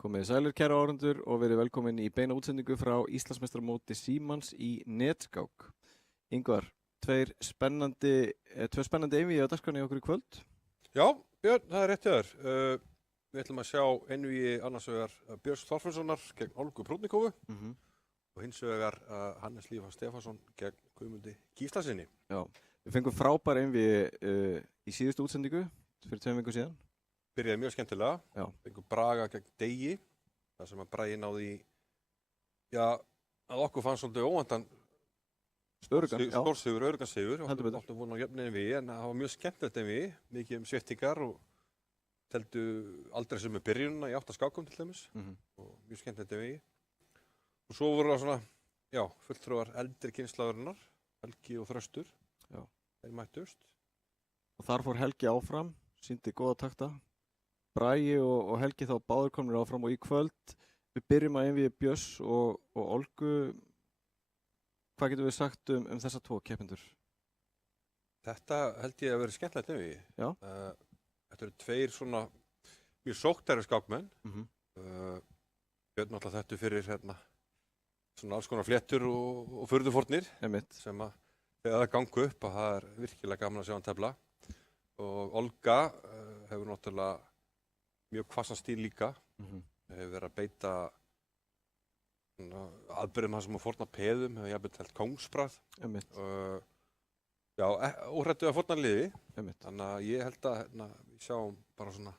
Komið sælir kæra áhorfendur og verið velkomin í beina útsendingu frá Íslandsmeistaramóti Símans í netskák. Ingvar, tvö spennandi einvígi á dagskránni okkur í kvöld. Já, Björn, það rétt hjá þér. Við ætlum að sjá einvígi annars vegar Björns Þorfinnssonar gegn Olgu Prúdnikovu og hins vegar Hannes Lífa Stefánsson gegn Guðmundi Gíslasyni. Já, við fengum frábær einvígi í síðustu útsendingu fyrir 2 vikur síðan. Byrjaði mjög skemmtilega. Já. Fengum Braga gegn Degi, þar sem að Bragi náði að okkur fannst svolítið óvæntan stórsigur, öruggan sigur. Við áttum von á jöfninni við, en það var mjög skemmtilegt einvígi, mikið sviftingar og teldu aldrei sem með byrjunina í 8 skákum til dæmis og mjög skemmtilegt einvígi. Og svo voru það svona, fulltrúar eldri kynslóðarinnar, Helgi og Þröstur. Já. Þeir mættust. Og þar fór Helgi áfram, sýndi góða takta. Bragi og Helgi þá báður komnir áfram og í kvöld við byrjum að einvígi Björns og Olgu. Hvað getum við sagt um þessa 2 keppendur? Þetta held ég að vera skemmtilegt einvígi. Já. Þetta eru 2 svona mjög sóttæri skákmenn. Björn náttúrulega þetta fyrir svona alls konar fléttur og furðufórnir sem að þegar það gangu upp að það er virkilega gaman að sjá hann tefla. Og Olga hefur náttúrulega mjög hvassan stíl líka. Hefur verið að beita aðbyrðum hans sem að fórna peðum, hefur jafnvel telt kóngsbragð. Óhrættu að fórna liði. Þannig að ég held að við sjáum bara svona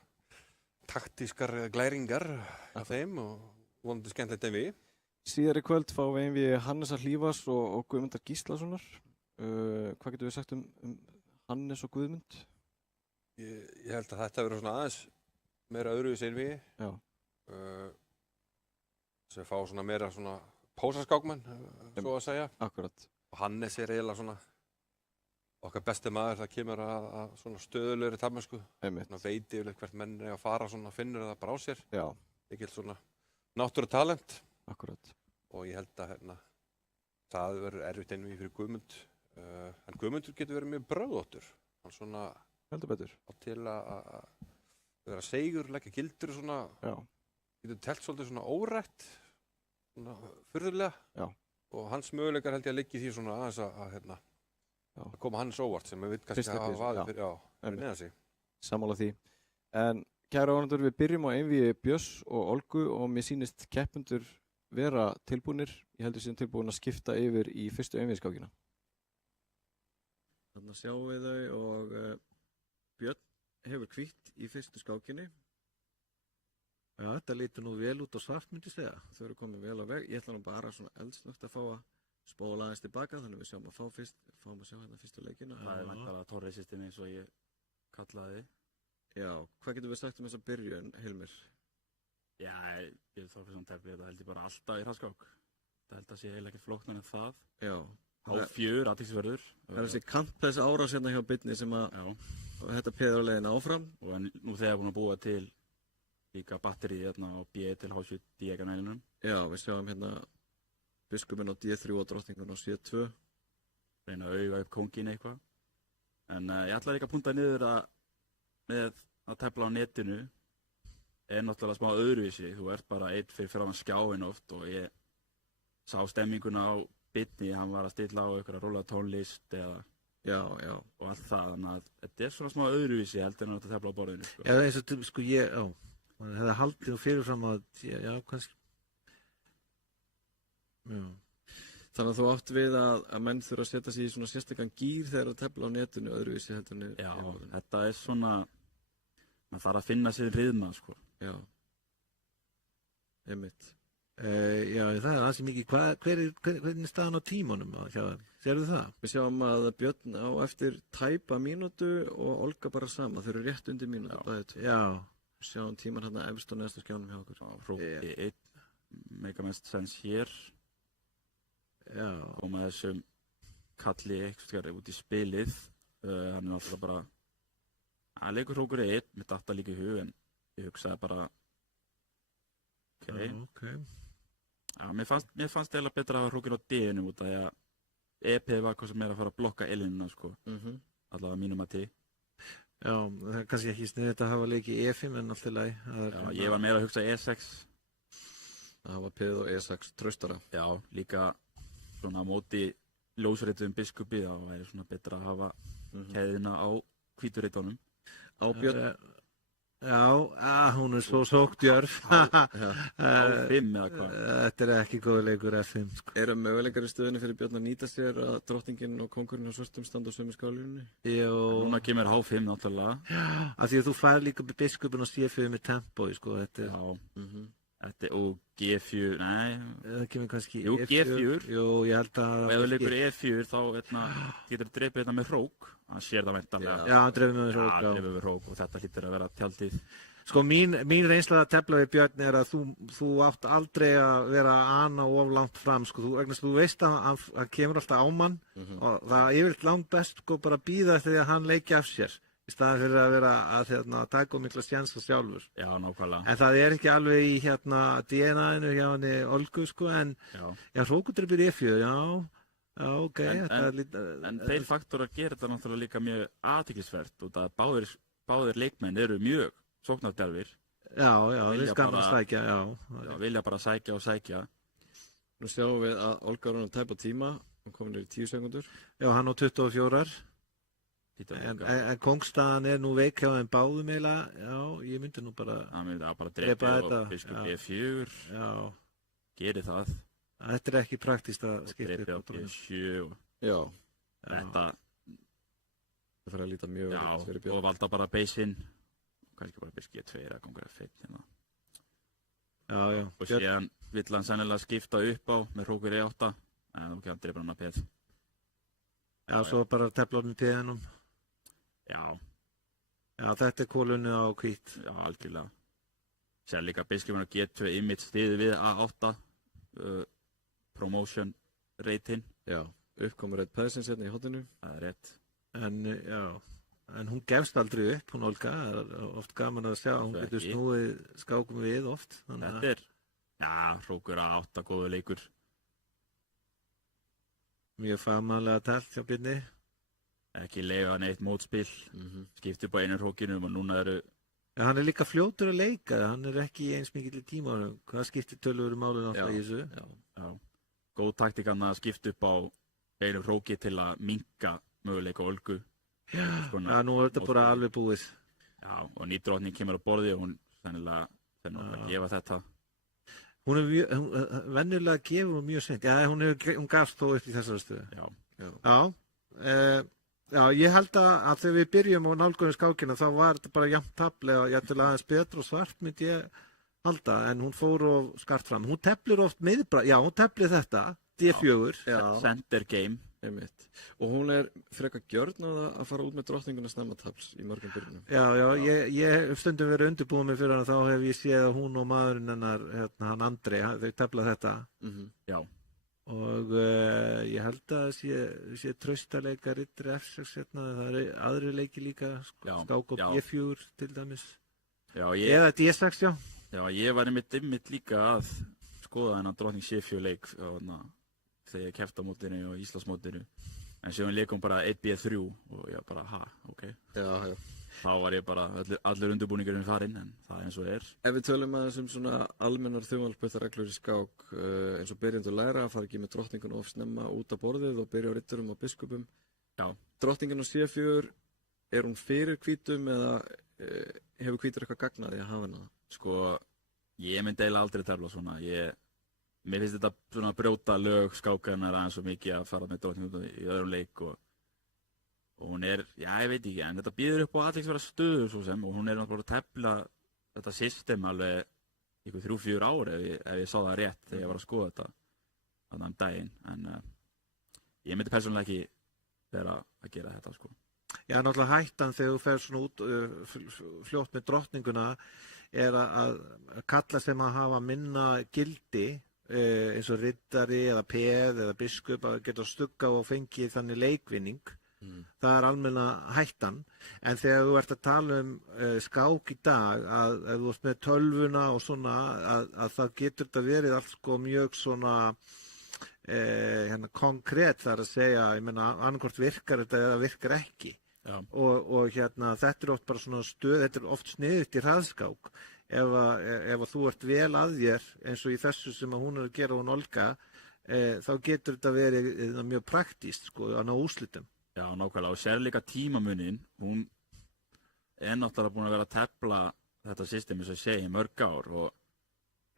taktískar glæringar af þeim og vonandi skemmtilegt einvígi. Síðar í kvöld fáum við einvígi Hannesar Hlífars og Guðmundar Gíslasonar. Hvað getum við sagt um Hannes og Guðmund? Ég held að þetta verður svona aðeins meira öðruvísi einvígi. Já. Sem fá svona meira svona pósaskákmenn, svo að segja. Akkurat. Og Hannes er eiginlega svona okkar besti maður, það kemur að svona stöðulegri tafmennsku. Svona veit yfirleitt hvert menn er að fara svona, finnur það bara á sér. Já. Mikil svona náttúrutalent. Akkurat. Og ég held að það verður erfitt einvígi fyrir Guðmund. En Guðmundur getur verið mjög bröðóttur. Hann svona heldur betur. Til að vera seigur, leggja gildur svona. Já. Getur telt svolítið svona órætt, svona furðulega. Já. Og hans möguleikar held ég að liggja í því svona aðeins að koma Hannes óvart sem við kannski hafa vaðið fyrir neðan sig. Sammála því. En kæra áhorfendur, við byrjum á einvígi Björns og Olgu og mér sýnist keppendur vera tilbúnir. Ég heldur síðan tilbúin að skipta yfir í fyrstu einvígiskákina. Þannig sjáum við þau og Björn hefur hvítt í fyrstu skákinni. Já, þetta lítur nú vel út á svart, myndi ég segja. Þau eru komið vel á veg. Ég ætla nú bara svona eldsnögt að fá að spóla aðeins tilbaka, þannig við sjáum að fáum að sjá hérna fyrstu leikina. Það er væntanlega torreisistin eins og ég kallaði. Já, hvað getum við sagt um þessa byrjun, Hilmir? Já, ég Þorfinnsson tefli þetta held ég bara alltaf í hraðskák. Það held að sé eiginlega ekkert flóknar en það. Já. H4, athyglisverður. Það er þessi kantpress árás hérna hjá Birni sem að þetta peður á leiðina áfram. Og nú þegar búin að búa til líka batterið hérna á B til H7 diagonælinum. Já, við sjáum hérna biskupinn á D3 og drottningun á C2. Reyna að auga upp kóngin eitthvað. En ég ætla líka að punta niður með að tefla á netinu er náttúrulega smá öðruvísi. Þú ert bara einn fyrir framan skjáinn oft og ég sá stemminguna á Birni, hann var að stilla á einhverja rólega tónlist eða og allt það, þannig að þetta er svona smá öðruvísi heldur en að tefla á borðinu. Já, eins og man hefði haldið og fyrirfram að, kannski. Já. Þannig að þú átt við að menn þurfa að setja sig í svona sérstakann gír þegar að tefla á netinu öðruvísi heldur en Já, þetta er svona, maður þarf að finna sér ryðma, sko. Já. Einmitt. Já, það er aðeins mikið. Hvernig er staðan á tímanum? Sérðu það? Við sjáum að Björn á eftir tæpa mínútu og Olga bara sama. Þau eru rétt undir mínútu. Já. Við sjáum tíman hérna efst á neðsta skjánum hjá okkur. Hróki 1, mega mest sens hér. Já. Koma þessum kalli eitthvað út í spilið. Hann er alltaf bara, hann leikur hrókur 1, mitt aftar líka í hug, en ég hugsaði bara, ok. Já, mér fannst eiginlega betra að hafa hrókin á D-inu út af því að EP var hvað sem er að fara að blokka L-ina, sko. Allavega mínum að til. Já, það er kannski ekki sniðugt að hafa leikið E5 en allt í lagi. Já, ég var meira að hugsa E6 að hafa peð og E6 traustara. Já, líka svona á móti ljósrituðum biskupi, þá væri svona betra að hafa keðina á hvítureitunum. Á Björn? Já, hún er svo sókndjörf. Á 5 eða hvað? Þetta er ekki góð leikur F5, sko. Eru möguleikar í stöðunni fyrir Björn að nýta sér að drottningin og kóngurinn á svörtum standa á sömu skálínunni? Jú. Núna kemur H5 náttúrulega. Já, af því að þú fær líka biskupin og C4 með tempói, sko, þetta er... Já. Þetta er, og G4, nei. Það kemur kannski Jú, G4. Jú, ég held að... Og ef þú leikur E4, þá getur þú drepið þetta með hrók. Það sér það væntanlega. Já, hann drefur með hrók, já. Já, drefur með hrók og þetta hlýtur að vera tjaldið. Sko, mín reynsla að tefla við Björn er að þú átt aldrei að vera ana of langt fram, sko. Þú veist að hann kemur alltaf á mann og það er yfirleitt langt best, sko, bara bíða eftir því að hann leiki af sér. Í staðan fyrir að vera að taka mikla sjansa sjálfur. Já, nákvæmlega. En það er ekki alveg í DNA-inu hjá henni Olgu, sko, en hrókudrepur E4, já, ok. En þeir faktorar gera þetta náttúrulega líka mjög athyglisvert og það báðir leikmenn eru mjög sóknardelfir. Já, þeir skamma að sækja, já. Vilja bara sækja og sækja. Nú sjáum við að Olga er hann tæpa tíma, hann komið niður í 10 sekundur. Já, hann á 24. En Kóngstaðan er nú veik hjá þeim báðum eiginlega, já, ég myndi nú bara... Það myndi að bara drepa og biskup E4, geri það. Þetta er ekki praktískt að skipta upp. Drepa á G7 og... Já. Þetta... Það fyrir að líta mjög vel fyrir Björn. Og valda bara beisinn, kannski bara biskup E2 eða kongur F1 hérna. Já. Og síðan vill hann sennilega skipta upp á með hrókur E8, en þá hann drepa hann að peð. Já, svo bara tefla með peðinum. Já, þetta er kólunni á hvít. Já, algjörlega. Sér líka biskupin að G2 image stiði við A8 promotion rate-in. Já, uppkomur reitt peðsins hérna í hotinu. Það er rétt. En hún gefst aldrei upp, hún Olga. Það er oft gaman að sjá, hún getur snúið skákum við oft. Þetta er, hrókur A8, góður leikur. Mjög fagmannlega telt hjá Byrni. Ekki leiða neitt mótspil, skipti upp á einu hrókinum og núna eru... Já, hann er líka fljótur að leika, hann er ekki eins mikill í tímanum. Hvað skiptir tölvöru málun alltaf í þessu? Já. Góð taktík hann að skipta upp á einu hróki til að minnka möguleika Olgu. Já, nú er þetta bara alveg búið. Já, og nýdrottning kemur á borði og hún sennilega að gefa þetta. Hún venjulega gefur hún mjög seint. Já, hún gafst þó upp í þessari stöðu. Já, ég held að þegar við byrjum á nálgunni skákina þá var þetta bara jafnt taflega, ég ætla aðeins betra og svart myndi ég halda, en hún fór og skart fram. Hún teflir oft miðbra, já, hún teflir þetta, D4. Center game. Einmitt. Og hún er frekar gjörn að fara út með drottninguna snemma tafls í mörgum byrjunum. Já, ég hef stundum verið undirbúið mig fyrir hana, þá hef ég séð að hún og maðurinn hennar, hann Andri, þau tefla þetta. Já. Og ég held að sé traustaleika riddri F6 hérna, það eru aðri leiki líka, skák og D4 til dæmis. Eða D6, já. Já, ég var einmitt líka að skoða þennan drottning C4 leik þegar ég keppt á mótinu og Íslandsmótinu. En síðan leikum bara 1B3 og ég bara, ok. Já. Þá var ég bara allur undirbúningurinn farinn, en það er eins og er. Ef við tölum aðeins svona almennar þumalputtareglur í skák, eins og byrjendur læra að fara ekki með drottningun of snemma út á borðið og byrja á riddurum og biskupum. Já. Drottningin á C4, er hún fyrir hvítum eða hefur hvítur eitthvað gagnaði að hafa hana? Sko, ég myndi eiginlega aldrei tefla svona. Mér finnst þetta svona að brjóta lög skákarinnar aðeins svo mikið að fara með drottningun í öðrum leik og hún er, ég veit ekki, en þetta býður upp á athyglisverðar stöður svo sem og hún er náttúrulega að tefla þetta system alveg ykkur 3-4 ár ef ég sá það rétt þegar ég var að skoða þetta þannig daginn, en ég myndi persónulega ekki vera að gera þetta, sko. Já, náttúrulega hættan þegar þú fer svona út fljótt með drottninguna er að kalla sem að hafa minna gildi eins og riddari eða peð eða biskup að geta stugga og fengi þannig leikvinning. Það er almenna hættan, en þegar þú ert að tala skák í dag að ef þú ert með tölvuna og svona að það getur þetta verið allt sko mjög svona konkrét þar að segja, ég meina annarkvort virkar þetta eða virkar ekki og þetta er oft bara svona þetta er oft sniðugt í hraðskák ef þú ert vel að þér eins og í þessu sem að hún að gera hún Olga, þá getur þetta verið mjög praktískt sko, að ná úrslitum. Já, nákvæmlega, og sér líka tímamunin, hún náttúrulega búin að vera að tefla þetta system eins og segja í mörg ár og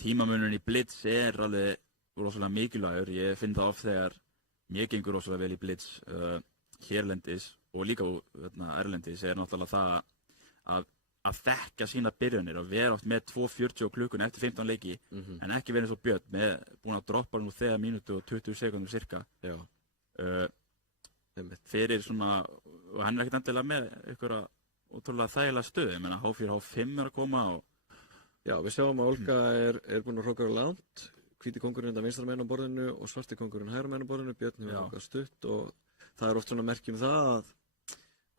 tímamunin í blitz alveg rosalega mikilvægur. Ég finn það oft þegar mér gengur rosalega vel í blitz hérlendis og líka erlendis náttúrulega það að þekka sína byrjanir og vera oft með 2:40 klukkun eftir 15 leiki en ekki vera eins og Björn búin að droppa nú þegar mínútu og 20 sekúndur cirka. Já. Fyrir svona, og hann ekkert endilega með einhverja ótrúlega þægilega stöðu, ég meina H4, H5 að koma og... Já, við sjáum að Olga búin að hróka langt, hvíti kóngurinn vinstra megin á borðinu og svarti kóngurinn hægra megin á borðinu, Björn hefur hrókað stutt og það oft svona merki það að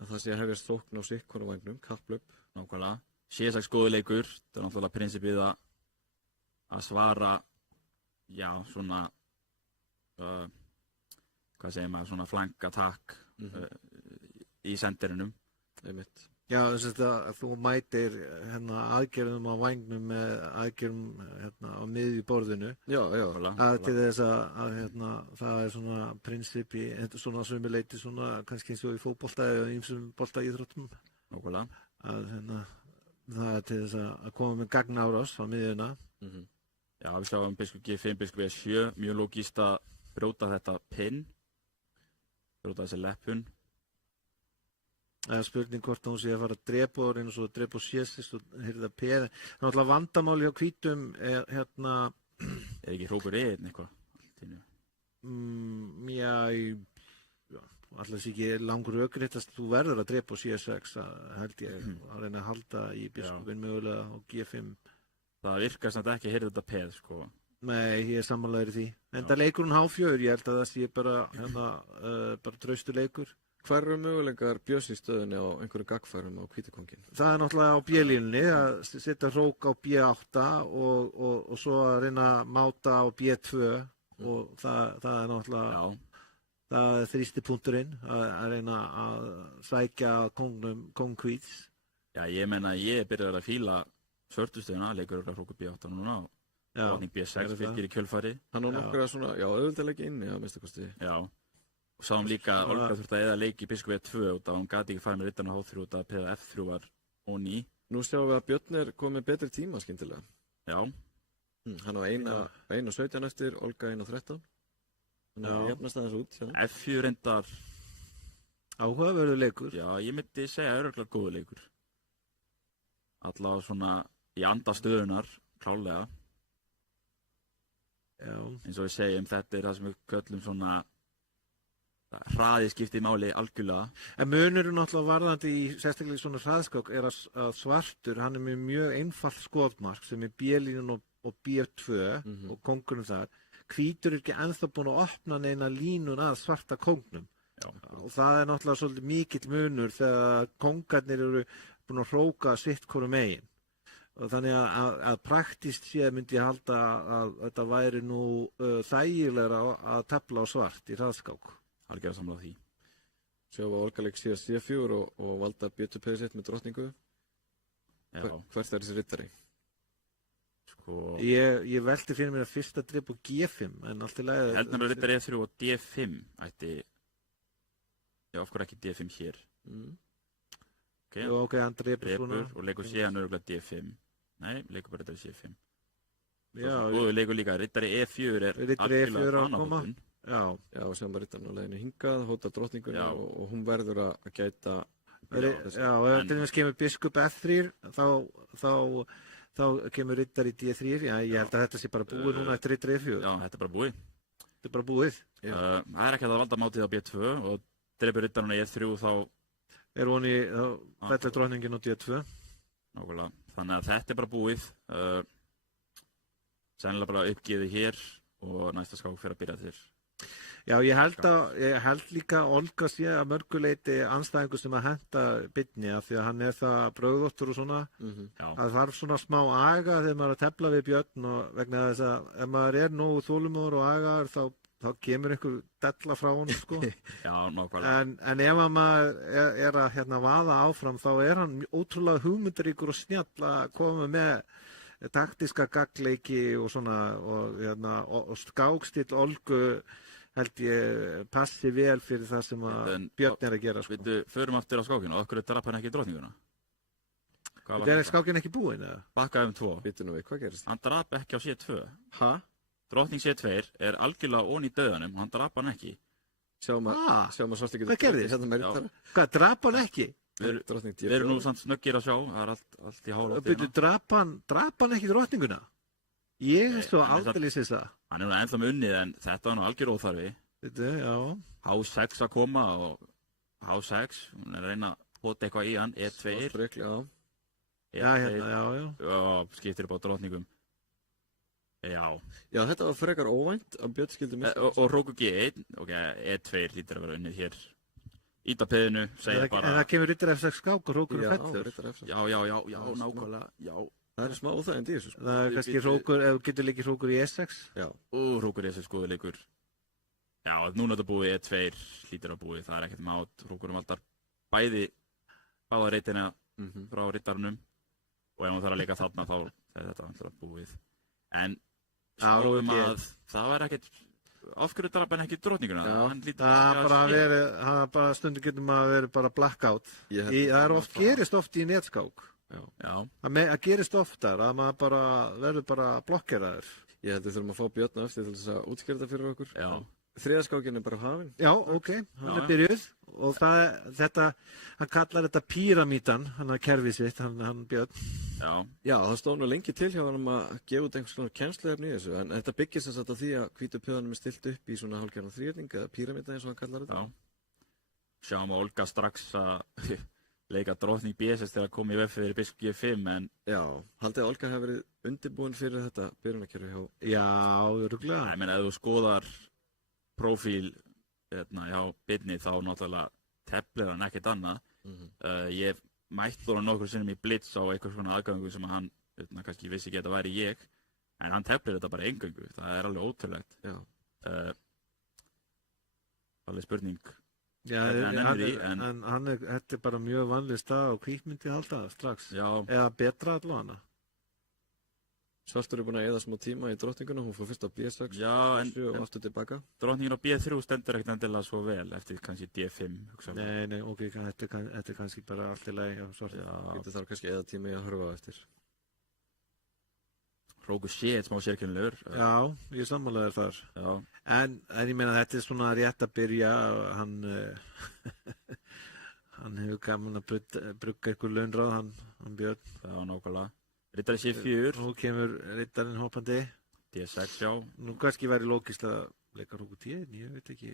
það sé að hefjast þókn á sikkonu vagnum, kapplöp. Nákvæmlega. CSX góður leikur, það náttúrulega prinsipið að svara, já, svona, hvað segir maður, svona flank-attack í senderinum. Einmitt. Já, þess að þú mætir aðgerðum á vagnum með aðgerðum á miðju borðinu. Já. Til þess að það svona prinsipi, svona sömuleyti svona kannski eins og í fótbolta eða ýmsum boltaíþróttum. Nákvæmlega. Það til þess að koma með gagnárás á miðjuna. Já, við sjáum biskup G5, biskup E7, mjög lógískt að brjóta þetta pinn, brjóta þessi leppun. Það spurning hvort hún sé að fara að drepa og reyna svo að drepa og sésist og hyrða peð. Það er náttúrulega vandamáli á hvítum ekki hrókur eitthvað? Alltaf sé ekki langur ökriðtast, þú verður að drepa á CSX held ég, að reyna að halda í biskupin mögulega á G5. Það virkar samt ekki að hyrða þetta peð, sko. Nei, ég sammálaður í því. En það leikur hún H4, ég held að það sé bara traustur leikur. Hvar eru möguleikar Björns í stöðunni á einhverju gagfærum á hvítikónginn? Það er náttúrulega á B-línunni, að setja hrók á B8 og svo að reyna að máta á B2 og það er náttúrulega, það er þrýstipunkturinn að reyna að sækja kóng hvíts. Já, ég meina ég byrjar að fíla svörtustöðuna, leikur hróku B8 núna og Vatning B6 fylgir í kjölfari. Hann á nokkra svona, auðvitað inni að minnstakosti. Já. Og sáum líka að Olga þurfti að eða leiki í biskup E2 út af hún gati ekki farið með rittarna H3 út af að F3 var óný. Nú sjáum við að Björn komið betri tíma skyndilega. Já. Hann á 1:17 eftir, Olga 1:13. Þannig að jafnast aðeins út. Já. F4 reyndar áhugaverður leikur. Já, ég myndi segja örugglega góður leikur. Allavega svona í anda stöðunar, klálega. Já. Eins og við segjum, þetta það sem við köllum svona hraði skiptir máli algjörlega. En munurinn náttúrulega varðandi í sérstaklega svona hraðskák að svartur, hann með mjög einfalt skotmark sem B-línun og B2 og kóngunum þar. Hvítur ekki ennþá búin að opna neina línun að svarta kóngnum. Já. Og það náttúrulega svolítið mikill munur þegar kóngarnir eru búin að hróka sitt hvoru megin. Og þannig að praktískt séð myndi ég halda að þetta væri nú þægilegra að tefla á svart í hraðskák. Algjörða samlega því. Sjáum við Olga leik síðast C4 og valda B2 sitt með drottningu. Hvert er þessi rittari? Sko... Ég velti fyrir mér að fyrsta drepa á G5, en allt í lagi... Heldur að rittari E3 og D5 ætti... Já, af hverju ekki D5 hér? Ok, hann drepur svona... og leikur síðan örgulega D5. Nei, leikur bara rittari C5. Já. Og leikur líka, rittari E4 rittari E4 að koma. Já, og sem var rittarinn á leiðinu hingað, hóta drottningunni og hún verður að gæta... Já, og ef til dæmis kemur biskup F3, þá kemur rittar í D3, já, ég held að þetta sé bara búið núna eftir rittar E4. Já, þetta er bara búið. Þetta er bara búið. Það er ekki að valda mátið á B2 og drepur rittarinn á E3 og þá... hún í, þetta er drottningin á D2. Nákvæmlega, þannig að þetta er bara búið. Sennilega bara uppgefið hér og næsta skák fyrir að byrja til. Já, ég held líka Olga sé að mörguleiti andstæðingur sem að henta Byrni af því að hann er það brögðóttur og svona. Það þarf svona smá aga þegar maður er að tefla við Björn og vegna þess að ef maður er nógu þolinmóður og agaður þá þá kemur einhver della frá honum, sko. Já, nákvæmlega. En ef maður að vaða áfram, þá hann ótrúlega hugmyndaríkur og snjall að koma með taktíska gagnleiki og svona, og skákstíll Olgu held ég passi vel fyrir það sem að Björn að gera, sko. Við förum aftur á skákinu, og okkur drap hann ekki drottninguna? Skákin ekki búinn, eða? Bakkaði 2. Býtum við, hvað gerist? Hann drap ekki á C2. Hæ? Drottning C2 algjörlega ón í döðanum, hann drap hann ekki. Sjáum að svolítið getur... Hvað gerðist? Hvað, drap hann ekki? Við erum nú samt snöggir að sjá, það allt í hálótt. Byrju, drap hann ekki drottninguna? Ég svo aldeilis þess að. Hann nú ennþá með unnið, en þetta var nú algjör óþarfi. Já. H6 að koma og H6, hún að reyna að pota eitthvað í hann, E2. Já, skiptir upp á drottningum. Já, þetta var frekar óvænt að Björn skildi missa. Og hróku G1, E2 lítur að vera unnið hér. Íta peðinu, segja bara... En það kemur rittar F6 skák og hrókur og fellur. Já, nákvæmlega, já. Það smá óþægindi í þessu. Það kannski hrókur, ef þú getur líkið hrókur í E6. Já. Hrókur í E6 góður leikur. Já, núna er þetta búið, E2 lítur að búið, það er ekkert mát. Hrókurum alltaf báða reytina frá rittarunum. Og ef hann þarf að leika þarna, þá er þetta alltaf búið. En sjáum að það var ekkert... Af hverju draf hann ekki drottninguna? Það bara stundum getur maður verið bara blackout. Það gerist oft í netskák. Það gerist oftar að maður bara verður bara blokkeraður. Ég held við þurfum að fá Björn eftir til þess að útskýra þetta fyrir okkur. Já. Þriðaskákin bara hafin. Já, ok, hann byrjuð og hann kallar þetta píramítan, hann að kerfið sitt, hann Björn. Já, það stóð nú lengi til hjá hann að gefa út einhvers konar kennsluefni í þessu, en þetta byggir sem sagt á því að hvítu peðanum stilt upp í svona hálfgerðan þríhyrning eða píramíta eins og hann kallar þetta. Já, sjáum að Olga strax að leika drottning B6 þegar kom í vef fyrir biskup G5, en... Já, haldið að Olga hefur verið undirbúin fyrir þetta byrjunarkerfi hjá... Já, örugglega. Ég meina, ef þú skoðar prófíl hjá Birni, þá náttúrulega teflir hann ekkert annað. Ég mætti þóra nokkur sinnum í blitz á eitthvað svona aðgöngu sem hann kannski vissi ekki að þetta væri ég, en hann teflir þetta bara eingöngu. Það er alveg ótrúlegt. Alveg spurning. Já, þetta er bara mjög vanleg stað á kvikmyndi halda strax. Já. Eða betra allavega. Svartur er búin að eyða smá tíma í drottninguna, hún fór fyrst á B6 og aftur tilbaka. Drottningin á B3 stendur ekkert endilega svo vel eftir kannski D5. Nei, ok, þetta er kannski bara allt í lagi. Þetta þarf kannski eyða tíma í að horfa eftir. Hrókur C1 smá sérkennilegur. Já, ég sammálaður þar. Já. En ég meina þetta er svona rétt að byrja, hann hefur gaman að brugga eitthvað launráð, hann Björn. Já, nákvæmlega. Rittari C4. Nú kemur rittarinn hoppandi. D6, já. Nú kannski væri lógist að leika hrókur D1, ég veit ekki.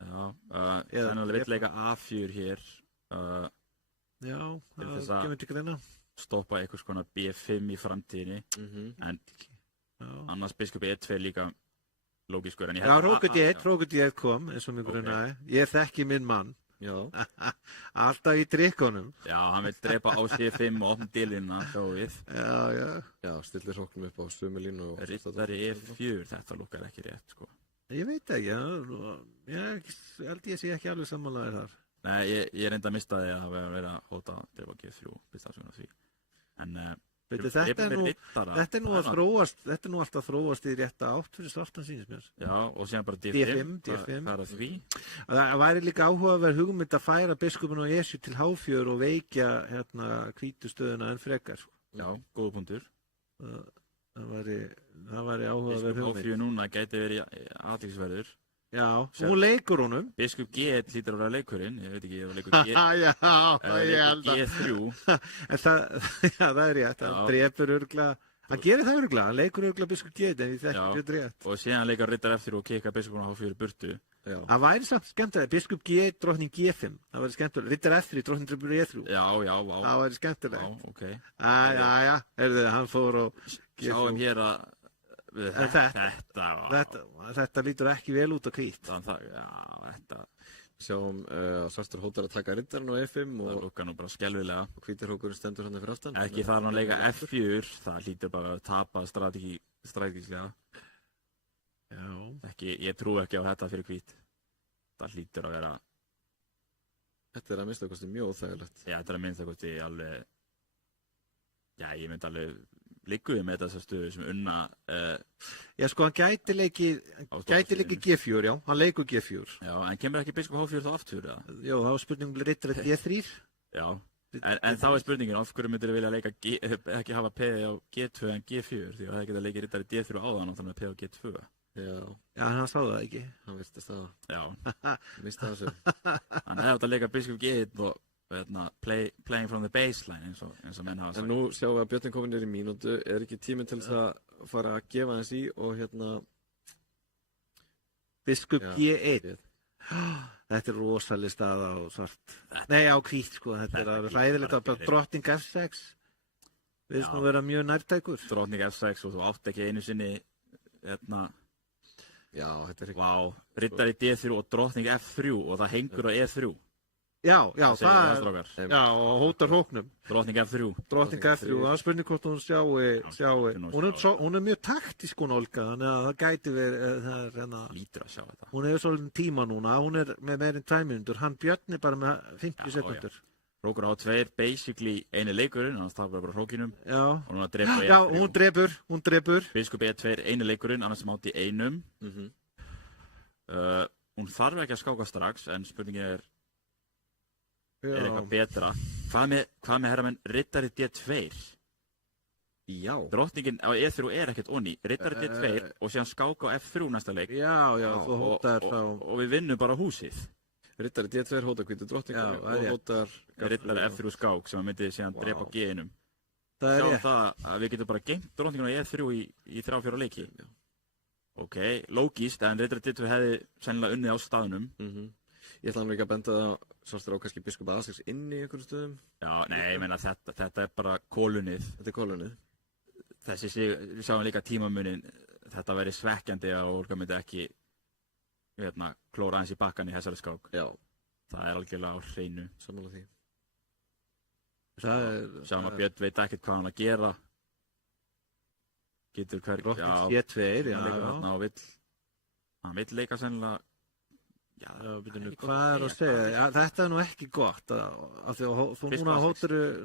Já, þannig að við leika A4 hér. Já, það kemur til greina. Stoppa einhvers konar B5 í framtíðinni, en annars biskup E2 líka lógiskur. Já, hrókur D1 kom, eins og mjög grunaði. Ég þekki minn mann. Já. Alltaf í drikkunum. Já, hann vil drepa á C5 og opna dílina, sjáum við. Já, stillir hróknum upp á sömu línu. Rittari E4, þetta lukkar ekki rétt, sko. Ég veit ekki, ég held ég sé ekki alveg sammálaður þar. Nei, ég reyndi að mista því að það verið að hóta að drepa G3, byrstaðsvegna því. En þetta er nú alltaf að þróast í rétta átt fyrir svartan sínist mér. Já, og síðan bara D5. Það er að því. Það væri líka áhugaverð hugmynd að færa biskupinn á Esju til H4 og veikja hvítu stöðuna en frekar. Já, góða punktur. Það væri áhugaverð hugmynd. Biskup H4 núna gæti verið athyglisverður. Já, nú leikur honum. Biskup G1 hlýtur að vera leikurinn, ég veit ekki, ég var leikur G1. Já, ég held að. G3. Það er rétt, hann drepur örgulega, hann gerir það örgulega, hann leikur örgulega biskup G1 en ég þekki þetta rétt. Og síðan leikar rittar eftir og kikka biskupinn á H4 burtu. Það væri samt skemmtilega, biskup G1, drottning G5, það væri skemmtilega, rittar eftir, drottning drefur E3. Já, vá. Það væri skemmtilega. Já, ok. Heyrðu, hann fór og... Sjáum hér að... Þetta lítur ekki vel út á hvít. Sjáum svartur hótar að taka riddarinn á E5 og það lukkar nú bara skelvilega. Og hvítir hrókurinn stendur hann fyrir aftan. Ekki þar hann leika F4, það lítur bara að tapa strategíslega. Ekki, ég trú ekki á þetta fyrir hvít. Það hlýtur að vera... Þetta að minnsta kosti mjög óþægilegt. Já, þetta að minnsta kosti alveg... Já, ég myndi alveg líkuði með þessa stöðu sem unna... Já, sko, hann gæti leikið G4, já. Hann leikur G4. Já, en kemur ekki biskup H4 þá aftur, eða? Já, þá er spurningum riddari D3. Já, en þá er spurningin, af hverju myndir þið vilja leika ekki hafa P á G2 en G4, því að það geta leikið riddari D3 áðan og þannig með P á G2. Já, hann sá það ekki. Hann virtist það. Já. Mista þessu. Hann hefði átt að leika biskup G1 og playing from the baseline eins og menn hafa sagt. En nú sjáum við að Björn komin í mínútu, er ekki tíminn til þess að fara að gefa hans í og biskup G1. Þetta er rosalega staða á svart. Nei, á hvít, sko. Þetta er ræðilegt að drottning F6. Við nú vera mjög nærtækur. Drottning F6 og þú átt ekki einu sinni Já, þetta er ekki... Vá, riddari D3 og drottning F3 og það hengur á E3. Já, og hótar hróknum. Drottning F3. Drottning F3, það er spurning hvort hún sjái. Hún er mjög taktísk, hún Olga, þannig að það gæti verið, Lítur að sjá þetta. Hún hefur svolítið tíma núna, hún er með meirinn 2 mínútur, hann Björn er bara með 50 sekundur. Hrókur á 2, basically eini leikurinn, annars tapar bara hrókinum. Já. Og hún drepur E3. Já, hún drepur. Biskup E2, eini leikurinn, annars mátti einum. Hún þarf ekki að skáka strax, en spurningin er eitthvað betra. Hvað með herramenn riddari D2? Já. Drottningin á E3 er ekkert onni. Riddari D2 og síðan skáka á F3 næsta leik. Já, þú hótar þá. Og við vinnum bara húsið. Riddari D2 hótar hvítu drottningar og hótar... Riddari F3 skák sem myndi síðan drepa G1-um. Það er rétt. Sjáum það að við getum bara gengt drottningin á E3 í 3-4 leiki. Ok, lógíst, en riddari D2 hefði sennilega unnið á staðnum. Ég ætla hann ekki að benda það sástu á kannski biskup A6 inn í einhverjum stöðum. Já, nei, ég meina þetta er bara kólunnið. Þetta er kólunnið. Við sjáum líka tímamunin, þetta væri svekkjandi að Olga myndi ekki klóra aðeins í bakkan í þessari skák. Já. Það er algjörlega á hreinu. Sammála því. Sjáum að Björn veit ekkert hvað hann að gera. Getur Drottning G2, hann vill leika sennilega. Já, hvað er að segja? Þetta er nú ekki gott af því að þú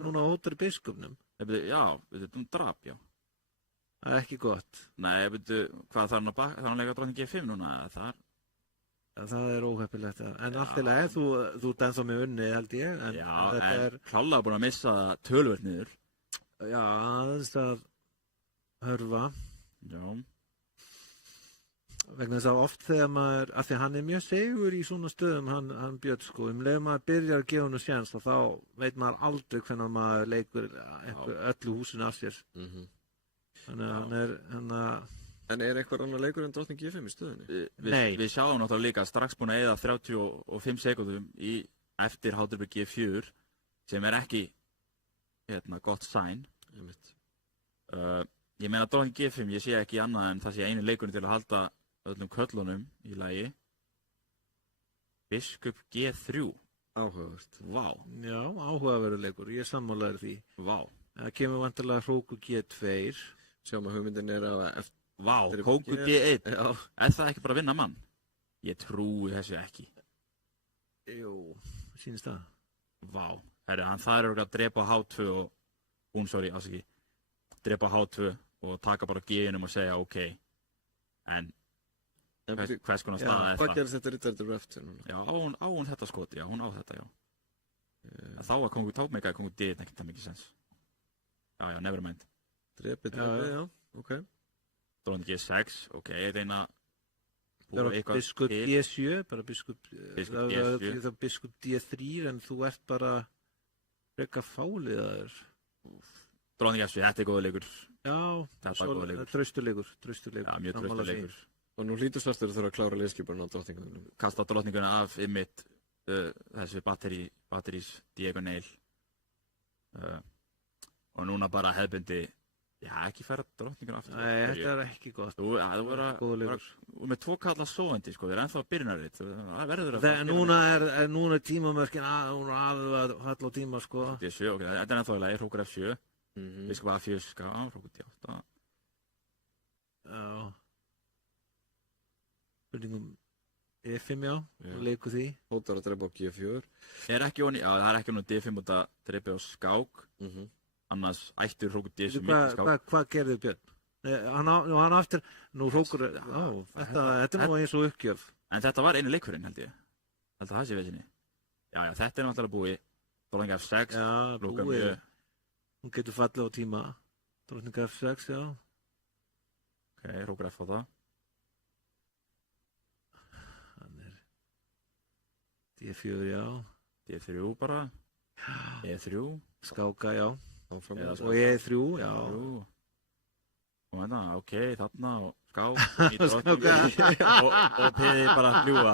núna hótar biskupnum. Já, þú drap, já. Það er ekki gott. Nei, hvað þarf hann að leika drottning G5 núna? Það er óheppilegt. En allt í lagi, þú ert ennþá með unni, held ég. Já, en klálega búin að missa töluvert niður. Já, aðeins að hörfa. Já. Vegna þess að oft þegar maður, af því að hann er mjög segur í svona stöðum, hann Björn, sko, leið maður byrjar að gefa hennu séns og þá veit maður aldrei hvernig maður leikur öllu húsinu af sér. Þannig að hann er, En er eitthvað annar leikur en drottning G5 í stöðunni? Nei. Við sjáum náttúrulega líka strax búin að eyða 35 sekúndum eftir háturby G4 sem er ekki gott sæn. Ég meina drottning G5, ég sé ekki annað en það sé einu leikurinn til að halda öllum köllunum í lagi. Biskup G3. Áhugavert. Vá. Já, áhugaverður leikur, ég sammálaður því. Vá. Það kemur vantilega hrókur G2. Sjáum að hugmyndin er að Vá, kóngur D1. Er það ekki bara að vinna mann? Ég trúi þessu ekki. Jú, sýnist það. Vá, hann það er að drepa H2 og drepa H2 og taka bara G-inum og segja ok. En hvers konar staða er það? Hvað gerir þetta riddari F2 núna? Já, á hún þetta skot, já, hún á þetta, já. Þá var kóngur D1 ekkert það mikið sens. Já, never mind. Drepi, já, ok. Drottning G6, ok, reyna biskup D7, bara biskup D3, en þú ert bara frekar fáliðaður. Drottning F7, þetta er góða leikur. Já, traustuleikur. Já, mjög traustuleikur. Og nú hlýtur svartur að þurfa að klára liðskipunum á drottningunum. Kasta drottningunum af ymmit þessu batterís diagonal. Og núna bara hefðbundi. Já, ekki færa drottningunum aftur. Nei, þetta er ekki gott. Þú verður með 2 kalla sofandi, sko, þið er ennþá byrjunarrið. Það verður að fara. Núna er tímamörkin alveg að halla á tíma, sko. D7, ok, þetta er ennþá í lagi, hrókur F7. Biskup A4, hrókur D8. Já. spurningum E5 já, og leikur því. Hótar að drepa á G4. Það er ekki honum D5 út að drepa á skák, annars ættur Hrókur D7 mikið skák. Hvað gerði Björn? Hann aftur, nú Hrókur, þetta nú eins og uppgjöf. En þetta var einu leikurinn held ég. Held að það sé veðsynni. Já, þetta náttúrulega búið. Drottning F6. Já, búið. Hún getur fallið á tíma. Drottning F6, já. Ok, Hrókur F á það. Hann D4, já. D3 bara. E3. Skáka, já. Og E3, já. Og þetta, ok, þarna og skák. Og P bara fljúa.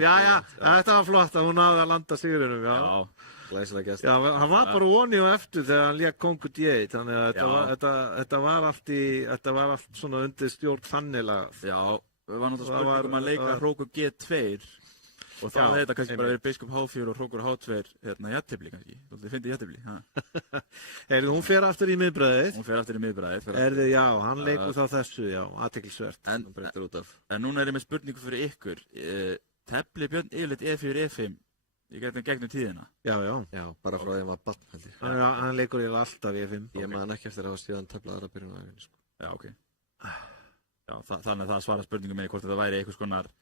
Já, þetta var flott að hún hafði að landa sigrinum, já. Glæsilega gest. Já, hann var bara onni og eftir þegar hann lék kongur D1, þannig að þetta var allt svona undir stjórn þannilega. Já, við varum náttúrulega spurningum að leika Hrókur G2 og þá hefði þetta kannski bara verið biskup H4 og Hrókur H2 jafntefli kannski. Þú finnst jafntefli. Hún fer aftur í miðbræðið. Hún fer aftur í miðbræðið. Já, hann leikur þá þessu, já, athyglisvert. En núna er ég með spurningu fyrir ykkur. Tefli Björn yfirleitt E4, E5 í gegnum tíðina? Já, bara frá því að maður barn held ég. Hann leikur yfir alltaf E5. Ég man ekki eftir að hafa síðan teflað aðra byrjun á æfinni, sko. Já, ok. Já, þannig að það svara spurningum minni hvort þetta væri einhvers konar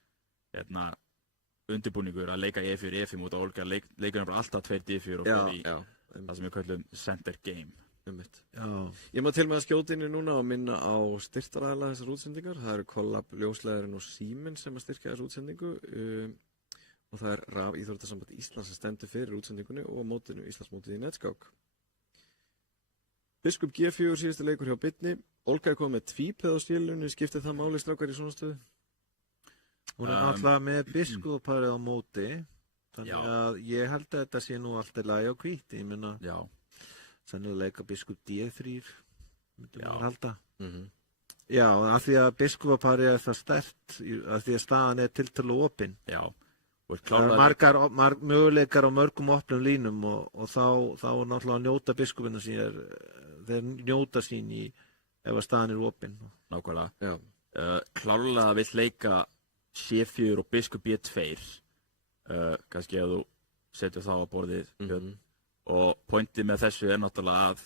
undirbúningur að leika E4, E5 út á Olga. Leikur hann bara alltaf 2 D4 og fyrir í það sem við kallum center game. Ég má til með að skjóta inn í núna og minna á styrktaraðila þessar útsendingar. Það eru Collab, Ljósleiðarinn og Siemens sem að styrkja þessu útsendingu. Og það er Rafíþróttasamband Íslands sem stendur fyrir útsendingunni og mótinu Íslandsmótið í netskák. Biskup G4 síðustu leikur hjá Bitni. Olga er komið með tvípeð á stílunni, skiptir það máli strákar í svona stöðu? Hún er alltaf með biskuparið á móti, þannig að ég held að þetta sé nú allt í lagi á hvíti, ég minna. Sennilega biskup D3, myndum við að halda. Já, af því að biskuparið er það sterkt, af því að staðan er tiltölu opinn. Já. Það er margar möguleikar á mörgum opnum línum og þá er náttúrulega að njóta biskupina sín, þeir njóta sín í ef að staðan er opinn. Nákvæmlega. Klárlega vill leika C4 og biskup B2, kannski að þú setjur þá á borðið, Björn. Og pointið með þessu er náttúrulega að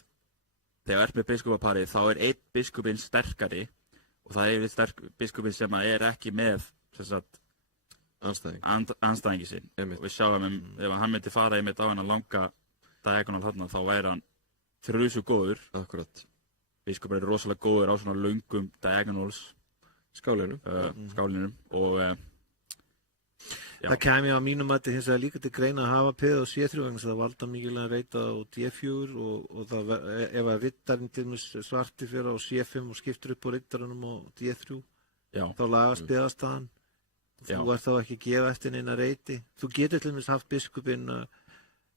þegar er með biskupaparið þá er einn biskupinn sterkari og það er biskupinn sem er ekki með andstæðingi sinn. Og við sjáum ef hann myndi fara einmitt á hennar langa diagonal þarna þá væri hann þrjusu góður. Akkurat. Biskupinn er rosalega góður á svona löngum diagonals. Skálinum og það kemur á mínum mati hins vegar líka til greina að hafa P og C3 vegna það valda mikilvæg að reyta á D4 og það, ef að riddarinn til dæmis svarti fyrir á C5 og skiptur upp á riddarunum á D3 þá lagast biðastaðan þú ert þá ekki að gefa eftir neina reyti þú getur til dæmis haft biskupinn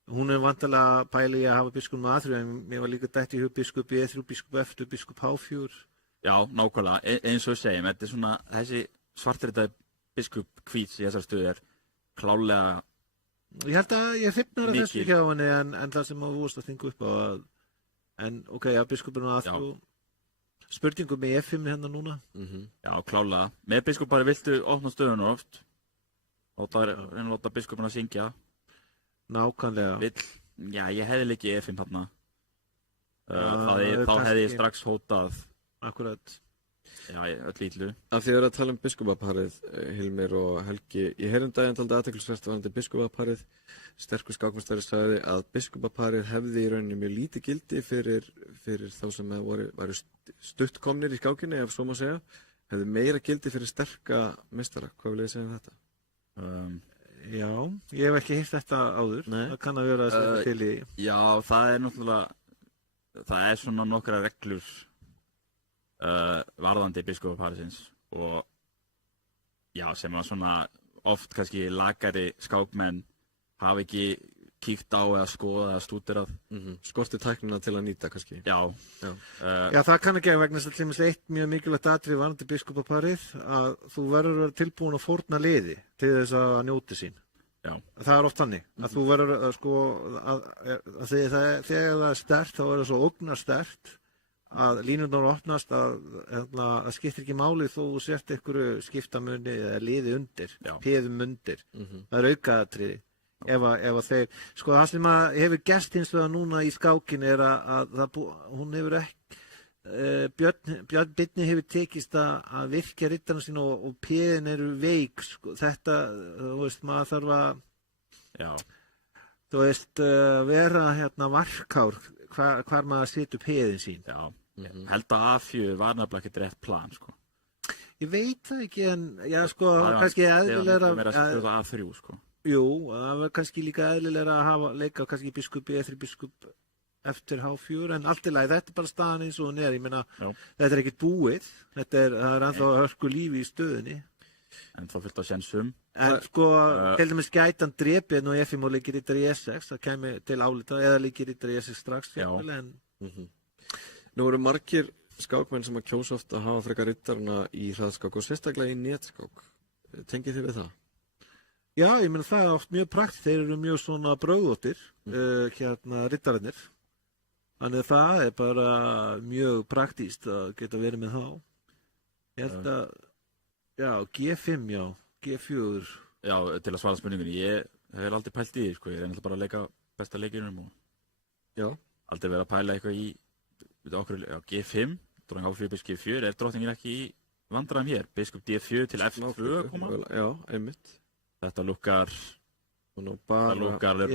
hún er vantarlega að pæla í að hafa biskupinn með A3 en mér var líka dætt í hug biskup E3, biskup F2, biskup H4. Já, nákvæmlega, eins og við segjum, þetta er svona, þessi svartritaði biskup hvíts í þessar stöðu er klálega Ég held að ég hrifnar að þessu hjá henni en það sem þú vorst að þingu upp á en ok, já, biskupinn og aðþrú spurningum með F5 hérna núna Já, klálega, með biskupari viltu opna stöðuna oft og það er að láta biskupinn að syngja Nákvæmlega Já, ég hefði líkið F5 þarna þá hefði ég strax hótað Akkurat. Já, öll ítlu. Af því að vera að tala biskupaparið, Hilmir og Helgi. Ég heyrum daginn taldi athyglisvert varðandi biskupaparið. Sterkur skákmeistari sagði að biskupaparið hefði í rauninni mjög lítið gildi fyrir þá sem væru stuttkomnir í skákinni, ef svo má segja. Hefði meira gildi fyrir sterka meistara. Hvað vil ég segja um þetta? Já, ég hef ekki heyrt þetta áður. Nei. Það kann að vera að segja til í. Já, það er náttúrulega, það er svona nokkra reglur varðandi biskupaparisins og já, sem að svona oft kannski lakari skákmenn hafa ekki kíkt á eða skoða eða stúderað. Skorti tæknina til að nýta kannski. Já. Já, það kann ekki vegna þess að til dæmis eitt mjög mikilvægt atriði varðandi biskupaparið að þú verður að vera tilbúin að fórna liði til þess að njóti sín. Já. Það er oft þannig að þú verður að sko þegar það er sterkt þá er það svo ógnar sterkt að línurnar opnast að skiptir ekki máli þó þú sért einhverju skiptamunni eða liði undir, peðum undir. Það er aukaðatriði. Ef að þeir, sko það sem að hefur gerst hins vegar núna í skákin að hún hefur ekki, Björn Birni hefur tekist að virkja rittarna sína og peðin eru veik, sko, þetta, þú veist, maður þarf að, þú veist, vera varkár hvar maður setur peðin sín. Já, held að A4 var nefnilega ekkert rétt plan, sko. Ég veit það ekki, en, já, sko, kannski eðlilega A3, sko. Jú, það var kannski líka eðlilega að leika kannski biskup B3 biskup eftir H4, en allt í lagi, þetta er bara staðan eins og hún ég meina, þetta er ekkert búið, það er ennþá hörku lífi í stöðunni. En þá fyllt á sensum. En sko, til dæmis gæti hann drepið og F5 og leikir rittar í S6, það kemur til álita, eða leikir rittar í S6 strax. Nú eru margir skákmenn sem að kjósa oft að hafa frekar rittarna í hraðskák og sérstaklega í netskák. Tengið þið við það? Já, ég meina það er oft mjög praktískt, þeir eru mjög svona bröðóttir, rittararnir. Þannig að það er bara mjög praktískt að geta verið með þá. Ég held að, já, G5, já, G4. Já, til að svara spurningunni, ég hef aldrei pælt í því, sko, ég er bara að leika besta leikinum og aldrei verið að pæla eitthvað í, G5, dróðing H4, biskup G4, drottningin ekki í vandræðum hér, biskup D4 til F2 að koma? Já, einmitt. Þetta lukkar rosalega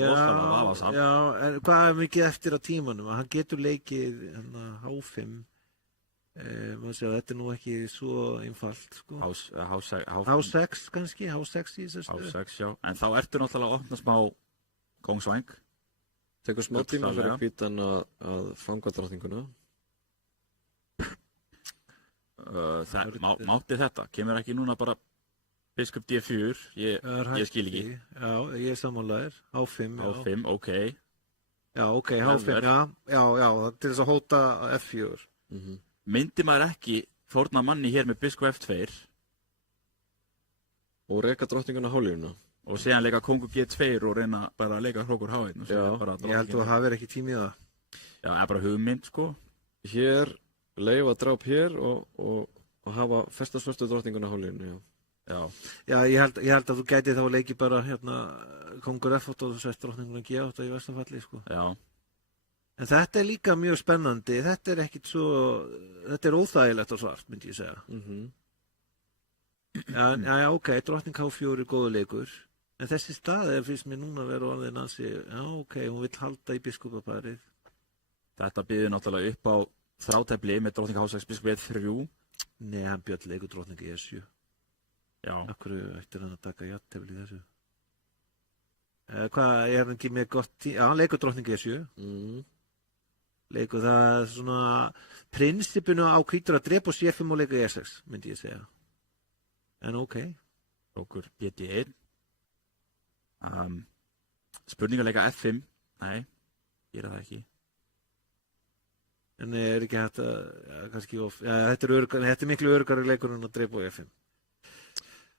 vafasamt. Já, en hvað er mikið eftir á tímanum? Hann getur leikið H5. Þetta er nú ekki svo einfalt, sko. H6 kannski, H6 í þessu stöðu. H6, já. En þá ertu náttúrulega að opna smá kóngsvæng. Tekur smá tíma fyrir hvítan að fanga drottninguna. Mátti þetta? Kemur ekki núna bara biskup D4, ég skil ekki. Já, ég er sammálaður. H5, já. H5, ok. Já, ok, H5, já, til þess að hóta F4. Myndi maður ekki fórna manni hér með biskup F2 og reka drottninguna hálflínuna og síðan leika kongur G2 og reyna bara að leika hrókur H1. Ég held að það verði ekki tími í það. Já, það er bara hugmynd, sko. Hér, leifa dráp hér og hafa festasvörstu drottninguna hálflínuna, Já, ég held að þú gæti þá leiki bara kongur F8 og þú sett drottninguna G8 í verstafalli, sko. Já. En þetta er líka mjög spennandi, þetta er óþægilegt og svart, myndi ég segja. Já, ok, drottning H4 er góður leikur, en þessi stað finnst mér núna að vera orðin ansi, já, ok, hún vill halda í biskupaparið. Þetta býður náttúrulega upp á þrátefli með drottning H6 biskup E3. Nei, hann bjöll leikur drottning E7. Já. Akkur ættir hann að taka jafntefli í þessu. Hvað, er hann ekki með gott tíma? Já, hann leikur drottning E7. Leikur það svona prinsipinu á hvítur að drepa og C5 og leikur E6, myndi ég segja. En ok. Okkur BD1. Spurning að leika F5. Nei, gera það ekki. En er ekki hægt að, kannski þetta er miklu örugari leikur en að drepa og F5.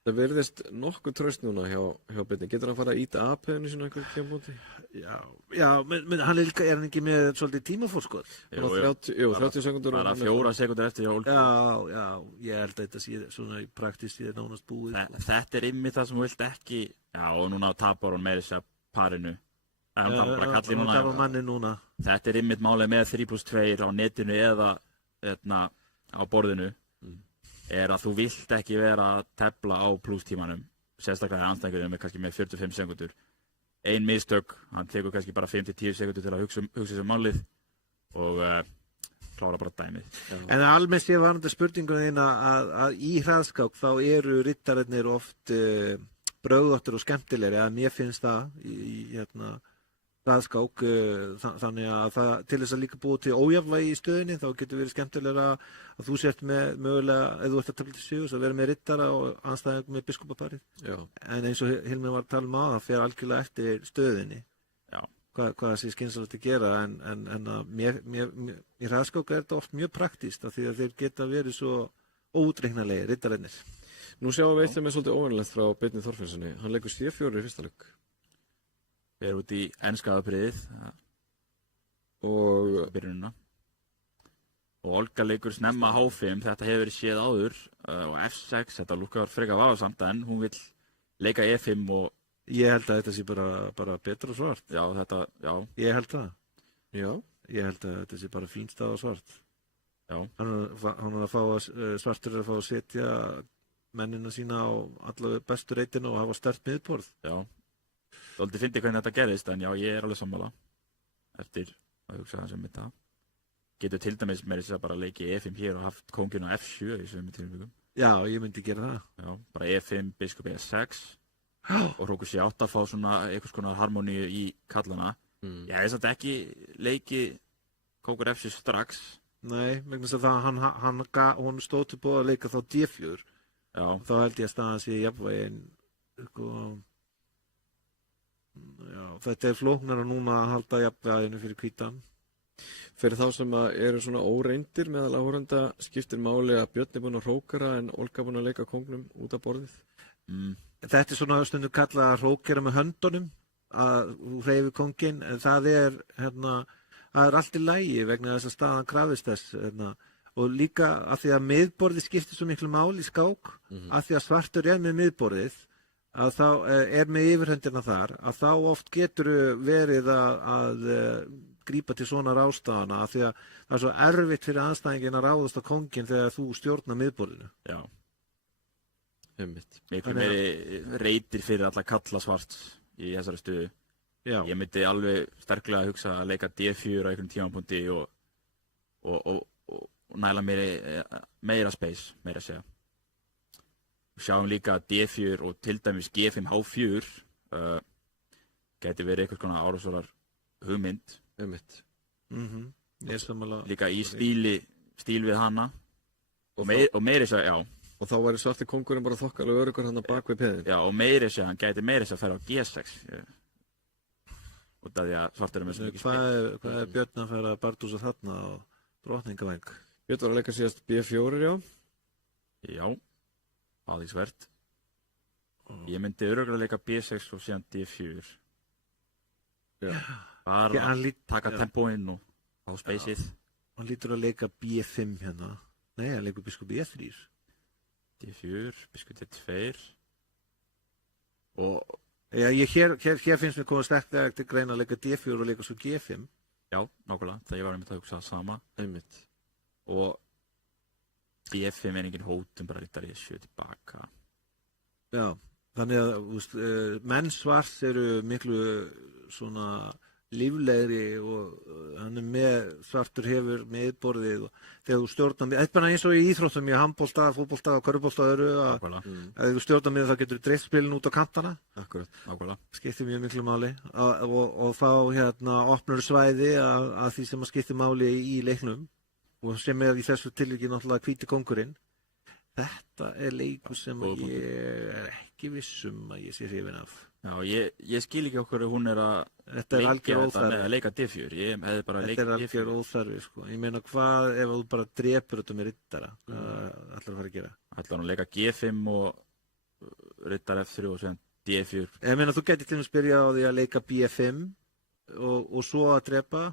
Það verðist nokkuð traust núna hjá Birni. Getur hann fara að íta A-peðinu sína einhverjum kemur? Já, menn hann er hann ekki með svolítið tímafórskot? Jú, 30 sekundur. Bara 4 sekundur eftir hjá Olgu. Já, ég held að þetta sé svona í praktist ég nánast búið. Þetta er einmitt það sem þú vilt ekki, já, og núna tapar hún með þess að parinu. Hann tapar manni núna. Þetta er einmitt málið með 3+2 á netinu eða á borðinu. Er að þú vilt ekki vera að tefla á plustímanum, sérstaklega anstæðingunum kannski með 45 sekundur. Ein mistök, hann tekur kannski bara 5-10 sekundur til að hugsa sem málið og klára bara dæmið. En almennt sé varandi spurningunum þín að í hraðskák þá eru rittararnir oft bröðóttir og skemmtilegri, að mér finnst það í hraðskák, þannig að það til þess að líka búið til ójafnvægi í stöðinni, þá getur verið skemmtilegra að þú sért með mögulega, ef þú ert að tefla til sigurs, að vera með rittara og anstæðing með biskupaparið. En eins og Hilmir var að tala um það fer algjörlega eftir stöðinni. Hvað það sé skynsamlegt að gera, en í hraðskák er þetta oft mjög praktískt af því að þeir geta verið svo óútreiknanlegir rittararnir. Nú sjáum við eitt sem er svolítið óvenjulegt frá Birni Þorfinsssyni. Hann leikur C4 í fyrsta leik. Við erum út í enska aðpriðið og byrjunina. Og Olga leikur snemma H5, þetta hefur verið séð áður og F6, þetta lúkkar frekar vafasamt en hún vill leika E5 og... Ég held að þetta sé bara betra svart. Já, þetta, já. Ég held það. Já. Ég held að þetta sé bara fín stað á svart. Já. Hann er að fá svartur að fá að setja mennina sína á allavega bestu reytinu og hafa sterkt miðborð. Já. Þóldi fyndi hvernig þetta gerist, en já, ég er alveg sammála eftir að hugsa það sem þetta. Getur til dæmis með þess að bara leiki E5 hér og haft kónginn á F7 í sömu tilvikum. Já, ég myndi gera það. Já, bara E5, biskup E6 og hrókur C8 að fá svona einhvers konar harmoníu í kallana. Ég hef samt ekki leiki kóngur F7 strax. Nei, vegna þess að hún stóð til búið að leika þá D4. Já. Þá held ég að staðan sé jafnvægin, sko... Já, þetta flóknara núna að halda jafnvæginu fyrir hvítan. Fyrir þá sem eru svona óreyndir meðal áhorfenda skiptir máli að Björn er búinn að hrókera en Olga búinn að leika kóngnum út af borðið? Þetta svona stundum kallað að hrókera með höndunum, að þú hreyfir kónginn, en það er allt í lagi vegna þess að staðan krafist þess, og líka af því að miðborðið skiptir svo miklu máli í skák, af því að svartur er með miðborðið, að þá er með yfirhöndina þar, að þá oft getur verið að grípa til svona ráðstafana af því að það er svo erfitt fyrir aðstæðingin að ráðast á kónginn þegar þú stjórnar miðborðinu. Já. Miklu meiri reytir fyrir alla kalla svart í þessari stöðu. Já. Ég myndi alveg sterklega að hugsa að leika D4 á einhvern tímapunkti og næla meira space, meira að segja. Sjáum líka að D4 og til dæmis G5 H4 gæti verið einhvers konar árásvarar hugmynd. Líka í stíl við hana og meiri þess að, já. Og þá væri svarti kóngurinn bara þokkalega öruggur hann bak við peðin. Já, og meiri þess að hann gæti meiri þess að færa á G6. Út af því að svartur með svo mikið spil. Hvað er Björn að færa Bardúsa þarna á Drottningavæng? Björn var að leika síðast B4, já. Já, aðeinsvert. Ég myndi öruglega að leika B6 og síðan D4. Já. Bara taka tempóinn og á speysið. Hann lítur að leika B5 hérna. Nei, hann leikur biskup E3. D4, biskup D2. Og... Já, hér finnst mér komað sterklega til greina að leika D4 og leika svo G5. Já, nákvæmlega. Það ég var einmitt að hugsa það sama. Einmitt. Og D5 er engin hótum, bara rittar E7 tilbaka. Já, þannig að menn svart eru miklu svona líflegri og hann er með, svartur hefur miðborðið og þegar þú stjórnar með, eitthvað eins og í íþróttum í handbolta, fótbolta og körfubolta og öðru að þegar þú stjórnar með þá getur þú dreift spilin út á kantana. Akkurat. Skiptir mjög miklu máli og fá opnur svæði að því sem skiptir máli í leiknum og sem er í þessu tilviki náttúrulega hvíti kóngurinn. Þetta er leikur sem ég er ekki vissum að ég sé hrifinn af. Já, ég skil ekki okkur að hún er að leika D4. Ég hefði bara leikið D4. Þetta er algjör óþarfi, sko. Ég meina, hvað ef þú bara drepur þetta með riddara? Hvað ætlar að fara að gera? Ætlar hún að leika G5 og riddar F3 og síðan D4. Ég meina, þú getur til að spyrja á því að leika B5 og svo að drepa.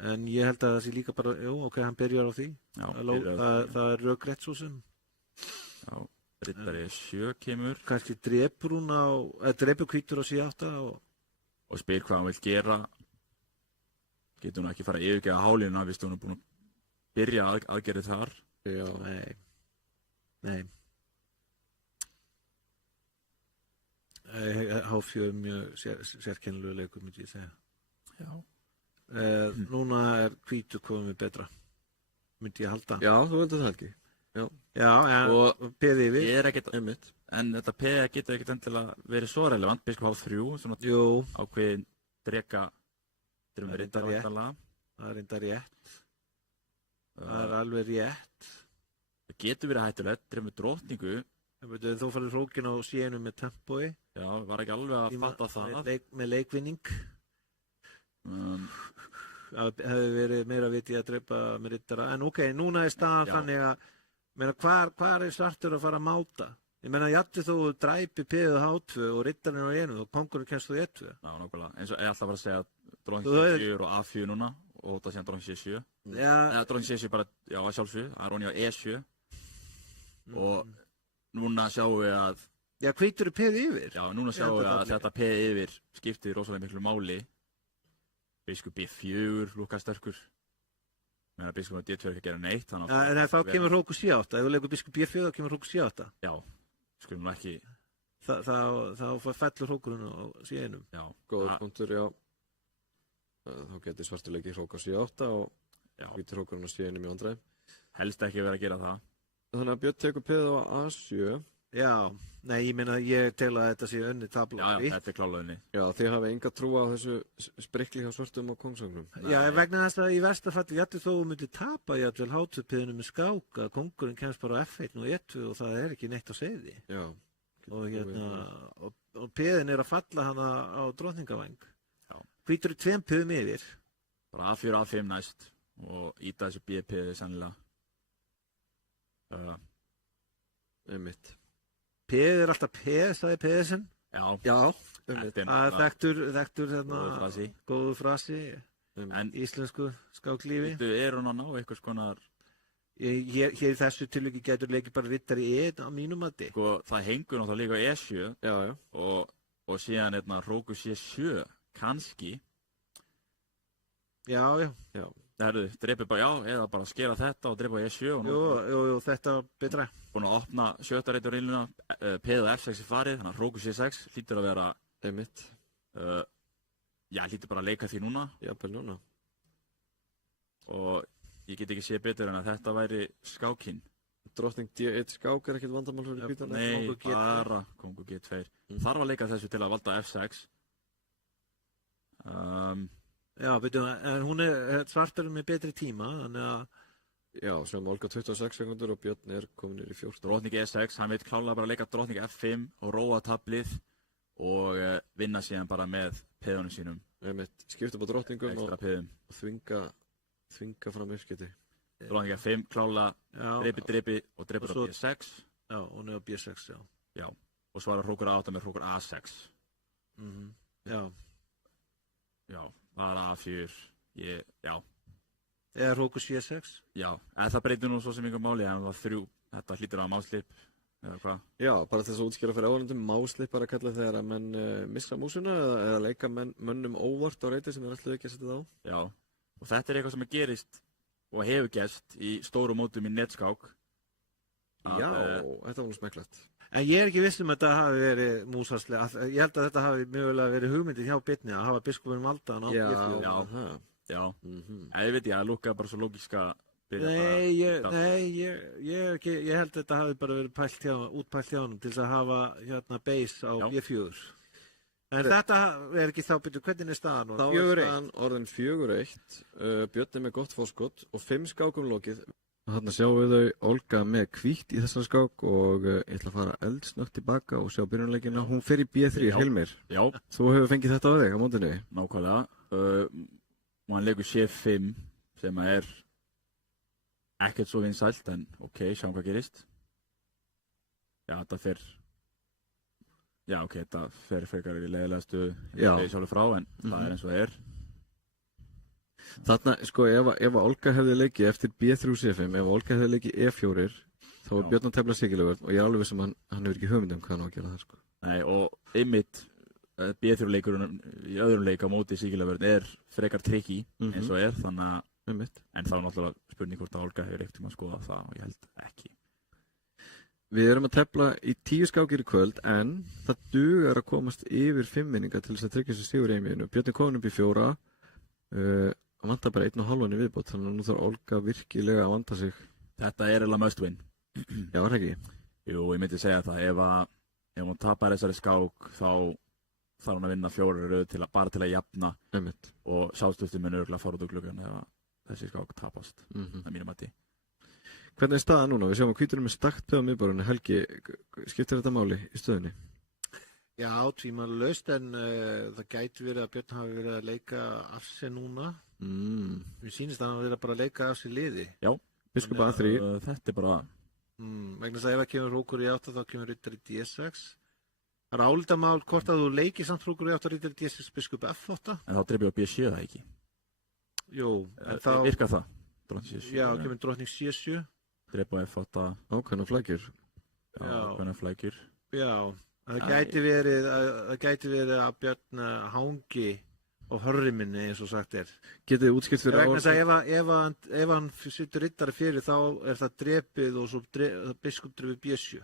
En ég held að það sé líka bara, hann byrjar á því. Já, það er rökrétt svo sem. Já, riddari 7 kemur. Kannski drepur hvítur á C8 og spyr hvað hann vil gera. Getur hún ekki fara að yfirgefa hálínuna fyrst hún er búin að byrja aðgerðið þar? Já, nei. H4 er mjög sérkennilegu leikur, myndi ég segja. Já. Núna er hvítur komið betra, myndi ég halda. Já, þú heldur það ekki. Já, og peði yfir. Ég er ekkert einmitt. En þetta peði getur ekkert endilega verið svo relevant. Biskup H3, svona ákveðin drega Það er reynda rétt. Það er alveg rétt. Það getur verið hættulegt, drefum við drottningu. Þú farið hrókin á sénu með tempói. Já, var ekki alveg að fatta það. Með leikvinning. Það hefði verið meira viti að drepa með riddara. En ok, núna er staðan þannig að hvar er svartur að fara að máta? Ég meina, jafnvel þú dræpi peðið H2 og riddarinn á einu og kóngurinn kemst þú í 1-2. Já, nákvæmlega. Eins og ég ætla bara að segja drottningu 4 og A4 núna og það síðan dróðning C7. Já. Dróðning C7 bara, já, að sjálfsögðu, það er ofan í á E7. Og núna sjáum við að... Já, hvítur er peð yfir. Já, núna sjáum við að þetta peð yfir skiptir rosalega miklu máli. Biskup B4, lúkast sterkur. Meðan biskup D2 ekki að gera neitt. En þá kemur hrókur C8. Ef við leikum biskup B4 þá kemur hrókur C8. Já, skulum nú ekki... Þá fellur hrókurinn á C1. Já, góður punktur, já. Þá getur svartur leikið hrók á C8 og hvítur hrókurinn á C1 í vandræðum. Helst ekki verið að gera það. Þannig að Björn tekur peð á A7. Já, nei, ég meina ég tel að þetta sé önni tabla. Já, þetta er klálega önni. Já, þið hafið enga trú á þessu sprikli hjá svörtum og kongsögnum. Já, vegna þess að í versta falli jafnvel þó myndi tapa jafnvel hátupiðinu með skák að kongurinn kemst bara á F1 og E2 og það er ekki neitt á seiði. Já. Og piðin er að falla hana á drottningavæng. Já. Hvítur er 2 piðum yfir. Bara A4, A5 næst og íta þessu B-piði sennilega. Einmitt. Peð er alltaf peð, sagði peðisinn. Já. Það er þekktur góðu frasi. En íslensku skáklífi. Er hún að ná einhvers konar... Hér í þessu tilviki getur leikið bara riddari E á mínum mati. Sko, það hengur náttúrulega líka á E7 og síðan hrókur C7, kannski. Já. Það herðu, dreipið bara, eða bara skera þetta og dreipa E7. Jú, þetta er betra. Búin að opna sjöttareiturreiluna, peð og F6 í farið, þannig að hrókur C6 hlýtur að vera... Einmitt. Já, hlýtur bara að leika því núna. Jafnvel núna. Og ég get ekki séð betur en að þetta væri skákinn. Drottning D1 skák er ekkert vandamál fyrir hvítan? Nei, bara kongur G2. Þarf að leika þessu til að valda F6. Já, betur, en hún er svartur með betri tíma, þannig að... Já, sem Olga 26 sekundur og Björn er komin í 14. Drottning E6, hann veit klálega bara að leika drottning F5 og róa tablið og vinna síðan bara með peðunum sínum. Skipta upp á drottningum og þvinga fram uppskipti. Drottning F5 klálega, dreipi og dreipur á B6. Já, og nú á B6, já. Já, og svara hrókur A8 með hrókur A6. Já. Já, það er A4, já. Eða hrókur C6? Já, en það breytir nú svo sem ykkur máli, en það 3, þetta hlýtur á máslip, eða hvað? Já, bara þess að útskýra fyrir áhörðundum, máslip bara að kalla þegar að menn missa músuna eða leika mönnum óvart á reyti sem er alltaf ekki að setja það á. Já. Og þetta er eitthvað sem gerist og hefur gerst í stóru mótum í netskák. Já, þetta var nú smekklegt. En ég er ekki viss um að þetta hafi verið músarslega. Ég held að þetta hafi mögulega verið hugmyndið hjá Birni að hafa biskupinn valdaðan á G4. Já. Ég veit ég að lúka bara svo lógiska byrja bara. Nei, ég held að þetta hafi bara verið útpælt hjá honum til þess að hafa base á G4. En þetta er ekki þá byrju, hvernig er staðan? Þá er staðan orðin 4-1, Björn er með gott fórskot og 5 skákum lokið. Þarna sjáum við þau Olga með hvítt í þessar skák og ég ætla að fara eldsnögt tilbaka og sjá byrjunarleikina. Hún fer í B3, Hilmir. Já. Þú hefur fengið þetta á þig á mótinu. Nákvæmlega. Og hann leikur C5 sem er ekkert svo vinsælt en ok, sjáum hvað gerist. Já, þetta fer... Já, ok, þetta fer frekar í leiðilega stuðu í sjálfur frá, en það er eins og það er. Þarna, sko, ef Olga hefði leikið eftir B3 C5, ef Olga hefði leikið E4, þá er Björn að tefla sigurleguvörn og ég er alveg sem hann hefur ekki hugmynd hvað hann á að gera það, sko. Nei, og einmitt B3 leikurinn í öðrum leik á móti sigurleguvörn er frekar tricky eins og er, þannig að, en þá er náttúrulega spurning hvort að Olga hefur ekkert að skoða það og ég held ekki. Við erum að tefla í 10 skákir í kvöld en það dugar að komast yfir 5 minninga til þess að tryggja sér sigur í einvíginu. Björn er komin upp í 4, hann vantar bara 1,5 í viðbót, þannig að nú þarf Olga virkilega að vanda sig. Þetta er eiginlega must win. Já, er ekki? Jú, ég myndi segja það. Ef hún tapar þessari skák þá þarf hún að vinna 4 röð bara til að jafna og sjálfstöðstum mun örugglega fara út úr gluggann ef þessi skák tapast, að mínum mati. Hvernig er staðan núna? Við sjáum að hvíturinn með stakt peð á miðborðinu. Helgi, skiptir þetta máli í stöðunni? Já, tvímælalaust, en það gæti verið að Björn hafi verið að leika af sér núna. Mér sýnist að hann hafi verið að bara leika af sér liði. Já, biskup A3. Þetta er bara... Vegna þess að ef það kemur hrókur í 8 þá kemur riddari D6. Það er álitamál hvort að þú leikir samt hrókur í 8 riddari D6 biskup F8. En þá dreifir á B7 það ekki? Jú, en þá... Virkar það? Drottning C7? Já, kemur drottning C7. Drepa F8. Ákveðna flækjur. Já, ákveðna flækjur. Já, það gæti verið að Björn hangi á hörriminni eins og sagt er. Getið þið útskipt fyrir Vegna þess að ef hann situr riddari fyrir þá er það drepið og svo biskup drefið B7.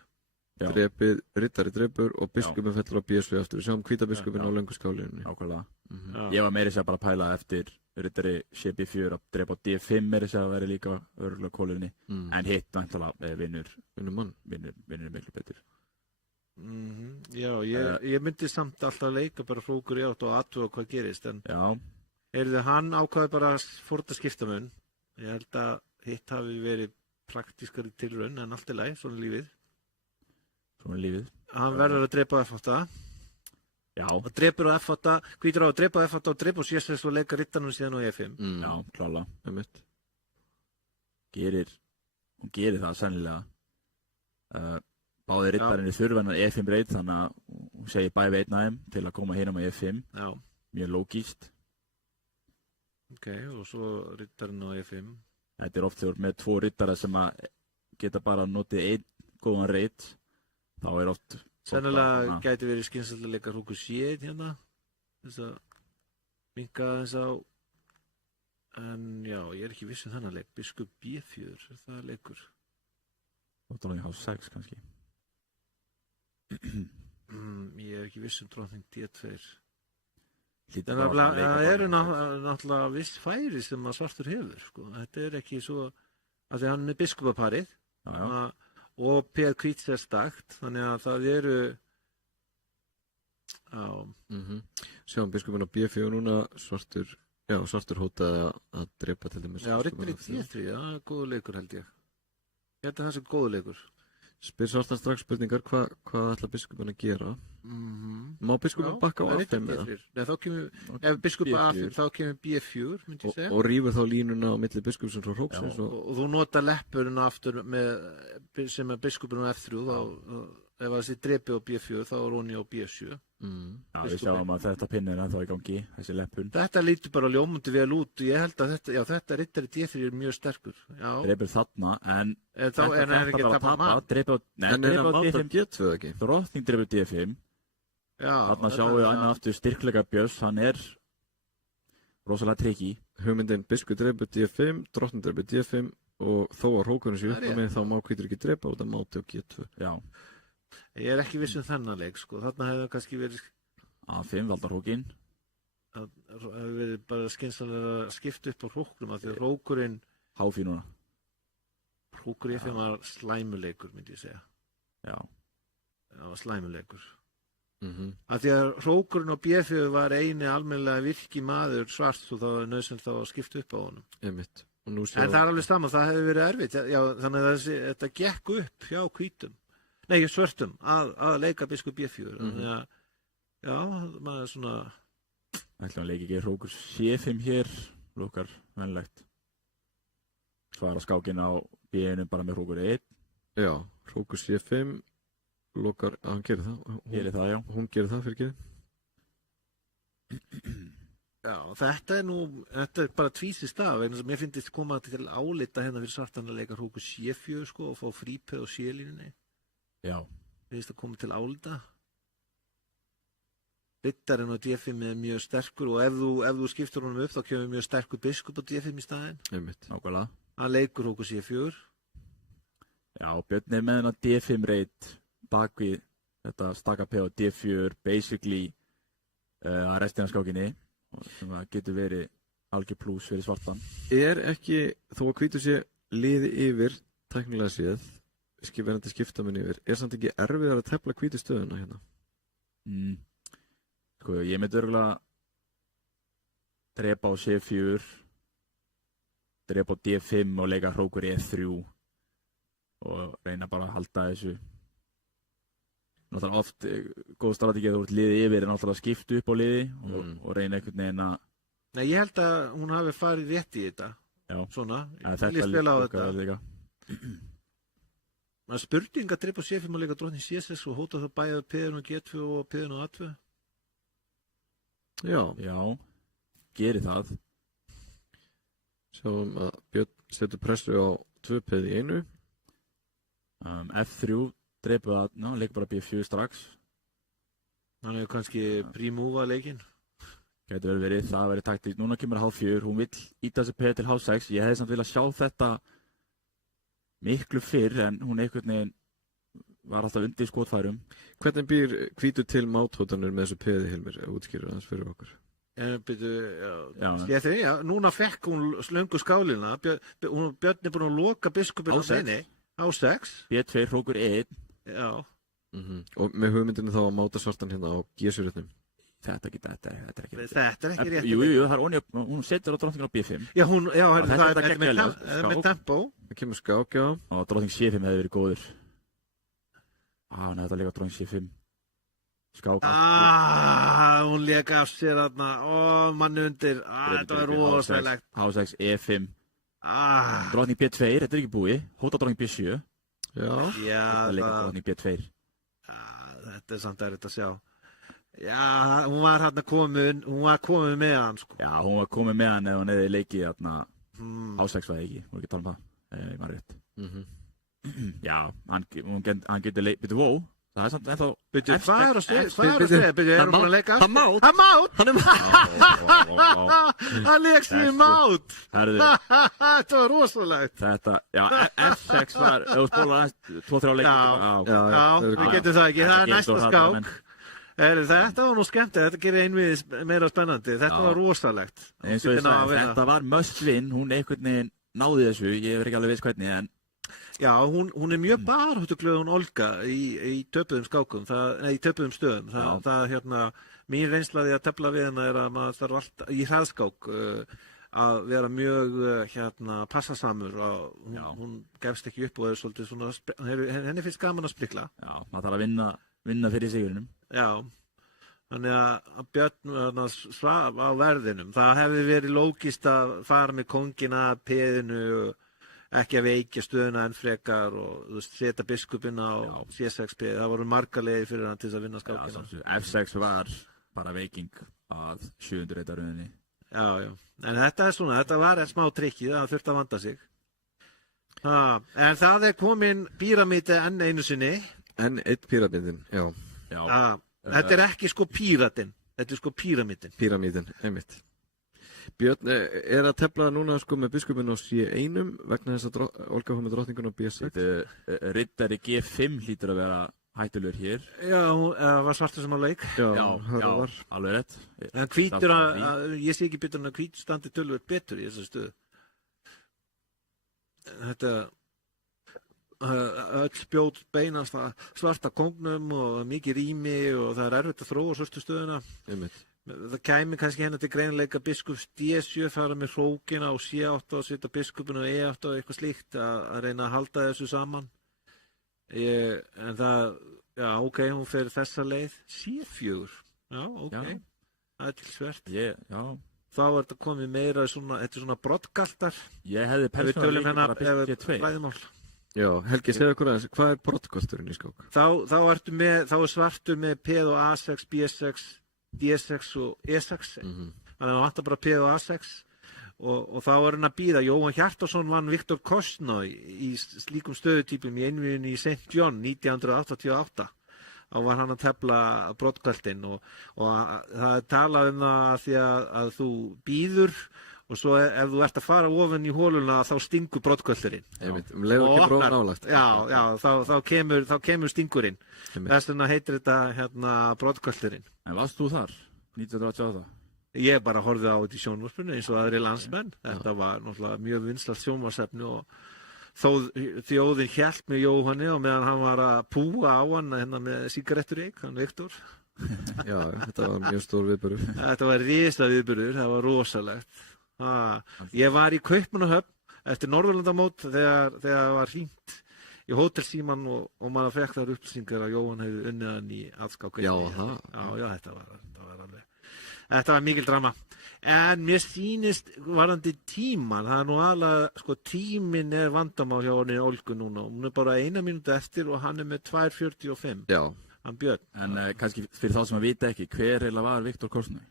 Drepið, riddari drepur og biskupin fellur á B7 eftir. Við sjáum hvíta biskupin á löngu skálinni. Ákveðlega. Ég var meira að segja bara að pæla eftir riddari CB4 að drepa á D5 meira að segja að vera líka örgulega kólurinni. En hitt væntanlega vinnur miklu betur. Já, ég myndi samt alltaf leika bara hrókur í átt og aðtuga hvað gerist, en hann ákvaði bara fórt að skipta mun. Ég held að hitt hafi verið praktískari tilraun, en allt er læg, svona lífið. Hann verður að drepa F8. Já. Og drepur á F8, hvítur á að drepa á F8 og drepa á C6 og leika rittanum síðan á E5. Já, klálega. Hún gerir það sennilega. Báðir riddarinni þurfa hennar E5 reit, þannig að hún segir bæði við einn af þeim til að koma hérna með E5. Já. Mjög lógískt. Ok, og svo riddarinn á E5. Þetta er oft þegar með 2 riddara sem að geta bara notið einn góðan reit, þá er oft... Sennilega gæti verið skynsamlega leika hrókur C1 hérna, þess að minka þess á, en já, ég er ekki viss þennan leik, biskup B4, er það leikur? Drottning H6 kannski. Ég er ekki viss drottning D2. Það eru náttúrulega viss færi sem að svartur hefur, sko. Þetta er ekki svo, af því hann er með biskupaparið og Per Kvíts er stakt, þannig að það eru Sjáum biskupin á B4 núna, svartur hótaði að drepa til dæmis. Já, riddari D3, góður leikur held ég. Ég held að það sé góður leikur. Spyr svartan strax spurningar, hvað ætla biskupin að gera? Má biskupin bakka á A5 eða? Ef biskup A5, þá kemur B4, myndi ég segja. Og rífur þá línuna á milli biskupsins og hróksins. Og þú nota leppurinn aftur sem er biskupin á F3, ef það sé drepi á B4, þá er honi á B7. Já, við sjáum að þetta pinn er ennþá í gangi, þessi leppun. Þetta lítur bara ljómandi vel út. Ég held að þetta riddari D3 er mjög sterkur. Dreipur þarna, en þetta er ekki að tapa. En er að máta G2 ekki? Drottning dreipur D5. Þarna sjáum við annað aftur styrkleika Björns, hann er rosalega trikki. Hugmyndin biskup dreipur D5, drottning dreipur D5 og þó að hrókurinn sé upp á mig þá má hvítur ekki dreipa út af máti á G2. Já. Ég er ekki viss þennan leik, sko. Þarna hefði það kannski verið... A5 valda hrókin. Það hefði verið bara skynsamlega að skipta upp á hróknum, af því að hrókurinn... H4 núna. Hrókur í F5 var slæmuleikur, myndi ég segja. Já. Já, slæmuleikur. Af því að hrókurinn á B4 var eini almennilega virki maður svart og það var nauðsynlegt þá að skipta upp á honum. Einmitt. En það er alveg saman, það hefði verið erfitt. Já, þannig að þetta gekk upp hjá hvítum. Nei, svörtum, að leika biskup B4. Þannig að, já, maður er svona... Ætlum að leika ekki hrókur C5 hér, lókar venlegt. Svara skákin á B1 bara með hrókur 1. Já, hrókur C5, lókar, hann gerir það. Gerir það, já. Hún gerir það fyrir ekki. Já, þetta er bara tvísi staf, en mér finnst koma til álita hérna fyrir svartan að leika hrókur C4, sko, og fá frípeð á C-línunni. Já. Mér finnst það koma til álita. Riddarinn á D5 er mjög sterkur og ef þú skiptur honum upp þá kemur mjög sterkur biskup á D5 í staðinn. Einmitt. Nákvæmlega. Hann leikur hrókur C4. Já, Björn er með hennar D5 reit bakvið þetta staka P á D4, basically að restina skákinni, sem að getur verið algjör plús fyrir svartan. Er ekki, þó að hvítur sé liði yfir, tæknilega séð, verandi skiptaminn yfir, er samt ekki erfiðar að tefla hvítu stöðuna hérna? Sko, ég myndi örgulega drepa á C4, drepa á D5 og leika hrókur í E3 og reyna bara að halda þessu. Náttúrulega oft góð strategi að þú ert liði yfir en náttúrulega skiptu upp á liði og reyna einhvern veginn að... Nei, ég held að hún hafi farið rétt í þetta. Já. Svona, þetta ég spila á þetta. Líka. Það er spurning að drepa á C5 og leika drottning C6 og hóta það bæðið P1 og G2 og P1 og A2. Já. Já, geri það. Sjáum að Björn setur pressu á 2 peð í einu. F3 dreipur að, leikur bara B4 strax. Hann hefur kannski prímúvað leikinn. Gæti verið, það verið taktík. Núna kemur H4, hún vill íta þessi peð til H6. Ég hefði samt viljað sjá þetta miklu fyrr, en hún einhvern veginn var alltaf undir skotfærum. Hvernig býr hvítur til máthótanir með þessu peði, Hilmir? Útskýrur aðeins fyrir okkur. Núna fekk hún slöngu skálina. Björn er búinn að loka biskupinn á sinni. H6. B2, hrókur 1. Já. Og með hugmyndinu þá að máta svartan hérna á G-surutnum. Þetta er ekki rétt. Jú, það er hún setur á drottningur á B5. Já, það er með tempo. Það kemur skák, já. Og drottning C5 hefði verið góður. Hún hefði þetta líka drottning C5. Skák. Hún lék af sér þarna. Mann undir. Þetta var rosalegt. H6, E5. Drottning B2, þetta er ekki búið. Hóta drottning B7. Já. Þetta er líka drottning B2. Þetta er samt erfitt að sjá. Já, hún var hérna komin með hann, sko. Já, hún var komin með hann ef hún hefði leikið hérna H6 var það ekki, voru ekki að tala um það, ég maður rétt. Já, hann getur leikið, byrju, wow, það er samt ennþá... Byrju, hvað er að segja? Byrju, er hún að leika? Hann mátt! Hann er mátt! Hann leik sér mátt! Þetta var rosalegt. Þetta, já, F6 var, ef þú spólar aðeins 2-3 leikið. Já, við getum það ekki, það er næsta skák. Þetta var nú skemmt, þetta gerir einmiðis meira spennandi, þetta var rosalegt. Eins og ég sagði, þetta var must win, hún einhvern veginn náði þessu, ég verð ekki alveg viss hvernig, en... Já, hún er mjög baráttuglöð, hún Olga, í töpuðum skákum, í töpuðum stöðum. Það, mín reynslaði að tefla við hennar er að maður þarf alltaf, í hraðskák, að vera mjög, passasamur, hún gefst ekki upp og er svolítið svona, henni finnst gaman að sprikla. Já, maður þarf að vinna fyrir sigurinnum. Já, þannig að Björn svaf á verðinum. Það hefði verið lógist að fara með kóngina að peðinu og ekki að veikja stöðuna enn frekar og setja biskupinn á C6 peð. Það voru marga leiðir fyrir hann til þess að vinna skákina. F6 var bara veiking að 700 rauninni. Já, en þetta var smá trikkið, það þurfti að vanda sig. En það er komin píramíti enn einu sinni. Enn eitt píramítin, já. Þetta er ekki sko píratin, þetta er sko píramítin. Píramítin, einmitt. Björn er að tefla núna sko með biskupinn á C1 vegna þess að Olga kom með drottningun á B6. Riddari G5 hlýtur að vera hættulegur hér. Já, var svartur sem á leik. Já, alveg rétt. En hvítur ég sé ekki betur en að hvítur standi tölvöld betur í þessari stöðu. Þetta... öll spjót beinast að svarta kóngnum og mikið rými og það er erfitt að þróa svörstu stöðuna. Það kæmi kannski hérna til greinleika biskups D7 fara með hrókina og C8 og setja biskupin og E8 og eitthvað slíkt að reyna að halda þessu saman. En það, já ok, hún fer þessa leið. C4, já ok, það er til svert. Þá er þetta komið meira svona, þetta er svona broddgaltar. Ég hefði persónulega leikið bara biskupin D2. Já, Helgi, segðu okkur aðeins, hvað er broddgalturinn í skák? Þá er svartur með peð og A6, B6, D6 og E6. Þannig að það vantar bara peð og A6 og þá er hann að bíða. Jóhann Hjartarson vann Viktor Kostnói í slíkum stöðutýpum í einvíðinni í St. John 1988. Þá var hann að tefla broddgaltinn og það er talað um það því að þú býður og svo ef þú ert að fara ofan í hóluna þá stingur broddgöldurinn. Leður ekki bróð nálagt. Já, þá kemur stingurinn. Þess vegna heitir þetta broddgöldurinn. En varst þú þar 1988? Ég bara horfði á þetta í sjónvarpinu eins og aðri landsmenn. Þetta var náttúrulega mjög vinsælt sjónvarpsefni og þjóðin hélt með Jóhanni og meðan hann var að púa á hann hérna með sígarettureik, hann Viktor. Já, þetta var mjög stór viðburður. Þetta var risa viðburður, það var rosalegt. Ég var í Kaupmannahöfn eftir Norðurlandamót þegar það var hringt í hótelsíman og maður fekk þar upplýsingar að Jóhann hefði unnið hann í aðskák. Já, þetta var mikil drama. En mér sýnist varðandi tíman, það er nú aðlega, sko tíminn er vandamál hjá henni Olgu núna. Hún er bara 1 mínútu eftir og hann er með 2:45. Já. Hann Björn. En kannski fyrir þá sem að vita ekki, hver eiginlega var Viktor Kostnói?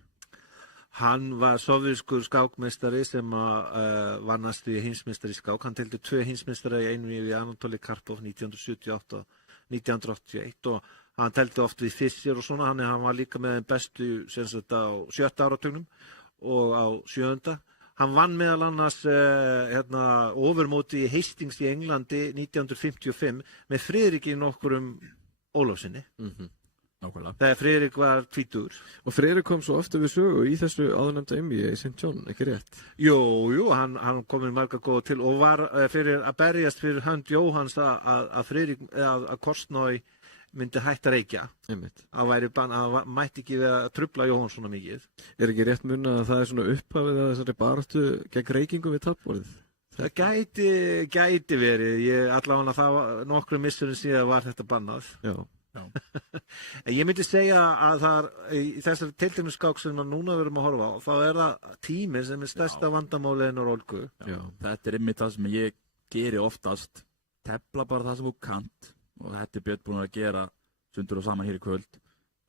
Hann var sovjískur skákmeistari sem var næstu heimsmeistari í skák. Hann teldi 2 heimsmeistara í einvígi við Anatoli Karpov 1978 og 1981 og hann teldi oft við Fischer og svona. Hann var líka með þeim bestu sem sagt á 7. áratugnum og á 7. Hann vann meðal annars ofurmóti í Hastings í Englandi 1955 með Friðriki nokkurum Ólafssyni. Nákvæmlega. Þegar Friðrik var 20. Og Friðrik kom svo ofta við sögu í þessu áðurnefnda einvígi í St. John, ekki rétt? Jú, hann kom með marga góða til og var fyrir að berjast fyrir hönd Jóhanns að Kortsnói myndi hætta reykja. Einmitt. Hann mætti ekki við að trufla Jóhann svona mikið. Er ekki rétt munað að það er svona upphafið að þessari baráttu gegn reykingum við taflborðið? Það gæti verið. Allavega það nokkru missurinn síðan var þetta bannað. Já. Ég myndi segja að það í þessari tilteknu skák sem við núna verum að horfa á, þá er það tími sem er stærsta vandamálið inn á Olgu. Þetta er einmitt það sem ég geri oftast, tefla bara það sem þú kannt og þetta er Björn búinn að gera sundur og saman hér í kvöld,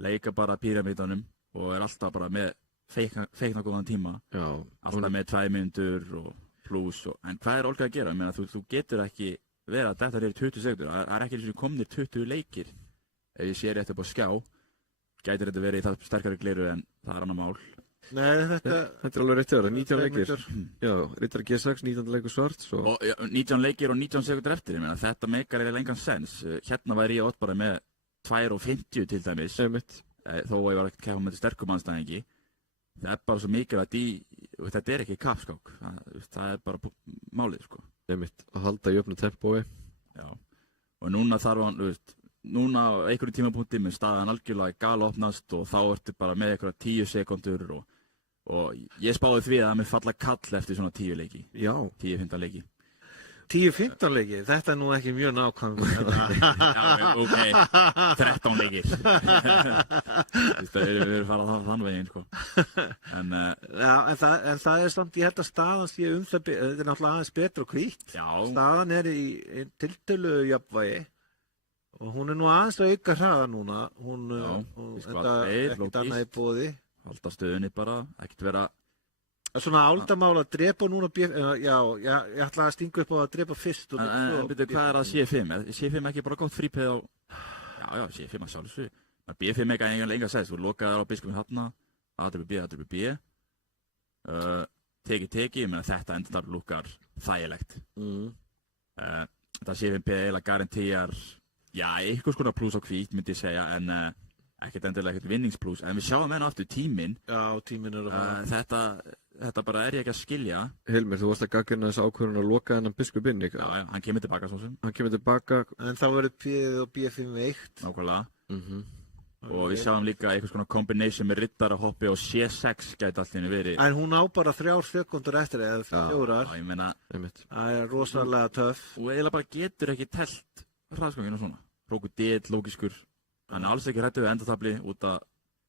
leika bara píramídanum og er alltaf bara með feikna góðan tíma. Já. Alltaf með 2 mínútur og pluss en hvað er Olga að gera? Ég meina, þú getur ekki verið að þetta er 20 sekundur, það er ekki eins og komnir 20 leikir. Ef ég sé rétt upp á skjá, gætir þetta verið í það sterkari gleiru en það er annar mál. Nei, þetta er alveg rétt hjá 19 leikir. Já, Riddar G6, 19 leikur Svarts. Og 19 leikir og 19 sekundur eftir, ég meina, þetta meikar eiginlega engan sens. Hérna væri ég bara með 2:50 til dæmis, þó að ég var ekki að keppa með þetta sterkum andstæðingi. Það er bara svo mikilvægt þetta er ekki kappskák, það er bara málið, sko. Einmitt, að halda í jöfnu tempói. Já, og núna þarf hann, núna á einhverjum tímapunkti með staðan algjörlega galopnast og þá ertu bara með einhverja 10 sekundur og ég spáði því að það með falla kall eftir svona 10 leiki. Já. 10-15 leiki. 10-15 leiki? Þetta er nú ekki mjög nákvæmlega. Já, ok, 13 leikir. Við erum farað þann veginn, sko. En það er samt, ég held að staðan sé það, þetta er náttúrulega aðeins betra og hvítt. Já. Staðan er í tiltöluðu jafnvægi. Og hún er nú aðeins að auka hraða núna. Þetta er ekkert annað í boði. Halda stöðunni bara, ekkert vera. Það er svona áldamál að drepa núna, ég ætla að stinga upp á að drepa fyrst. En byrju, hvað er að C5? Er C5 ekki bara gott frípeð á, já, C5 að sjálfsögðu. B5 ekki enga sess, þú lokaði þar á biskupin þarna, A-B, teki, ég meina þetta endar lukkar þægilegt. Þetta C5P eiginlega garantíjar, já, einhvers konar pluss á hvít myndi ég segja, en ekkert endilega ekkert vinningsplús, en við sjáum enn aftur tíminn. Já, tíminn er að fara. Þetta bara er ég ekki að skilja. Hilmir, þú varst að gagnrýna þessu ákvörðun að loka þennan biskupinn inn, ekki? Já, hann kemur tilbaka svo sem. Hann kemur tilbaka. En þá verður P og B5 veikt. Nákvæmlega. Og við sjáum líka einhvers konar combination með riddarahoppi og C6 gæti allt henni verið. En hún á bara 3 sekundur eftir eða 4. Já, ég meina. Það er rosalega töff. Og eiginlega bara getur ekki telt hraðskanginu svona. Krokodil, lógiskur. Hann er alls ekki hræddur við endatabli út af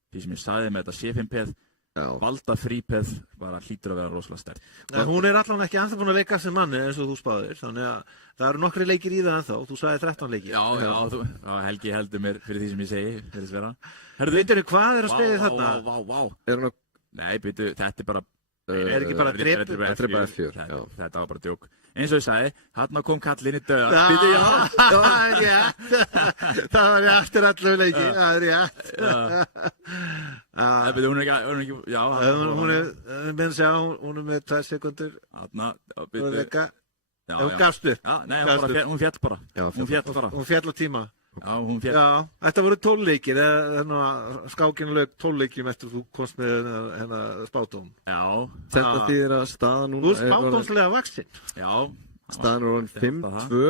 því sem ég sagði með þetta C5-peð. Valda frípeð bara hlýtur að vera rosalega sterk. Hún er allavega ekki ennþá búin að leika sem manni eins og þú spáðir, þannig að það eru nokkri leikir í það ennþá, þú sagði 13 leikir. Já, Helgi heldur mér fyrir því sem ég segi, fyrir þess vera. Veitur þið hvað er að spegja þarna? Vá. Nei, byrju, þetta er bara... Er ekki bara drepa F4? Þetta var bara djók. Eins og ég sagði, hann kom kallinn í döða. Það var rétt. Það var rétt allavega leiki, það er rétt. Hún er ekki, já. Hún er með 2 sekundur. Hún gafst upp. Nei, hún fjall bara. Hún fjall á tíma. Já, hún fjall. Já, þetta voru 12 leikir, skákinu lauk 12 leikjum eftir þú komst með hennar spátón. Já. Þetta þýðir að staðan núna er... Þú er spátónslega vaxinn. Já. Staðan er orðin 5-2,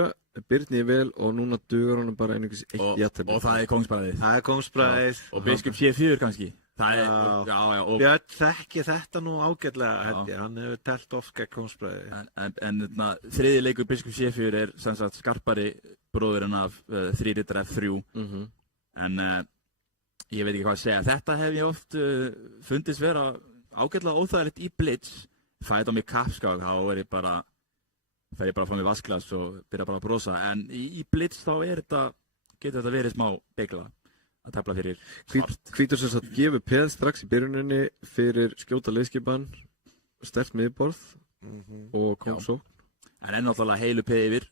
Birni vel og núna dugur honum bara einhverjum 1 jafntefli. Og það er Kongsbræðið. Það er Kongsbræðið. Og biskup C4 kannski. Björn þekki þetta nú ágætlega, held ég. Hann hefur telt oft gegn Kongsbræðið. En þriði leikur biskup C4 er sem sagt skarpari bróðurinn af 3 riddar F3. En ég veit ekki hvað að segja. Þetta hef ég oft fundist vera ágætlega óþægilegt í blitz. Fæði á mig kappskák, þá er ég bara fer ég bara fram í vasklas og byrja bara að brosa. En í blitz þá getur þetta verið smá beigla. að tefla fyrir svart. Hvítur sem sagt gefur peð strax í byrjuninni fyrir skjóta leiðskipan, sterkt miðborð og kóngsókn. En náttúrulega heilu peð yfir.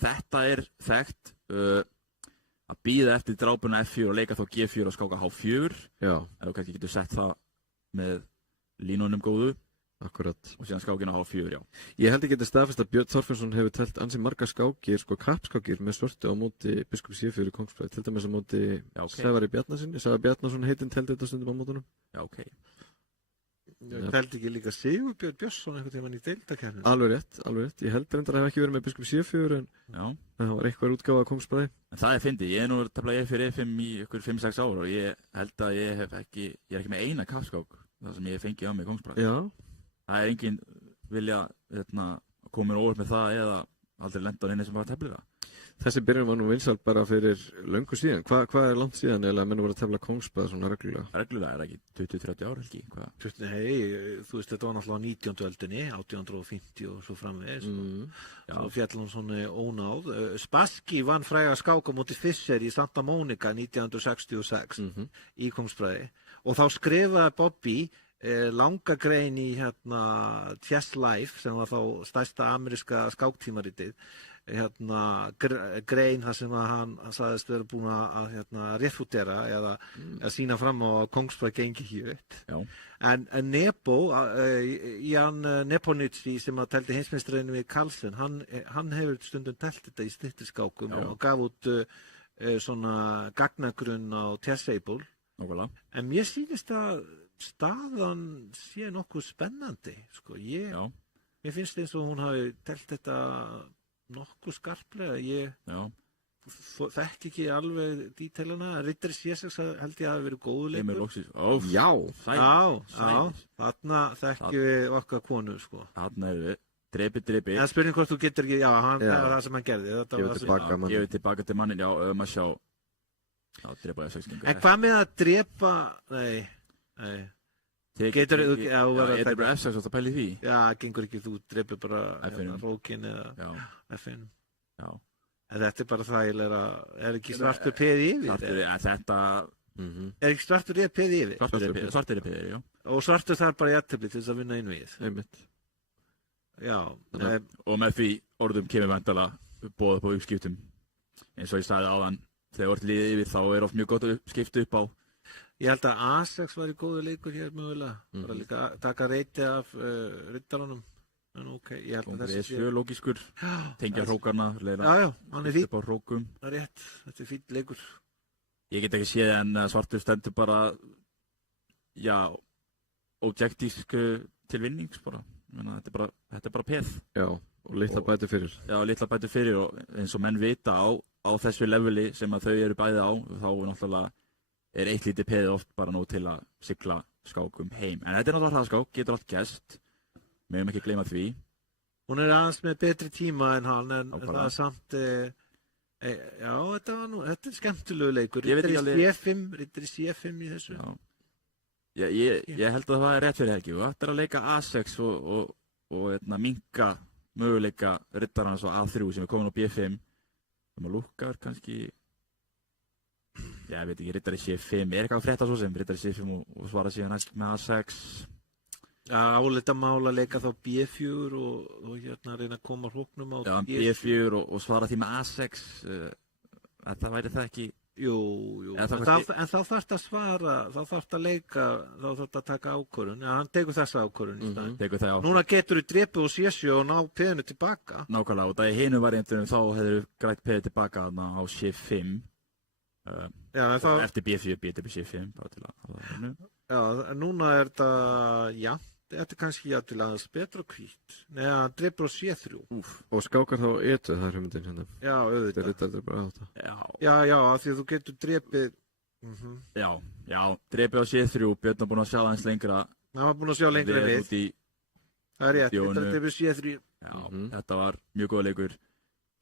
Þetta er þekkt að bíða eftir drápuna F4 og leika þá G4 og skáka H4. Já. Ef þú kannski getur sett það með línunum góðu. Akkurat. Og síðan skákina H4, já. Ég held ég geti staðfest að Björn Þorfinnsson hefur telt ansi margar skákir, sko kappskákir með svörtu á móti biskup C4 í Kongsbræði, til dæmis á móti Sævari Bjarnasinni. Sævar Bjarnason heitinn teldi þetta stundum á mótunum. Já, ok. Teldi ekki líka Sigurbjörn Björnsson einhvern tímann í deildakeppninni? Alveg rétt. Ég held reyndar að hef ekki verið með biskup C4 en það var eitthvað útgáfa á Kongsbræði. En það er fyndið. Ég nú tefla fyrir F5 í ykkur 5-6 ár og ég held að ég er ekki með eina kappskák þar sem ég fengi á mig Kongsbræði. Já. Það er enginn vilja koma mér óvart með það eða aldrei lenda á henni sem var að tefla það. Þessi byrjun var nú vinsæl bara fyrir löngu síðan. Hvað er langt síðan eða menn voru að tefla Kongsbræði svona reglulega? Reglulega er ekki 20-30 ár helgi. Nei, þú veist þetta var náttúrulega á 19. öldinni, 1850 og svo framvegis. Svo fjall hún svona ónáð. Spassky vann fræga skák á móti Fischer í Santa Monica 1966 í Kongsbræði og þá skrifaði Bobby langa grein í Chess Life sem var þá stærsta ameríska skáktímaritið grein þar sem hann sagðist vera búinn að refutera eða að sýna fram á að Kongsbræði gengi ekki upp. En Nepo, Jan Neponitsky sem að teldi heimsmeistarinn við Carlsen, hann hefur stundum telt þetta í styttiskákum og gaf út svona gagnagrunn á Chessable. En mér sýnist að staðan sé nokkuð spennandi, sko. Mér finnst eins og hún hafi telt þetta nokkuð skarplega. Ég þekki ekki alveg dítelana. Rittari C6 held ég að hafi verið góðu leikur. Já, þarna þekkjum við okkar konu, sko. Þarna erum við, drepi. En spurning hvort þú getur ekki, það var það sem hann gerði. Gefið tilbaka til mannin, að sjá, drepa F6. En hvað með að drepa, nei. Getur þú bara F6 og það pæli því? Já, gengur ekki, þú dreipir bara rókin eða F1. Þetta er bara þægilega, er ekki svartur peði yfir? Er ekki svartur peði yfir? Svartur peði, já. Og svartur þarf bara jafntefli til þess að vinna innvíð? Einmitt. Já. Og með því orðum kemur vandalega boð upp á uppskiptum. Eins og ég sagði áðan, þegar orðið liðið yfir þá er oft mjög gott að skipta upp á. Ég held að A6 var í góðu leikur hér mögulega. Bara líka taka reyti af riddaranum. En ok, ég held að þessi sé lógískur. Tengja hrókarna, Já, hann er fínt. Upp á hrókum. Það er rétt, þetta er fínt leikur. Ég get ekki séð en svartur stendur bara, objektísk til vinnings bara. Þetta er bara peð. Já, og litla bætur fyrir. Já, litla bætur fyrir og eins og menn vita á þessu leveli sem að þau eru bæði á, þá náttúrulega er eitt lítið peðið oft bara nóg til að sigla skákum heim. En þetta er náttúrulega hraðskák, getur allt gerst. Megum ekki gleyma því. Hún er aðeins með betri tíma en hann, en það er samt, þetta er skemmtilegu leikur. Rittari C5 í þessu. Já. Ég held að það er rétt fyrir ekki. Þetta er að leika A6 og minnka möguleika rittarans á A3 sem er komin á B5. Það maður lukkar kannski. Ég veit ekki, rittari C5, er eitthvað að frétta svo sem rittari C5 og svara síðan næst með A6. Álita mála leika þá B4 og reyna að koma hróknum á B4 og svara því með A6, það væri það ekki. Jú, en þá þarf að svara, þá þarf að leika, þá þarf að taka ákvörðun. Hann tekur þessa ákvörðun í staðinn. Núna getur þú drepið og C7 og ná peðinu tilbaka. Nákvæmlega, og það í hinu variantunum þá hefur grætt peðið tilbaka á C5. Eftir B4, B5 núna er þetta þetta er kannski til aðeins betra og hvít hann dreipur á C3 og skákar þá etu, það er hugmyndin hérna. Já, auðvitað þetta er bara átta. Já, af því að þú getur dreipið Já, dreipið á C3 Björn var búinn að sjá aðeins lengra hann var búinn að sjá lengra við það er rétt, þetta dreipið C3 þetta var mjög góða leikur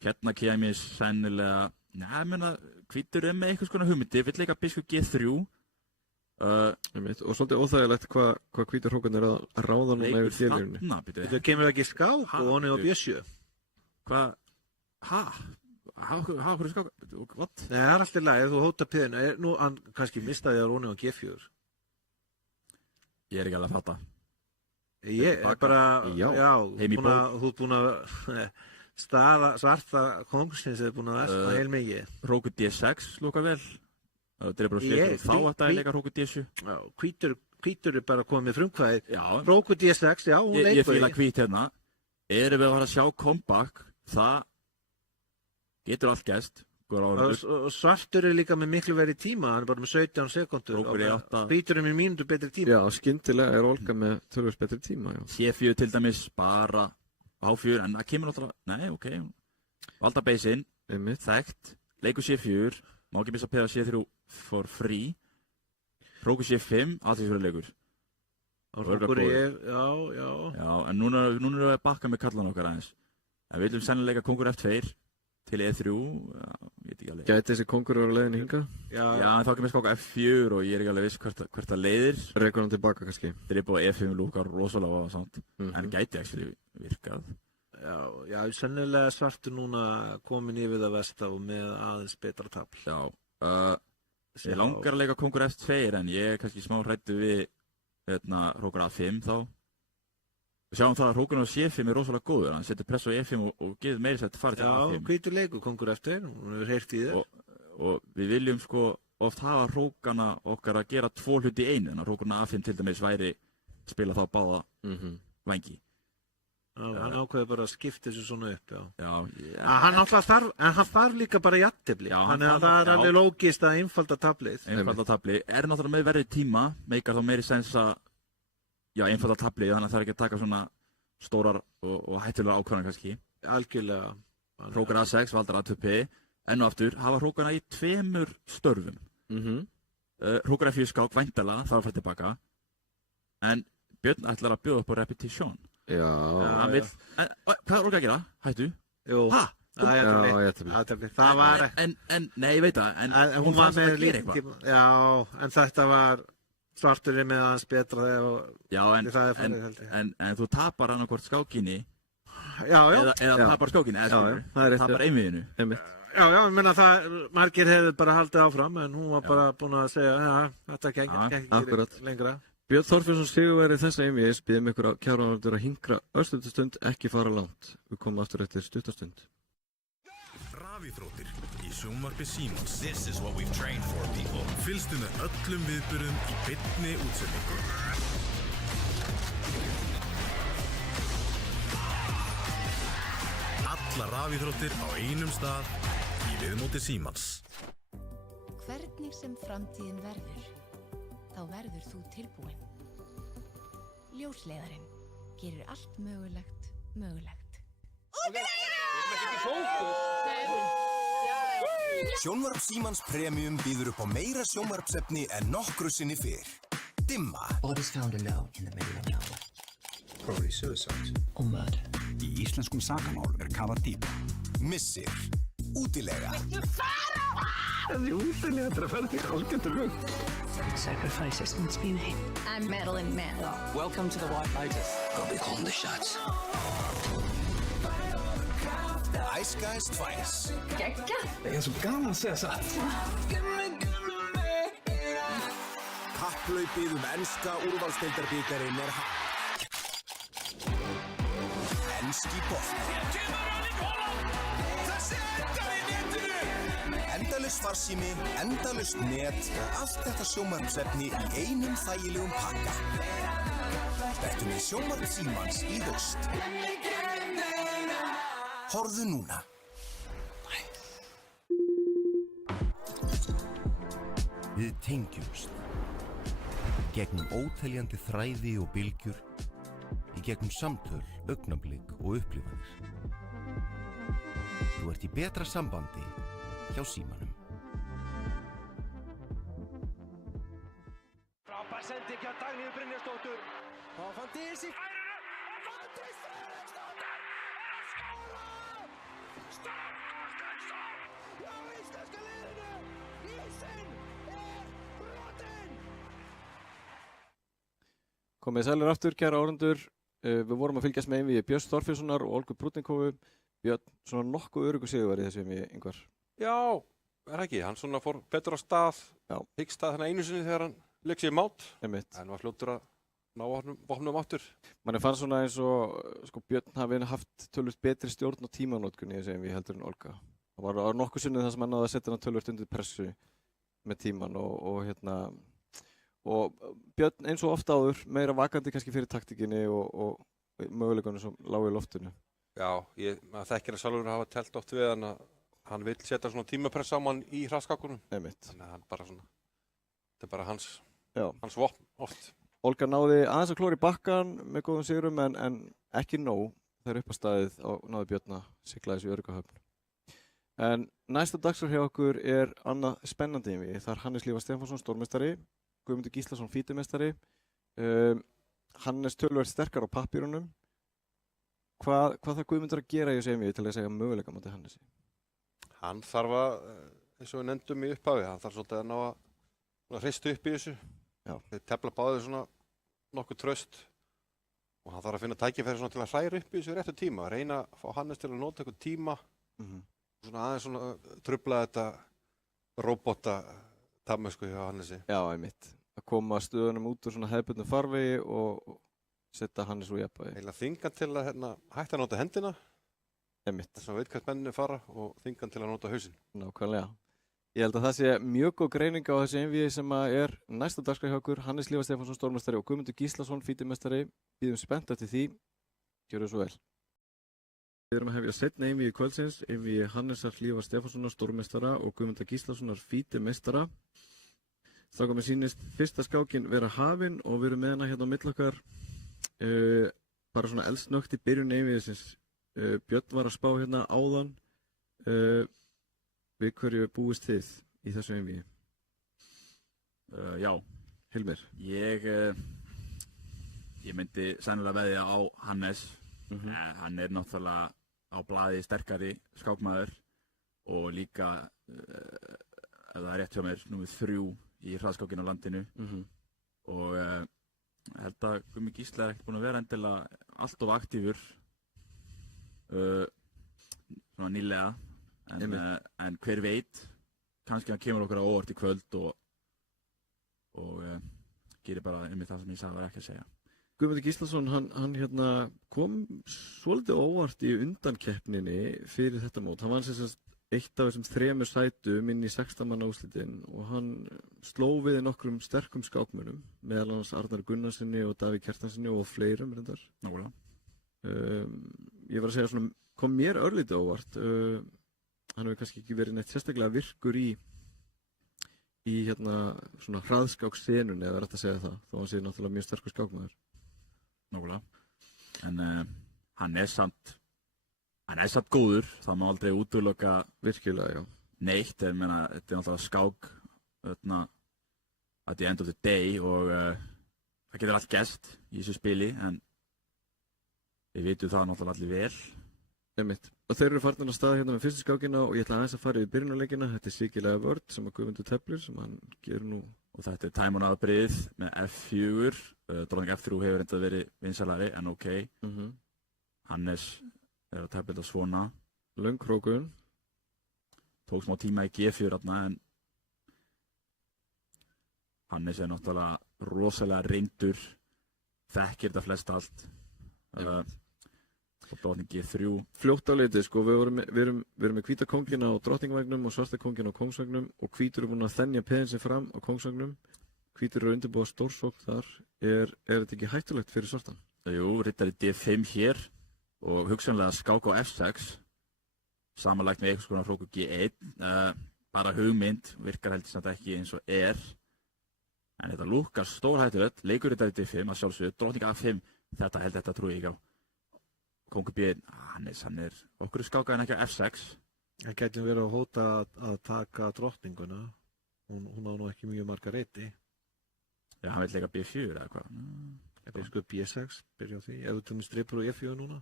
hérna kemur sennilega hvítur með eitthvað svona hugmyndi, vill leika biskup G3 og svolítið óþægilegt hvað hvítur hrókarnir er að ráða núna yfir þérinni. Þetta kemur ekki skák og hann er á B7. Hvað? Hverju skák? What? Nei, það alltaf lagi, ef þú hóta piðinu. Nú, hann kannski mistaði að Róni á G4. Ég ekki alveg að fatta. Ég er bara, já, þú ert búin að svarta kongursins er búin að versta heil mikið. Róku D6 lúka vel. Það er bara slikt þá að það er leika Róku D7. Já, hvítur er bara komið með frumkvæðið. Róku D6, já, hún leikur. Ég fíla hvít hérna. Erum við að fara að sjá comeback, það getur allt gæst. Og svartur er líka með miklu verið tíma, hann er bara með 17 sekundur. Hvítur er með mínútur betri tíma. Já, skyndilega er Olga með tölvöld betri tíma, já. C4 til dæmis, bara H4, en það kemur náttúrulega, nei, ok. Valda beisinn, þekkt, leikur C4, má ekki missa að peða C3 for free. Róku C5, aðtíðsverðarleikur. Rókur ég, já. Já, en núna erum við að bakka með kallan okkar aðeins. En við viljum sennilega kongur F2 til E3, ég veit ekki alveg. Gæti þessi kongur vera leiðin hinga? Já, en þá kemur skáka F4 og ég er ekki alveg viss hvert það leiðir. Rekur hann tilbaka kannski? Drip á E5 lúkar rosalega og svona, en gæti actually virkað. Já, sennilega svartur núna komin yfir það vesta og með aðeins betra tafl. Já, ég langar að leika kongur F2 en ég er kannski smá hræddu við Rókur A5 þá. Við sjáum það að Rókurinn á C5 er rosalega góður, hann setur press á E5 og getur meiri sætt farið til A5. Já, hvítur leikur kongur F2, hún hefur heyrt í þér. Og við viljum sko oft hafa Rókana okkar að gera 2 hluti í einu, en að Rókurinn A5 til dæmis væri spila þá báða vængi. Já, hann ákveði bara að skipta þessu svona upp, já. Já. Hann þarf líka bara jafntefli, þannig að það er alveg lógist að einfalda taflið. Einfalda tafli, er náttúrulega með verið tíma, meikar þá meiri sens að einfalda taflið, þannig að það er ekki að taka svona stórar og hættulegar ákvarðanir kannski. Algjörlega. Rókur A6, Valdar A2P, enn og aftur, hafa Rókana í 2 störfum. Rókur F4 skák, væntanlega, það var að fara tilbaka. En Björn ætlar að bjóða upp á repetition. Já. Hvað er Róka að gera? Hættu? Jú. Hæ? Jafntefli. Það var nei, ég veit það, en hún var með lítið. Já, en þetta var svarturinn með aðeins betra þegar en þú tapar annarkvort skákinni eða tapar skákinni eða tapar einviðinu. Já, ég meina það, margir hefðu bara haldið áfram en hún var bara búin að segja þetta gekk ekki lengra. Björn Þorfinnsson sigurvegari þessa einvíðis biðum ykkur kjáranarður að hinkra örstundastund, ekki fara langt. Við komum aftur eftir stuttastund. Rafíþróttir í sjónvarpi Símans. This is what we've trained for, people. Fylgstu með öllum viðburðum í beinni útsendingu. Allar rafíþróttir á einum stað í viðmóti Símans. Hvernig sem framtíðin verður, þá verður þú tilbúinn. Ljósleiðarinn gerir allt mögulegt mögulegt. Sjónvarp Símans Premium býður upp á meira sjónvarpsefni en nokkru sinni fyrr. Dimma. Bodies found alone in the middle of nowhere. Probably suicide. Or murder. Í íslenskum sakamál kafað dýp. Missir. Útilega. Þessi útilega að ferða í hálfgetur hug. Sacrifices must be made. I'm Madeline Mann. Welcome to the White Lotus. I'll be calling the shots. Æska er tvæs. Gekka. Það er svo gaman að segja satt. Kapphlaupið enska úrvalsdeildarbikarinn er hafið. Enski bolti. Endalaus farsími, endalaust net og allt þetta sjónvarpsefni í einum þægilegum pakka. Vertu með sjónvarp Símans í haust. Horfðu núna. Við tengjumst. Gegnum óteljandi þræði og bylgjur, í gegnum samtöl, augnablik og upplifanir. Þú ert í betra sambandi hjá Símanum. Frábær sending hjá Dagnýju Brynjarsdóttur. Og Fantísi. Já, íslenska liðinu. Ísinn brotinn. Komið sælir aftur, kæra áhorfendur. Við vorum að fylgjast með einvígi Björns Þorfinnssonar og Olgu Brútninkófu. Björn, svona nokkuð öruggur sigurveri þessu Ingvar. Já, ekki, hann svona fór betur á stað, hyggst að einu sinni þegar hann leik sér mát, en var fljótur að ná vopnum áttur. Manni fann svona eins og sko, Björn hafi haft tölvöld betri stjórn á tímanótkunni heldur en Olga. Það var nokkuð sinnið það sem hann náði að setja hann tölvöld undir pressu með tíman og Björn eins og ofta áður meira vakandi kannski fyrir taktíkinni og möguleikunum sem lágu í loftinu. Já, maður þekkir að sjálfur hafa telt oft við hann að hann vill setja svona tímapress saman í hraðskákunum. Einmitt. Þannig að hann bara svona, þetta er bara hans vopn oft. Olga náði aðeins að klóra í bakkan með góðum sigrum en ekki nóg þegar upp á staðið náði Björn að sigla þessu öruggahöfn. En næsta dagskrá hjá okkur er annað spennandi einvígi. Það er Hannes Lífar Stefánsson, stórmeistari, Guðmundur Gíslason, fítimeistari. Hannes töluvert sterkar á pappírunum. Hvað þarf Guðmundur að gera í þessu einvígi til að segja möguleika móti Hannesi? Hann þarf að, eins og við nefndum í upphafi, hann þarf svolítið að ná að hrista upp í þessu. Þeir tefla báðir svona nokkuð traust og hann þarf að finna tækifæri svona til að hræra upp í þessu réttu tíma, reyna að fá Hannes til að nota eitthvað tíma svona aðeins svona trufla þetta robota-tamösku hjá Hannesi. Já, einmitt. Að koma stöðunum út úr svona hefðbundnu farvegi og setja Hannes úr jafnvægi. Heila þingan til að hætta að nota hendina. Einmitt. Þess að veit hvert menninni fara og þingan til að nota hausinn. Nákvæmlega. Ég held að það sé mjög góð greining á þessu einvígi sem er næsta dagskrá hjá okkur. Hannes Lífar Stefánsson, stórmeistari og Guðmundur Gíslason, fítimeistari. Bíðum spennt eftir því. Gjörðu svo vel. Við erum að hefja seinna einvígi kvöldsins, einvígi Hannesar Lífar Stefánssonar, stórmeistara og Guðmundar Gíslasonar, fítimeistara. Þá komið sýnist fyrsta skákin vera hafin og við erum með hana hérna á milli okkar. Bara svona eldsnögt í byrjun einvígisins. Björn var að spá hérna áðan. Við hverju búist þið í þessu einvígi? Já. Hilmir? Ég myndi sennilega veðja á Hannes. Hann er náttúrulega á blaði sterkari skákmaður og líka, ef það er rétt hjá mér, númer 3 í hraðskákinu á landinu. Og ég held að Gummi Gísla er ekkert búinn að vera endilega allt of aktífur svona nýlega. En hver veit, kannski hann kemur okkur á óvart í kvöld og gerir bara einmitt það sem ég sagði var ekki að segja. Guðmundur Gíslason, hann hérna kom svolítið óvart í undankeppninni fyrir þetta mót. Hann var eitt af þessum 3 sætum inn í 16 manna úrslitin og hann sló við nokkrum sterkum skákmönnum, meðal annars Arnar Gunnarssoni og Davíð Kjartanssoni og fleirum reyndar. Nákvæmlega. Ég var að segja svona, kom mér örlítið óvart. Hann hefur kannski ekki verið neitt sérstaklega virkur í hérna svona hraðskáksenunni, eða er þetta að segja það, þó hann sé náttúrulega mjög sterkur skákmaður. Nákvæmlega. En hann er samt góður, það má aldrei útiloka virkilega, já. Neitt, en meina, þetta er náttúrulega skák at the end of the day og það getur allt gerst í þessu spili, en við vitum það náttúrulega allir vel. Einmitt. Og þeir eru farnir að staða hérna með fyrstu skákina og ég ætla aðeins að fara í byrjunarleikina. Þetta er Sigilega vörd sem að Guðmundur teflir, sem hann gerir nú. Og þetta er time on afbrigðið með F4. Dróning F3 hefur enda verið vinsalari, en ok. Hannes er að tefla þetta svona. Löng hrókun. Tók smá tíma í G4 þarna, en Hannes er náttúrulega rosalega reyndur. Þekkir þetta flest allt. Og dróning G3. Fljótt á litið, sko, við erum með hvíta kóngina á drottningvagnum og svarta kóngina á kóngsvagnum og hvítur er búinn að þenja peðin sig fram á kóngsvagnum. Hvítur eru að undirbúa stórsókn þar. Er þetta ekki hættulegt fyrir svartan? Jú, riddari D5 hér og hugsanlega skák á F6. Samanlagt með einhvers konar hróku G1. Bara hugmynd, virkar heldur samt ekki eins og er. En þetta lúkkar stórhættulegt. Leikur riddari D5 að sjálfsögðu, drótning A5. Þetta trúi ég ekki á. Kongur B, Hannes, hann er okkur skákaðin ekki á F6. Það getur verið að hóta að taka drottninguna. Hún á nú ekki mjög marga reyti. Já, hann vil leika B4 eða hvað? Þetta er sko B6, byrja á því. Ef þú tömur stripur á F4 núna.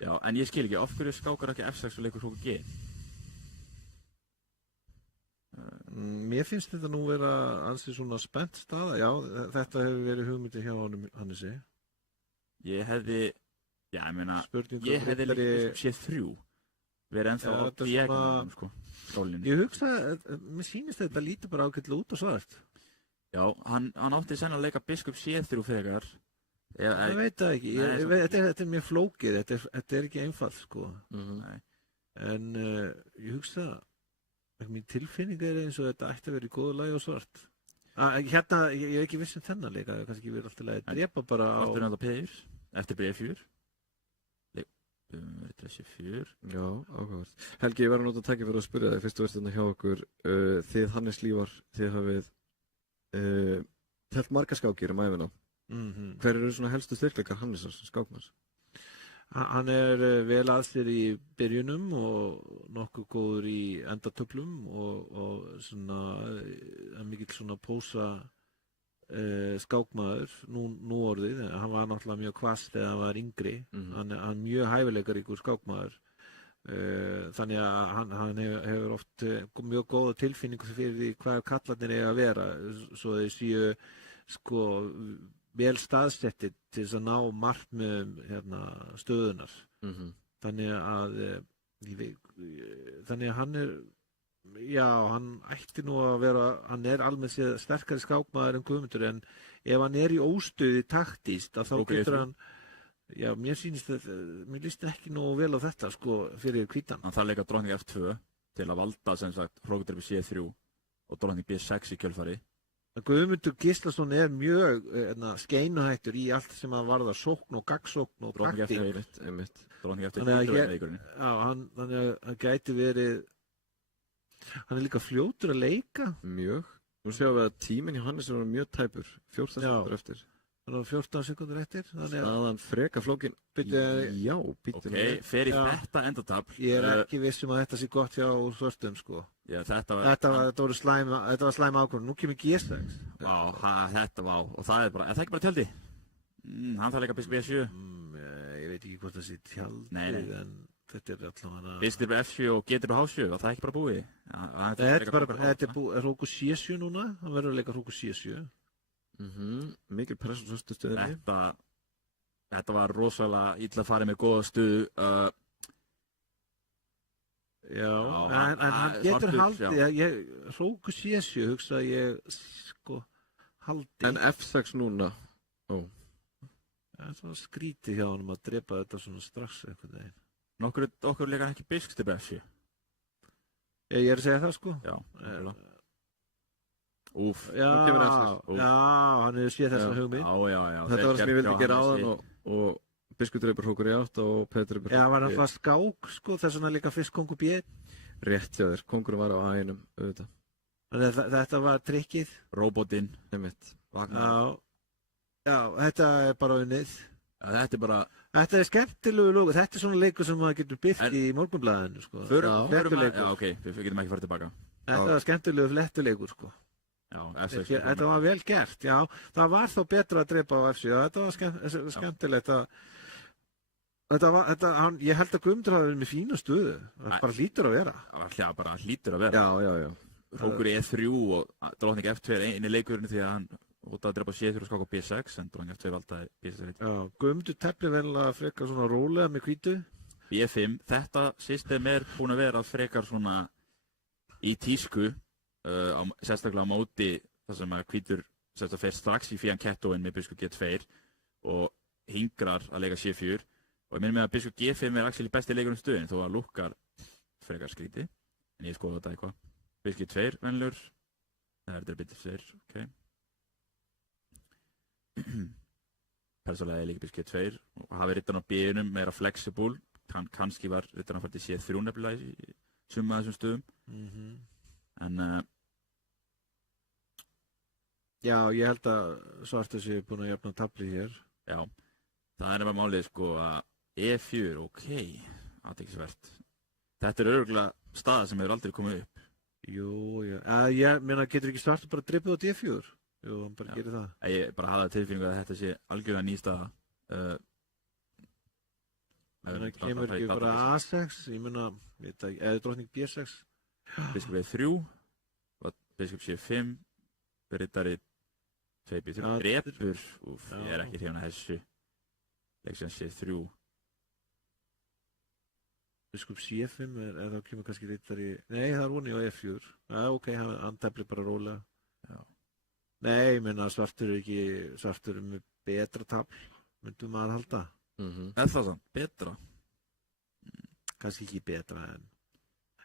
Já, en ég skil ekki, af hverju skákar ekki F6 og leikur hróku G? Mér finnst þetta nú vera ansi svona spennt staða. Já, þetta hefur verið hugmyndi hjá Hannesi. Ég hefði Já, ég meina, ég hefði líka biskup C3 verið ennþá á D-egnum, sko, skálinni. Ég hugsa, mér sýnist þetta lítið bara ágætlega út og svart. Já, hann átti sennilega að leika biskup C3 frekar. Ég veit það ekki, þetta mjög flókið, þetta ekki einfalt, sko. En ég hugsa, mín tilfinning eins og þetta ætti að vera í góðu lagi og svart. Hérna, ég hef ekki viss þennan leika, kannski ekki verið alltaf lagi að drepa bara á... Svartur náttúrulega P4, eftir B4. C4. Já, áhugavert. Helgi, ég var að nota að taka fyrir að spyrja þig, fyrst þú ert hérna hjá okkur, þið Hannes Lívar, þið hafið telt marga skákir ævina. Hver eru svona helstu styrkleikar Hannesar sem skákmanns? Hann vel að sér í byrjunum og nokkuð góður í endatöflum og svona mikill svona pósa skákmaður nú orðið. Hann var náttúrulega mjög hvasst þegar hann var yngri. Hann mjög hæfileikaríkur skákmaður. Þannig að hann hefur oft mjög góða tilfinningu fyrir því hvað kallarnir eiga að vera, svo þeir séu sko vel staðsettir til þess að ná markmiðum stöðunar. Þannig að hann já, hann ætti nú að vera, hann almennt séð sterkari skákmaður en Guðmundur, en ef hann í óstöði taktískt, að þá getur hann, já, mér líst ekki nú vel á þetta, sko, fyrir hvítan. Hann þarf að leika drottning F2 til að valda, sem sagt, hrókudrepi C3 og drottning B6 í kjölfari. Guðmundur Gíslason mjög skeinuhættur í allt sem að varða sókn og gagnsókn og taktík. Drottning F2 lítur með leikurinn. Já, þannig að hann gæti verið, hann líka fljótur að leika. Mjög. Nú séum við að tíminn hjá Hannes mjög tæpur, 14 sekundur eftir. Hann var 14 sekundur eftir. Staðan freka flókin. Já, býtum við. Ok, fer í þetta endatafl. Ég ekki viss að þetta sé gott hjá svörtum, sko. Já, þetta var slæm ákvörðun. Nú kemur G6. Já, þetta var, og það bara, er það ekki bara tjaldi? Hann þarf að leika biskup B7. Ég veit ekki hvort það sé tjaldi, en þetta allavega... Biskup F7 og getur á H7, það er ekki bara búið. Þetta er hróku C7 núna, hann verður að leika hróku C7. Mikil press á fyrstu stöðinni. Þetta var rosalega illa að fara með góða stöðu. Já, en hann getur haldið, hróku C7 hugsa ég, sko, haldið. En F6 núna? Það var skrítið hjá hann að drepa þetta svona strax einhvern veginn. Okkur leika ekki biskup F7. Ég að segja það, sko. Já, Úf, já, hann hefur séð þessa hugmynd. Já. Þetta var sem ég vildi gera áðan og biskup dreipur hrókur í 8 og Petur dreipur hrókur í 8. Já, það var alltaf skák, sko, þess vegna líka fyrst kongur B. Rétt hjá þér, kongurinn var á A1-um, auðvitað. Þannig að þetta var trikkið. Róbotinn. Já, þetta er bara unnið. Þetta er skemmtilegu lóku, þetta er svona leikur sem maður getur birt í Morgunblaðinu, sko. Já, ok, við getum ekki farið tilbaka. Þetta var skemmtilegu flettuleikur, sko. Já, F6. Þetta var vel gert, já. Það var þá betra að drepa á F7, þetta var skemmtilegt að... Ég held að Guðmundur hafi verið með fína stöðu, það bara hlýtur að vera. Já, bara hlýtur að vera. Já. Hrókur í E3 og drottning F2 er eini leikurinn því að hann út að drepa C3 og skáka B6, en drottning F2 valdaði B6. Já, Guðmundur tefli venilega frekar svona rólega með hvítu. B5, þetta system er búin að vera frekar svona í tísku, sérstaklega á móti þar sem að hvítur sérstaklega fer strax í fían kettóinn með biskup G2 og hingrar að leika C4 og ég minnum með að biskup G5 er actually besti leikur stöðin þó að lukkar frekar skríti en ég skoða þetta eitthvað biskup G2 venlur það er þetta bitið 2, ok persónulega er líka biskup G2 og hafi rittan á B-unum meira flexible kannski var rittan að fara til C3 nefnilega í summa þessum stöðum en já, ég held að svartur sé búin að jafna tablið hér. Já, það er bara málið sko að E4, ok, athyglisvert. Þetta er örugglega staða sem hefur aldrei komið upp. Jú, ég meina, getur ekki svartur bara drippið á D4? Jú, hann bara gerir það. Ég bara hafði tilfinningu að þetta sé algjörlega ný staða. Það kemur ekki bara A6, ég meina, eða drottning B6. Biskup E3, biskup C5, riddari 2B3, drepur, ég er ekki hrifinn af þessu, leiksins C3, Biskup C5 þá kemur kannski riddari, nei það voni á E4, ok, hann teflir bara rólega. Já. Nei, ég meina svartur með betra tafl, myndum maður halda. Er það sann, betra? Kannski ekki betra, en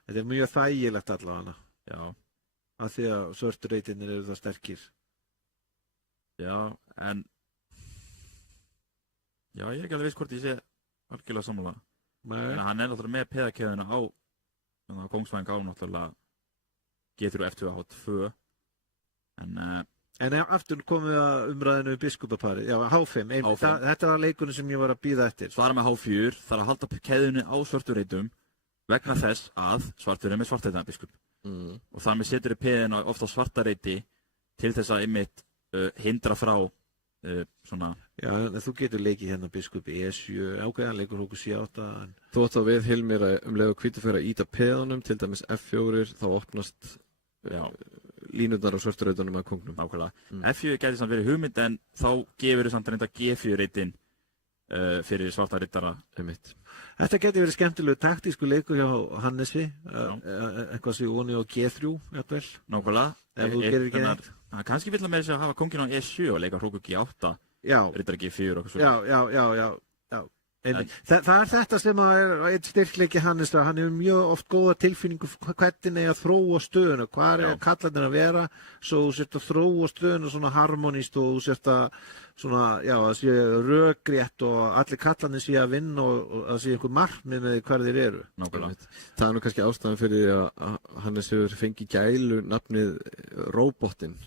þetta mjög þægilegt allavega. Já. Af því að svörtu reitirnir eru það sterkir. Já, en já, ég ekki alveg veist hvort ég sé algjörlega sammála. En hann náttúrulega með peðakeðuna á Kongsvæng á náttúrulega G3 F2 H2 en aftur komum við að umræðinu biskupaparið, já, H5, þetta var leikunum sem ég var að bíða eftir. Svara með H4 þarf að halda keðunni á svörtureitum vegna þess að svartur með svartreitana biskup og þar með setur peðina ofta á svartareiti til þess að einmitt hindra frá svona. Já, en þú getur leikið hérna biskup E7, ákveðan leikur hóku C8. Þú átt þá við Hilmir að leið og hvítu fyrir að íta peðanum, til dæmis F4, þá opnast línurnar á svörturautunum að kongnum. Nákvæmlega. F4 gæti samt verið hugmynd en þá gefur þau samt reynda G4 reitin fyrir svarta riddara. Þetta geti verið skemmtilegu taktísku leikur hjá Hannesi, eitthvað sem voni á G3, jafnvel. Nákvæmlega. Ef þú gerir ekki neitt. Kannski vill að með þess að hafa konginn á E7 og leika hróku G8, riddara G4 og eitthvað svona. Já. Það er þetta sem er einn styrkleiki Hannes, að hann hefur mjög oft góða tilfinningu hvernig að þróa stöðuna, hvað er kallarnir að vera, svo þú sért að þróa stöðuna svona harmoníst og þú sért að svona, já, að sé rökrétt og allir kallarnir sé að vinna og að sé einhver markmið með hver þeir eru. Nákvæmlega. Það er nú kannski ástæðan fyrir að Hannes hefur fengið gælu nafnið Róbotinn.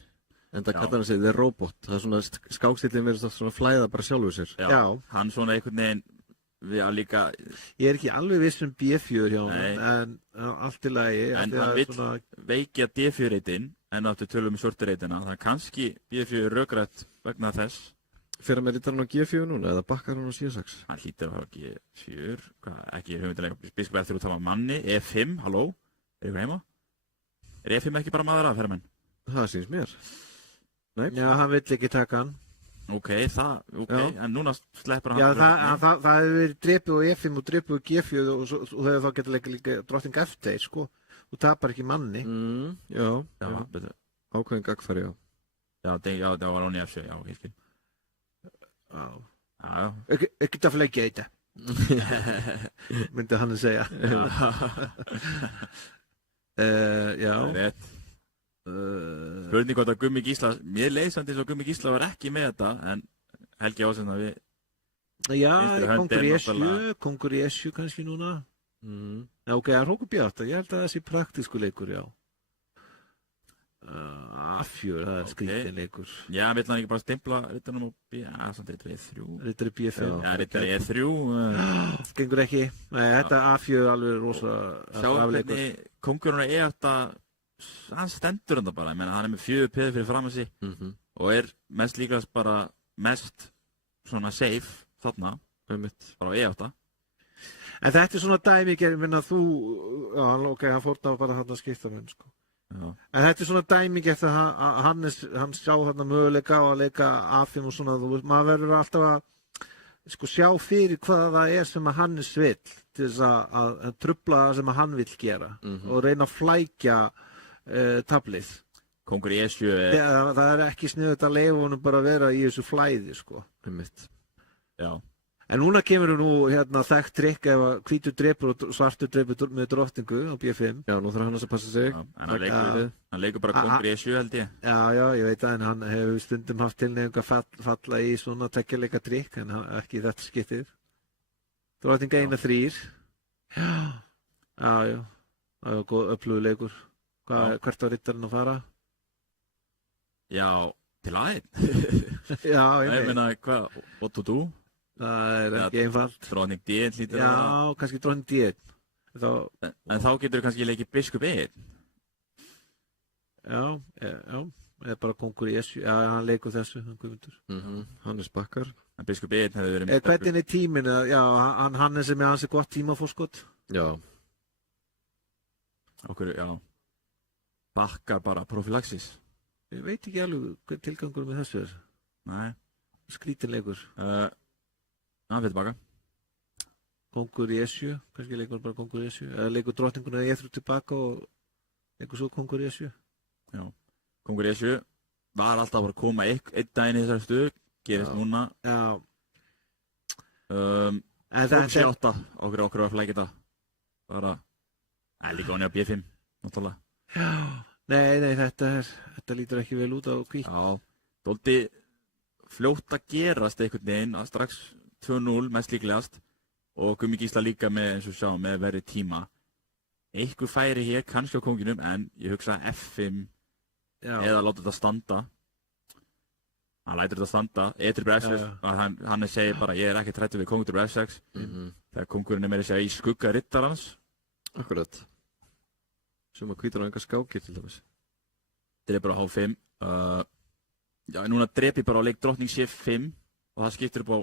En það kallar hann sig The Robot. Það er svona skákstíllinn verður svona flæða bara sjálfur sér. Já, hann svona einhvern veginn við að líka. Ég er ekki alveg viss B4 hjá hann, en allt í lagi. En hann vill veikja D4 reitin, en áttu tölum svörtu reitina. Það er kannski B4 rökrætt vegna þess. Fyrir með rittar hann á G4 núna, eða bakkar hann á C6? Hann hlýtur að hafa G4, ekki hugmyndilega. Biskup eftir út af manni, E5, halló? Er ykkur heima? Er E5 ekki bara maður að ferðamenn? Það sýnst mér. Nei. Já, hann vill ekki taka hann. Ok, en núna sleppur hann. Já, það hefur verið drepið á E5 og drepið á G4 og þegar þá getur líka drottning F2, sko. Þú tapar ekki manni. Já. Ákveðin gagfæri, já. Já, það var hann í F7, já, ég skil. Já. Ekkert að flækja þetta. Myndi hann að segja. Já. Það er rétt. Spurning hvort að Gummi Gísla, mér leysandi eins og Gummi Gísla var ekki með þetta, en Helgi ásinn að við. Já, kongur í E7 kannski núna. Já, ok, það er hróku B8, ég held að það sé praktísku leikur, já. A4, það er skrítinn leikur. Já, vill hann ekki bara stimpla rittarnum á samt rittari E3. Rittari B5. Já, rittari E3. Gengur ekki, þetta A4 er alveg rosa afleikur. Sjá hvernig kongurinn á E8, hann stendur hann bara, ég meina, hann er með 4 peði fyrir fram að sig og er mest líkast bara mest svona safe þarna, bara á E8. En þetta er svona dæmigerð, minna þú, já, ok, hann fórna bara hann að skipta menn, sko. Já. En þetta er svona dæmigerð að hann sjá þarna möguleika á að leika A5 og svona, maður verður alltaf að sko sjá fyrir hvað það er sem að Hannes vill, til þess að trufla það sem að hann vill gera og reyna að flækja tablið. Kongur í E7 það er ekki sniðugt að leyfa honum bara að vera í þessu flæði, sko. Já. En núna kemur nú hérna þekkt trikk ef að hvítur drepur og svartur drepur með drottningu á B5. Já, nú þarf hann að passa sig. Hann leikur bara kongur í E7 held ég. Já, ég veit að hann hefur stundum haft tilnefning að falla í svona tveggjarleika trikk, en ekki þetta skiptið. Drottning 1-3. Já. Það var góð öflugur leikur. Hvert var rittarinn að fara? Já, til A1. Já, ég meina, hvað, what to do? Það er ekki einfalt. Drottning D1 hlýtur að vera. Já, kannski drottning D1. En þá getur þú kannski leikið biskup E1. Já, eða bara kongur í E7. Já, hann leikur þessu, hann Guðmundur. Hannes bakkar. En biskup E1 hefur verið með hvernig er tíminn? Já, hann er sem er hans gott tímafórskot. Já. Okkur, já. Bakkar bara profilaxis. Ég veit ekki alveg hvað tilgangur með þessu er. Nei. Skrítin leikur. Hann fyrir baka. Kongur í Esju, kannski leikur bara Kongur í Esju, eða leikur drottninguna í Ethru tilbaka og leikur svo Kongur í Esju. Já, Kongur í Esju var alltaf bara að koma einn daginn í þessari stöðu, gerist núna. Já. Fólk 8 okkur var flækita. Bara, líka onni á B5, náttúrulega. Já, nei, þetta lítur ekki vel út á hvítt. Já, dálítið fljótt að gerast einhvern veginn, strax 2-0 mest líklegast. Og Gummi Gísla líka með, eins og sjá, með verið tíma. Einhver færi hér, kannski á konginum, en ég hugsa F5 eða láta þetta standa. Hann lætur þetta standa. Etribur F6, hann segir bara, ég ekki hræddur við kongur F6. Þegar kongurinn meira að segja í skugga riddarans. Akkurat. Sem að hvítur á enga skákir til dæmis. Drepur á H5. Já, núna drep ég bara á leik drottning C5 og það skiptir upp á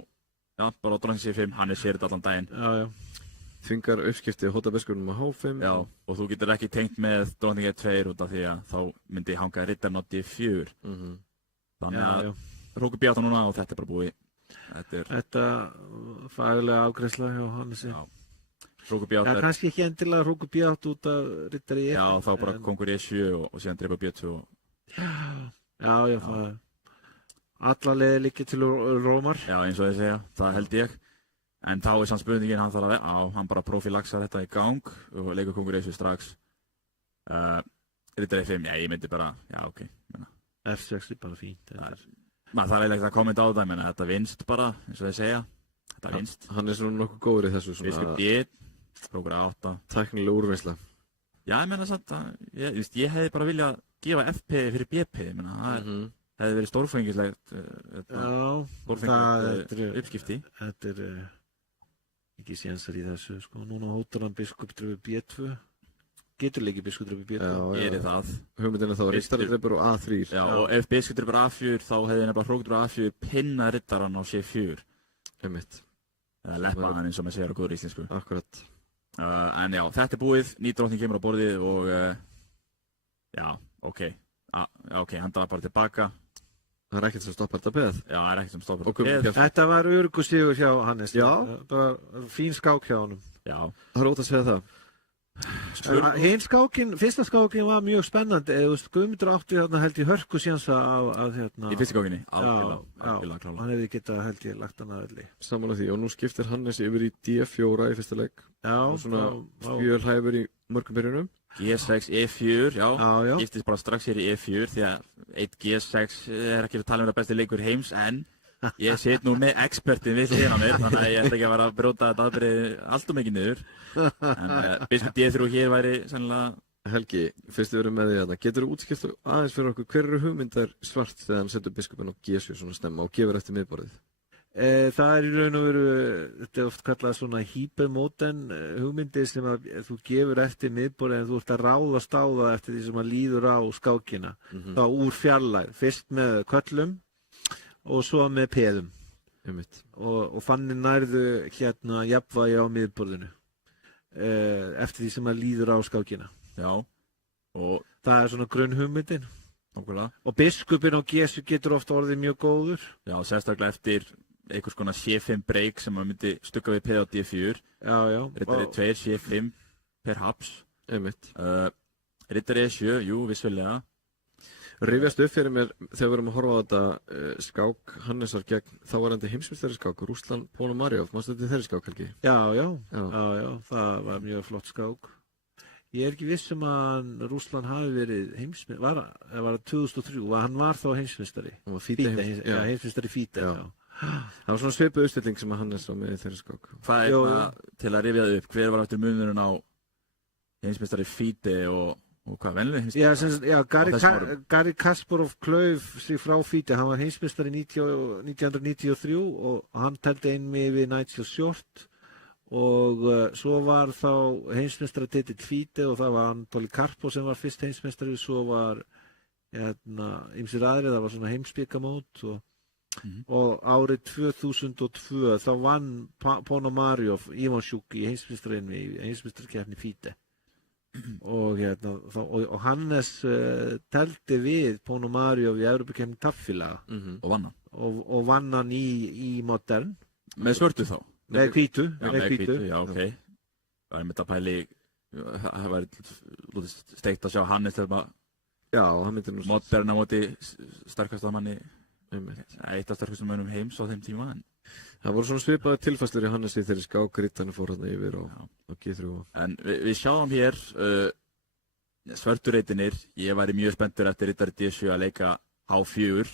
bara á drottning C5, hann sér þetta allan daginn. Já. Þvingar uppskipti hóta biskupnum á H5. Já, og þú getur ekki tengt með drottning E2 út af því að þá myndi hanga riddarinn á D4. Þannig að Róku B8 núna og þetta bara búið. Þetta faglega afgreiðsla hjá Hannesi. Já. Róku B8 er... kannski ekki endilega Róku B8 út af riddari E1. Já, þá bara kongur E7 og síðan drepa B2. Já, það alla leiðir líkir til Rómar. Já, eins og þið segja, það held ég. En þá samt spurningin, hann þarf að hann bara profilaxar þetta í gang og leikur kongur E7 strax. Riddari E5, ég myndi bara, ok. F6 er bara fínt. Það er eiginlega að kommenta á það, menn þetta vinst bara, eins og þið segja. Þetta vinst. Hann er svona nokkuð góður í þessu svona... Biskup D, Rókur A8. Tæknileg úrvinnsla. Já, ég menna samt að, ég hefði bara viljað gefa FP fyrir BP, ég menna, það hefði verið stórfengislegt uppskipti. Þetta er ekki sénsar í þessu, sko. Núna hóttur hann biskup drefur B2. Getur leikið biskup drefur B2. Gerir það. Hugmyndina þá riddari drefur á A3. Já, og ef biskup drefur A4, þá hefði nefnilega hrókur á A4 pinna riddarann á C4. Eða leppa hann eins og maður segir á góður íslensku. Akkurat. En já, þetta er búið, ný drottning kemur á borðið og ok, hann draf bara tilbaka. Það er ekkert sem stoppar þetta peð. Já, það er ekkert sem stoppar þetta peð. Þetta var örugustígur hjá Hannes. Já. Bara fín skák hjá honum. Já. Það er ótt að segja það. Fyrsta skákin var mjög spennandi. Guðmundur átti held ég hörku sénsa að í fyrsta skákinni? Algjörlega klála. Hann hefði getað held ég lagt hann að öllu. Saman að því, og nú skiptir Hannes yfir í D4 í fyrsta leik. Já. Og svona fjölhæfur í mörgum byrjunum. G6, E4, já. Giftist bara strax hér í E4 því að 1 G6 er ekki að tala um það besti leikur heims, en ég sit nú með expertin við hliðina á mér, þannig að ég ætla ekki að vera að brjóta þetta aðbyrði allt og mikið niður. En biskup D3 hér væri sennilega... Helgi, fyrst við erum með því að getur þú útskipt aðeins fyrir okkur, hver eru hugmyndar svart þegar hann setur biskupin á G7 svona stemma og gefur eftir miðborðið? Það er í raun og veru, þetta er oft kallað svona hypermodern hugmyndir sem að þú gefur eftir miðborðið en þú ert að ráðast á það eftir því sem að líður á skákina. Þá úr fjarlægð, fyrst með köllum og svo með peðum. Og þannig nærðu jafnvægi á miðborðinu eftir því sem að líður á skákina. Já. Og það er svona grunnhugmyndin. Nákvæmlega. Og biskupin á G7 getur ofta orðið mjög góður. Já, sérstaklega eftir einhvers konar C5 break sem maður myndi stukka við P á D4. Já. Riddari 2, C5 perhaps. Riddari E7, jú, vissulega. Rifjast upp fyrir mér þegar við erum að horfa á þetta skák Hannesar gegn þáverandi heimsmeistari skák Ruslan Ponomaryov, mannstu þetta þeirri skák, Helgi? Já, það var mjög flott skák. Ég er ekki viss að Ruslan hafi verið heimsmeistari, það var 2003, hann var þá heimsmeistari. Heimsmeistari Fíte, já. Það var svona svipuð uppstilling sem Hannes var með í þeirri skák. Hvað er til að rifja upp, hver var eftir munurinn á heimsmeistari Fíte og hvað, vennileg heimsmeistari? Já, Garri Kasparov klauf sig frá Fíte, hann var heimsmeistari 1993 og hann teldi einmi við Knights of Short og svo var þá heimsmeistari titill Fíte og það var Anatoli Karpov sem var fyrst heimsmeistari, svo var ýmsir aðrir, það var svona heimsbikamót og árið 2002 þá vann Ponomaryov Ivanchuk í heimsmeistarakeppni Fíte. Og Hannes teldi við Ponomaryov í Evrópukeppni Taffélaga og vann hann og vann hann í modern með svörtu þá? Með hvítu. Já, ok. Það er mitt að pæli, það væri steikt að sjá Hannes þegar maður mótberna móti sterkasta manni, eitt af sterkastu mönnum heims á þeim tíma. Það voru svona svipaði tilfæslur í Hannesi þegar skákrittarnir fór hérna yfir á G3. En við sjáum hér svörtureitinir. Ég væri mjög spenntur eftir riddari D7 að leika H4.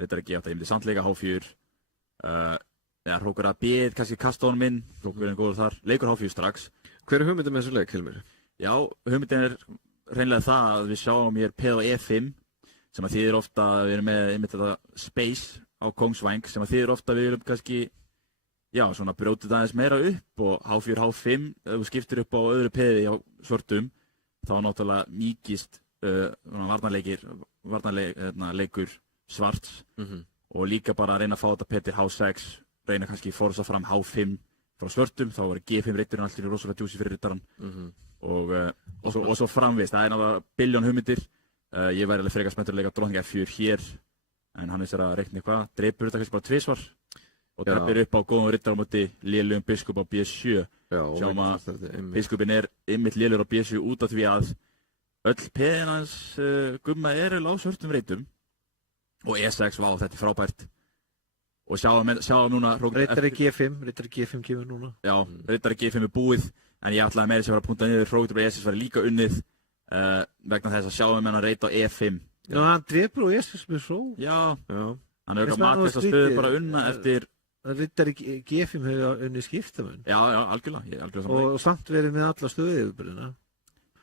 Riddari G8, ég myndi samt leika H4. Hrókur að B, kannski kasta honum inn, hrókurinn góður þar, leikur H4 strax. Hver er hugmyndin með þessu leik, Hilmir? Já, hugmyndin er hreinlega það að við sjáum hér P og E5 sem að þýðir ofta að við erum með einmitt þetta space á kongsvæng sem að þýðir ofta að við erum kannski, já, svona brjótið aðeins meira upp og H4, H5, ef þú skiptir upp á öðru peði á svörtum, þá náttúrulega mýkist varnarleikur svarts og líka bara að reyna að fá þetta peði H6, reyna kannski að forsa fram H5 frá svörtum, þá var G5 ritturinn allir rosalega djúsi fyrir rittarann og svo framvist, það er náttúrulega billjón hugmyndir. Ég væri alveg frekar spenntur að leika drottning F4 hér, en Hannes er að reikna eitthvað, dreipur þetta kannski bara tvisvar og dreipur upp á góðum rittar á móti lélugum biskup á B7. Sjáum að biskupin er einmitt lélugur á B7 út af því að öll peðin hans Gumma eru á svörtum reitum og E6, vá, þetta er frábært. Og sjáum núna... Riddari G5 kemur núna. Já, riddari G5 er búið, en ég ætlaði meira sem að punta niður, hrókur E6 var líka unnið vegna þess að sjáum henn að reyta á E5. Já, hann drepur á E6 með svo. Já, hann er auðvitað matist að stöðu bara unna eftir... Riddari G5 hefur unnið skiptamun. Já, algjörlega. Og samt verið með alla stöðuyfirburðina.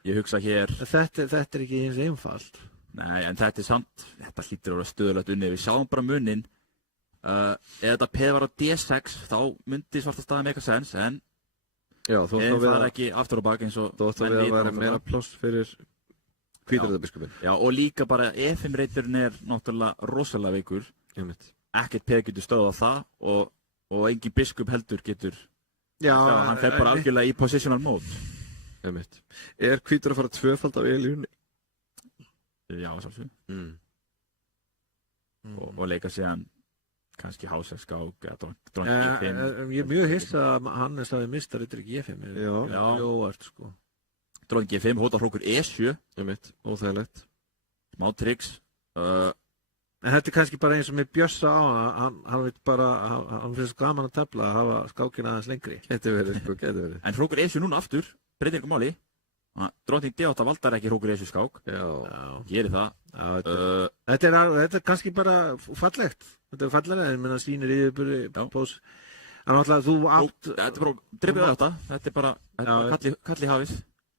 Ég hugsa hér... Þetta er ekki eins einfalt. Nei, en þetta er samt, þetta hlýtur að vera stöðulegt unnið. Við sjáum bara muninn. Ef þetta peð var á D6, þá myndi svarta staði mega sens, en það er ekki aftur á bak eins og... Þú ætti að við að vera meira pláss fyrir hvítaröðabiskupin. Já, og líka bara E5 reiturinn er náttúrulega rosalega veikur. Ekkert peð getur stöðað það og engin biskup heldur getur... Já, hann fer bara algjörlega í positional mode. Er hvítur að fara tvöfald af Elíunni? Já, svolítið. Og leika síðan kannski H6 skák eða drottning G5. Ég er mjög hissa að Hannes hafi mistað riddari G5. Já. Óvart, sko. Drottning G5, hóta hrókur E7. Óþægilegt. Smá tricks. En þetta er kannski bara eins og með Bjössa á hann veit bara, hann finnst gaman að tefla að hafa skákina aðeins lengri. Gæti verið. En hrókur E7 núna aftur, breytir ykkur máli. Drottning D8 valdar ekki hrókur E7 skák. Gerir það. Þetta er kannski bara fallegt. Þetta er fallega, en minna sýnir yfirbúri pós. En alltaf þú átt... Þetta er bara drippið á þetta. Þetta er bara kalli hafís.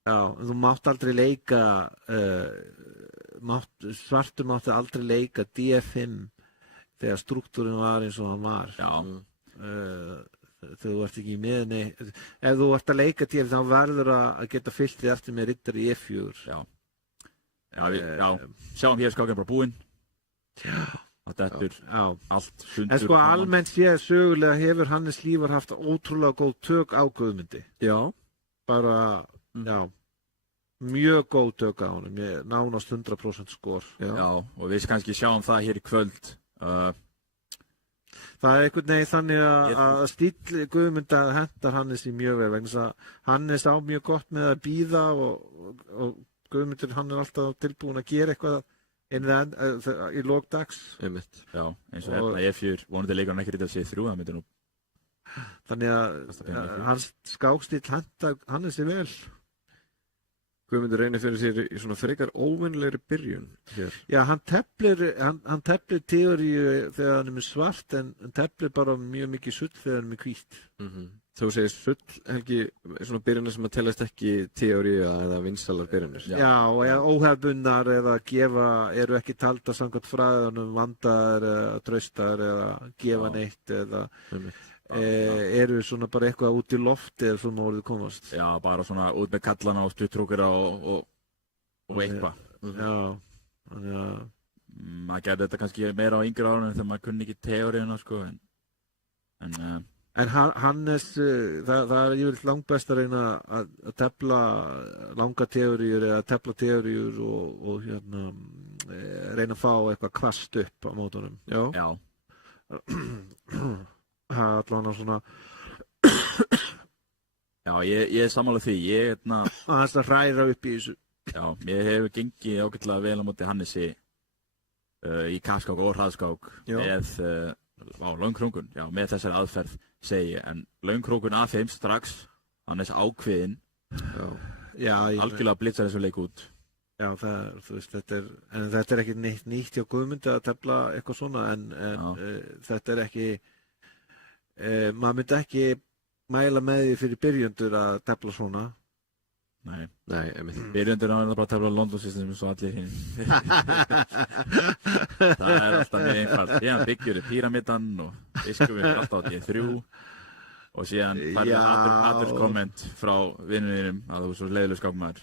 Já, en þú mátt aldrei leika... Svartur mátti aldrei leika D5 þegar struktúrin var eins og hann var. Þegar þú ert ekki með neitt. Ef þú ert að leika D5 þá verður að geta fyllt þig eftir með riddari E4. Já, sjáum hér skákinn bara búinn. Þetta er allt sundur. En sko almennt séð sögulega hefur Hannes Lífar haft ótrúlega góð tök á Guðmundi. Já. Bara, mjög góð tök á honum, nánast 100% skor. Já, og við kannski sjáum það hér í kvöld. Það er einhvern veginn þannig að stíll Guðmunda hentar Hannes í mjög vel, vegna þess að Hannes á mjög gott með að bíða og Guðmundur, hann er alltaf tilbúin að gera eitthvað í lókdags. Já, eins og hérna E4, vonandi leikar hann ekki riddari C3, það myndir nú... Þannig að hans skákstíll hentar Hannesi vel. Guðmundur reynir fyrir sér í svona frekar óvennilegri byrjun hér. Já, hann teflir teóríu þegar hann er með svart, en hann teflir bara mjög mikið sull þegar hann er með hvítt. Þú segir sull, Helgi, svona byrjunir sem að teljast ekki teóríu eða vinsalar byrjunir. Já, eða óhefbundnar eða eru ekki taldar samkvæmt fræðunum, vandaðar eða traustar eða gefa neitt eða... eru svona bara eitthvað út í lofti eða svona orðið komast. Já, bara svona út með kallana og stuttrókura og eitthvað. Já, þannig að... Maður gerði þetta kannski meira á yngri árunum þegar maður kunni ekki teóriuna, sko, En Hannes, það er yfirleitt langbest að reyna að tefla langa teóriur eða tefla teóriur og reyna að fá eitthvað kvast upp á mótunum. Já. Það er allavega svona Já, ég sammála því, Aðeins að hræra upp í þessu. Já, mér hefur gengið ágætlega vel á móti Hannesi í kappskák og hraðskák með Löngkrókun, já, með þessari aðferð segi ég, en Löngkrókun A5 strax, Hannes ákveðinn, algjörlega blitzar þessu leik út. Já, þú veist, þetta er ekki nýtt hjá Guðmundi að tefla eitthvað svona, en þetta er ekki, maður myndi ekki mæla með því fyrir byrjundur að tefla svona. Nei, byrjundur er bara að tefla London System eins og allir hinn. Það er alltaf mjög einfalt. Síðan byggjur píramídan og biskupinn alltaf á D3 og síðan færðu haturskomment frá vinnunum að þú er svo leiðilegur skákmaður.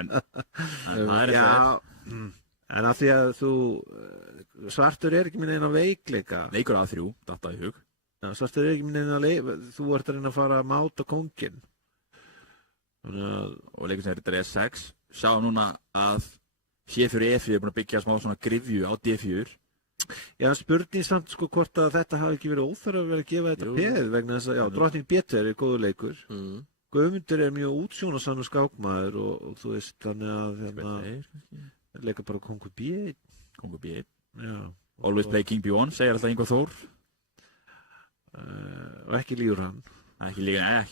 En það er eitthvað. En af því að Svartur er ekki minn eina veikleika. Leikur A3, datta í hug. Já, Svartur er ekki minn eina þú ert að reyna að fara að máta kónginn. Og leikur sem er E6. Sjáum núna að C4 E4 er búin að byggja smá svona grifju á D4. Já, spurning samt sko hvort að þetta hafi ekki verið óþarf að vera að gefa þetta peð vegna þess að, drottning B2 er góður leikur. Guðmundur er mjög útsjónasamur skákmaður og þú veist, þannig að leika bara kongur B1. Kongur B1. Já. Always play King B1, segir alltaf Ingvar Þór. Og ekki lígur hann. Ekki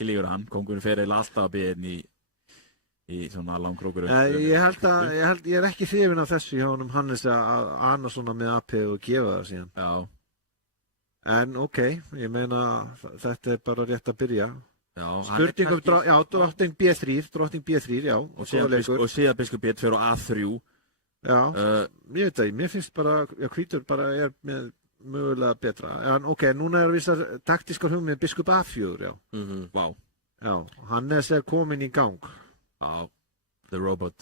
lígur hann. Kongurinn fer eiginlega alltaf B1 í svona langkrókur. Ég er ekki hrifinn af þessu hjá honum Hannes að ana svona með AP og gefa það síðan. Já. En ok, ég meina þetta er bara rétt að byrja. Já, spurningum, drottning B3, já. Og síðan biskup B2 og A3. Já, ég veit það, mér finnst bara, hvítur bara er með mögulega betra. En ok, núna er vissar taktískar hugmið biskup A4, já. Vá. Já, Hannes er komin í gang. Já, the robot.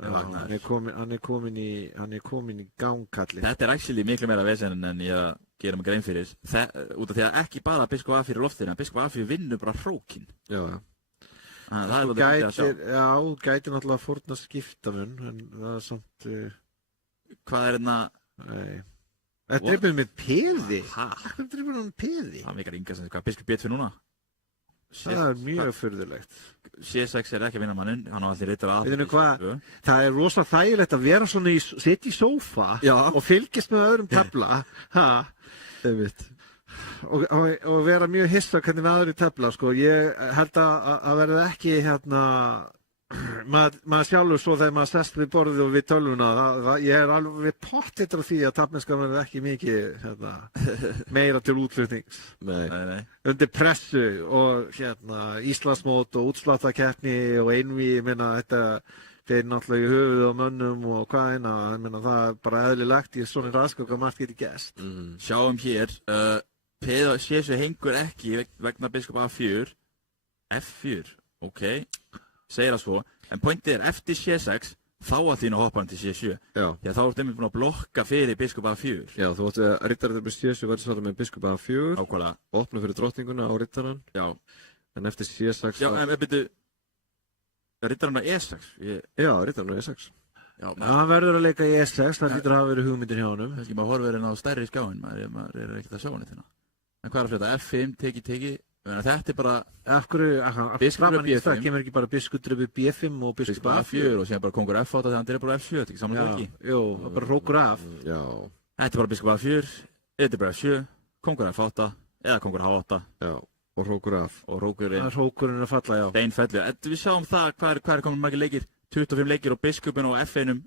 Hann er komin í gang, kallið. Þetta er actually miklu meira vesen en ég gera mig grein fyrir. Út af því að ekki bara biskup A4 í loftinu, en biskup A4 vinnur bara hrókin. Já. Það er þetta að sjá. Já, gæti náttúrulega fórna skiptamun, en það er samt... Hvað er hérna? Nei. Það dreifir með peði. Hvað dreifir með peði? Það mikar yngar sem hvað, biskup B2 núna? Það er mjög furðulegt. C6 er ekki að vinna manninn, hann á allir rittar að... Veitum hvað, það er rosa þægilegt að vera svona setja í sófa og fylgjast með öðrum tefla. Og vera mjög hissa hvernig með aðri tefla, sko. Ég held að verða ekki maður sjálfur svo þegar maður sest við borðið og við tölvuna, ég er alveg pottþéttur á því að taflmennskan verður ekki mikið meira til útflutnings. Nei. Undir pressu og Íslandsmót og útsláttarkeppni og einví, ég meina þetta fer náttúrulega í höfuð á mönnum og hvað eina, ég meina það er bara eðlilegt í svona raðskák að margt geti gerst. Sjáum hér, P7 hengur ekki vegna biskup A4, F4, ok. Segir það svo, en pointið er eftir C6 þá að þínu hoppa hann til C7. Já. Því að þá ertu einmitt búin að blokka fyrir biskup A4. Já, þú ætti að rittarinn með C7 verður svarað með biskup A4. Ákvæmlega. Opna fyrir drottninguna á rittarann. Já. En eftir C6... Já, en byrju, rittarinn á E6? Já, rittarinn á E6. Já, hann verður að leika í E6, það lítur að hafa verið hugmyndir hjá honum. Kannski maður horfir inn á stærri skjáin, maður er ekkert að sjá hann þetta. En hvað er að frétta? F5, teki. Þetta er bara... Af hverju, framan í það kemur ekki bara biskup drifið B5 og biskup A4 og síðan bara kongur F8 þegar hann drifir bara F7, þetta er ekki samanlega ekki? Jú, bara hrókur af. Já. Þetta er bara biskup A4, þetta er bara F7, kongur F8 eða kongur H8. Já, og hrókur af. Og hrókurinn að falla, já. Steinfellu. Við sjáum það, hvað er komin margir leikir? 25 leikir og biskupin á F1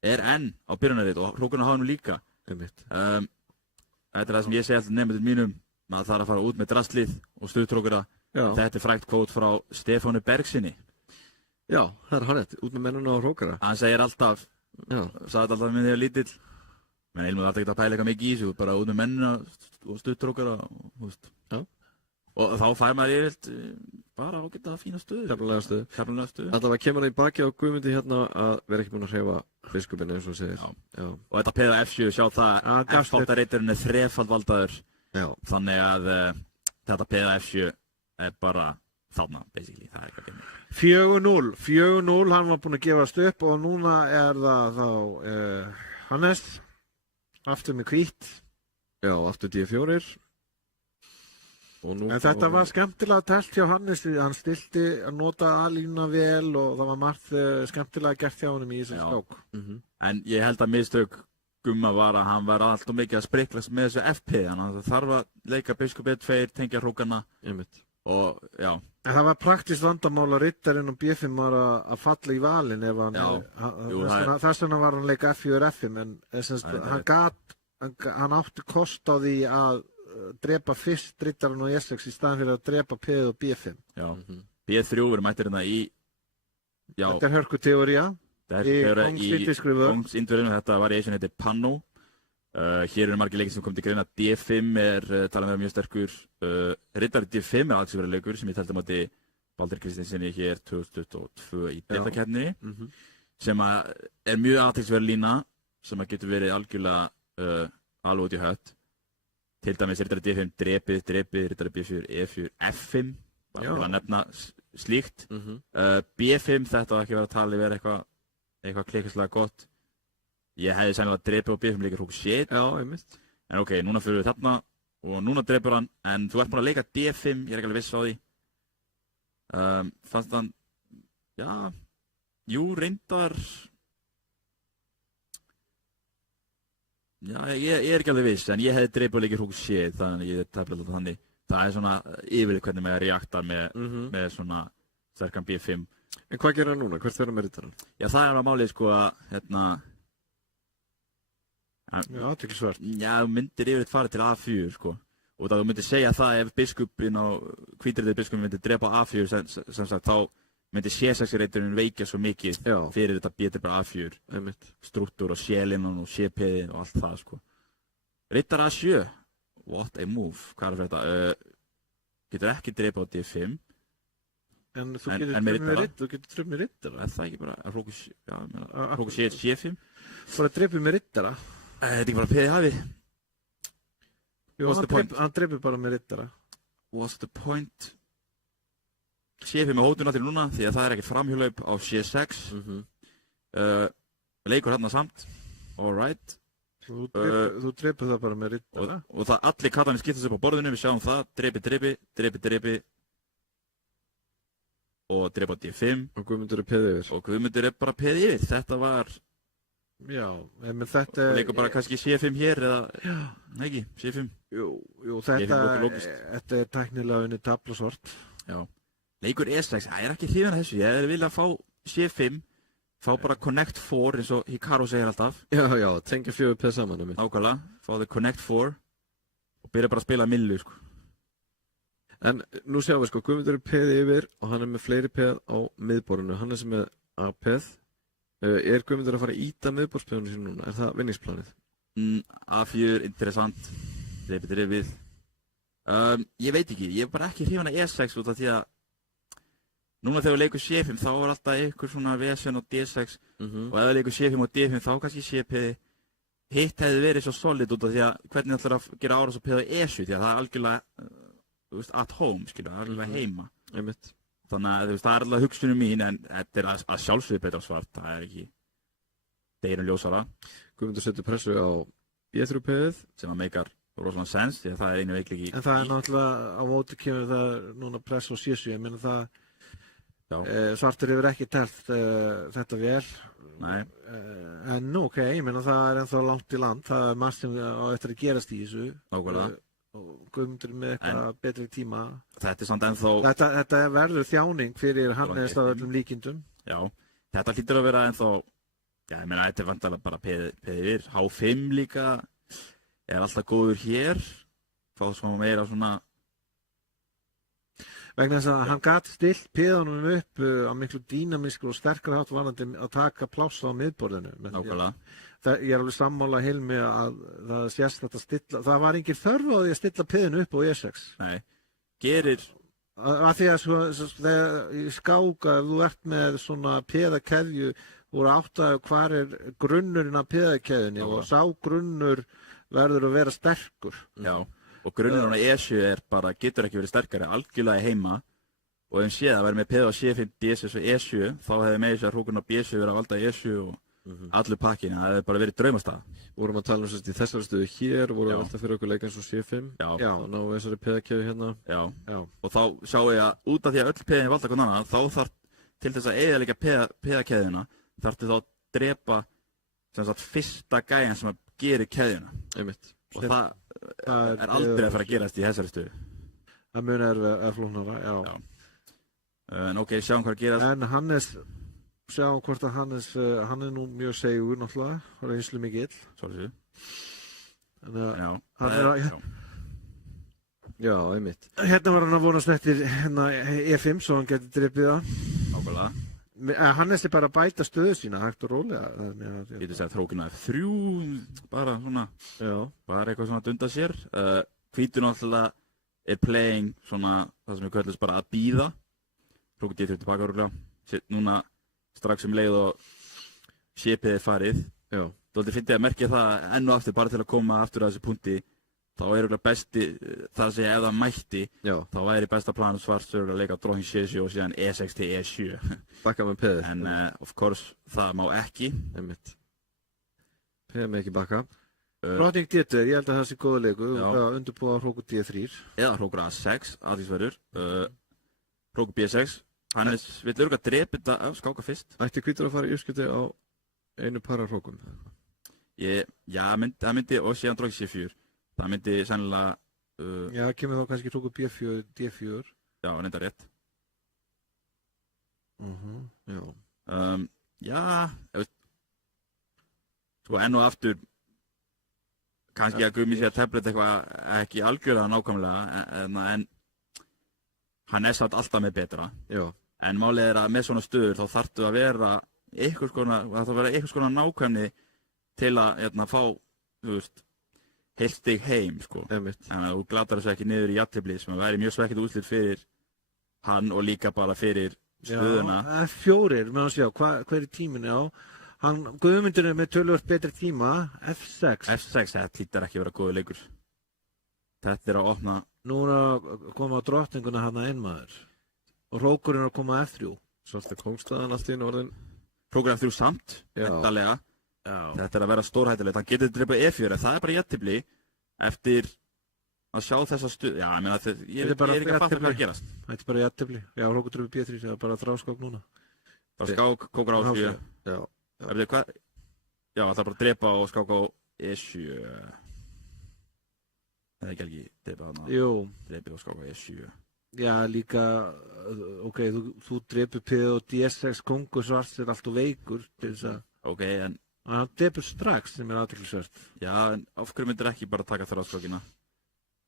er enn á byrjunarrið og hrókurinn á H1 líka. Þetta er það sem ég segi alltaf nefndur mínum. Maður þarf að fara út með drastlið og stuðtrókura. Þetta er frægt kvót frá Stefáni Bergsinni. Já, það er hann út með mennuna og hrókara. Hann segir alltaf, sagði alltaf með því að lítill, menn Ilmur þarf ekki að pæla eitthvað mikið í þessu, bara út með mennuna og stuðtrókura. Og þá fær maður yfirlt bara ágæta fína stöðu. Keflalega stöðu. Þetta var kemur það í baki á Guðmundi hérna að vera ekki búin að hreyfa biskupinn eins og segir. Já. Og þetta peða F7, sjá það, F8-reiturinn er þrefald valdaður. Já. Þannig að þetta P7 er bara þarna, basically, það er eitthvað gemmi. 4-0, hann var búinn að gefast upp og núna er það þá Hannes, aftur með hvít. Já, aftur D4. En þetta var skemmtilega telt hjá Hannes, hann stilti að nota A-línuna vel og það var margt skemmtilega gert hjá honum í þessum skák. En ég held að mistök Gumma var að hann var alltaf mikið að spriklast með þessu FP, þannig að það þarf að leika Biskup 1-2, tengja hrókana og já. En það var praktist vandamál að Riddarinn og B5 var að falla í valin ef hann, þess vegna var hann leika F4 F5, en hann átti kost á því að drepa fyrst Riddarinn og E6 í staðan fyrir að drepa P og B5. Já, B3 verður mættir hérna í, já. Þetta er hörku teóría. Í Kongsindverðinu, þetta variation heitir Panno. Hér eru margir leikir sem kom til greina. D5 talað með mjög sterkur. Riddari D5 alls verið leikur sem ég taldi á móti Baldur Kristinssyni hér 2022 í deltakeppninni. Sem er mjög athyglisverð lína sem getur verið algjörlega alveg út í hött. Til dæmis Riddari D5 drepið, Riddari B4, E4, F5. Bara að nefna slíkt. B5 þetta var ekki verið að tala verið eitthvað klikkislega gott. Ég hefði sennilega drepið á B5 líka hrók shit. Já, einmitt. En ok, núna fyrir við þarna og núna drepur hann, en þú ert búinn að leika D5, ég er ekki alveg viss á því. Fannst hann, já, jú, reyndar, já, ég er ekki alveg viss, en ég hefði drepið á líka hrók shit, þannig að ég tefla alltaf þannig. Það er svona yfirleitt hvernig maður reaktar með svona sterkan B5. En hvað gerir hann núna? Hvert verður með Riddarann? Já, það er að málið sko að, Já, athyglisvert. Já, þú myndir yfirleitt fara til A4 sko. Og það þú myndir segja það ef biskupinn á hvítriðið biskupinn myndir drepa A4 sem sagt, þá myndir C6-reiturinn veikja svo mikið fyrir þetta betur bara A4. Strúttur og C-linnan og C-peðið og allt það sko. Riddar A7. What a move. Hvað er þetta? Getur ekki drepa á D5. En þú getur drefið með Riddara. Er það ekki bara hróku C5? Bara drefið með Riddara? Þetta er ekki bara peðið hafi. Jú, hann drefið bara með Riddara. What's the point? C5 með hótuna til núna því að það er ekkert framhjólaup á C6. Leikur hérna samt. Alright. Þú drefið það bara með Riddara. Og það allir kattarnir skiptast upp á borðinu, við sjáum það. Drepi. Og drepa á D5. Og Guðmundur er peðið yfir. Og Guðmundur er bara peðið yfir. Þetta var... Já, menn þetta... Leikur bara kannski C5 hér eða... Ekki, C5. Jú, þetta er tæknilega unni tablasvart. Já. Leikur E6, það er ekki hrifin að þessu. Ég er viljað að fá C5, fá bara Connect 4 eins og Hikaru segir alltaf. Já, tengja 4 peð saman um mig. Nákvæmlega, fá þau Connect 4 og byrja bara að spila millu, sko. En nú sjáum við sko, Guðmundur er peðið yfir og hann er með fleiri peð á miðborðinu. Hann er sem með A-peð. Er Guðmundur að fara að íta miðborðspeðinu sín núna? Er það vinningsplanið? A4, interessant. Drepið. Ég veit ekki, ég er bara ekki hrifin að E6 út af því að núna þegar við leikum C5 þá var alltaf ykkur svona vesen á D6 og ef við leikum C5 og D5 þá kannski C-peði. Hitt hefði verið svo solid út af því að hvernig ætlar að gera árás og peða á E7 því að það er algjörlega at home, skilja, það er alveg heima. Þannig að það er alveg hugsunum mín, en þetta er að sjálfsögðu betra svart, það er ekki deginum ljósara. Guðmundur setur pressu á B3-peðið. Sem að meikar rosalega sens, því að það er einu veikleiki. En það er náttúrulega, á móti kemur það núna press á C7, ég meina það, svartur hefur ekki telt þetta vel. Nei. En ok, ég meina það er ennþá langt í land, það er margt sem á eftir að gerast í þessu. Nákvæmlega. Og Guðmundur með eitthvað betri tíma. Þetta er samt ennþá... Þetta verður þjáning fyrir Hannes af öllum líkindum. Já, þetta hlýtur að vera ennþá... Já, ég meina, þetta er vantarlega bara peðið yfir. H5 líka er alltaf góður hér. Fá svona meira svona... Vegna þess að hann gat stilt peðunum upp á miklu dýnamískur og sterkara hátt varandi að taka pláss á miðborðinu. Nákvæmlega. Ég er alveg sammála Hilmi að það sést þetta stilla, það var engin þörf á því að stilla peðinu upp á E6. Nei, gerir... Af því að þegar í skák að þú ert með svona peðakeðju, þú eru áttaði hvar er grunnurinn af peðakeðjunni og sá grunnur verður að vera sterkur. Já, og grunnurinn á E7 er bara, getur ekki verið sterkari, algjörlega heima og ef séð að vera með peða á C5, D6 og E7, þá hefði með þess að hrókurinn á B7 verið að valda E7 og allur pakkin, það hefði bara verið draumastað. Vorum að tala í þessari stöðu hér, vorum að velta fyrir okkur leik eins og C5. Já. Og ná þessari peðakjöðu hérna. Já. Og þá sjáum ég að út af því að öll peðin valda hvern annan, þá þarf til þess að eyðileggja peðakeðjuna, þarftu þá að drepa sem sagt fyrsta gæjan sem að gerir keðjuna. Einmitt. Og það er aldrei að fara að gerast í þessari stöðu. Það mun flóknara, já. En ok, sjáum hvað að gerast. En Hannes, sjáum hvort að Hannes, hann er nú mjög segur náttúrulega, hann er einslu mikill. Svolítið. Já, einmitt. Hérna var hann að vonast eftir E5, svo hann getur drepið það. Nákvæmlega. Hannes er bara að bæta stöðu sína, hægt og rólega. Ég geti segið þrókina F3, bara svona, bara eitthvað svona dunda sér. Hvítur náttúrulega er playing svona, það sem við köllum bara að bíða. Hrókur D3 tilbaka örgulega. Núna strax leið og shipið farið. Þótti fyndi að merkja það enn og aftur, bara til að koma aftur að þessu punkti. Þá er auðvitað besti, það að segja ef það mætti, þá væri besta planum Svartsur að leika drottning C7 og síðan E6 til E7. Bakka með peði. En of course, það má ekki. Einmitt. Peði með ekki bakka. Drottning D2, ég held að það sé góða leiku, undirbúa hrókur D3. Eða hrókur A6, aðeins hrókur B6. Hannes vill örgulega drepa þetta skáka fyrst. Ætti hvítur að fara í uppskipti á einu para hrókum? Já, það myndi, og síðan drottning C4. Það myndi sennilega... Já, kemur þá kannski hrókur B4, D4. Já, reynda rétt. Já, sko enn og aftur, kannski að Gumi sé að tablet eitthvað ekki algjörlega nákvæmlega, en hann er satt alltaf með betra. En málið er að með svona stöður þá þarftu að vera einhvers konar nákvæmni til að fá, þú veist, heilt stig heim, sko. Þannig að þú glatar þessu ekki niður í jafntefli sem að væri mjög svekkjandi úrslit fyrir hann og líka bara fyrir stöðuna. Já, F4, með að sjá, hver er tíminn, já. Guðmundur er með töluvert betri tíma, F6. F6, þetta hlýtur ekki að vera góður leikur. Þetta er að opna... Nú er að koma á drottninguna hann að einmaður. Og hrókurinn er að koma á F3. Svolítið kóngstaðan allt í einu orðin. Hrókur F3 samt, endalega. Þetta er að vera stórhættulegt, hann getur dreipað E4, en það er bara jafntefli eftir að sjá þessa stuð. Já, ég er ekki að fatta hvað að gerast. Þetta er bara jafntefli. Já, hrókur dreipað B3, það er bara þráskák núna. Bara skák, kókur á A7. Já, það er bara að dreipa og skáka á E7. Það er ekki dreipað hana. Jú. Dreipið og skáka á E7. Já, líka, ok, þú dreipið P og D6, kongur Svarts er alltaf veikur til þess að... Ok, en... Hann dreipur strax sem er aðtrúklisvert. Já, en af hverju myndir ekki bara taka þráskakina?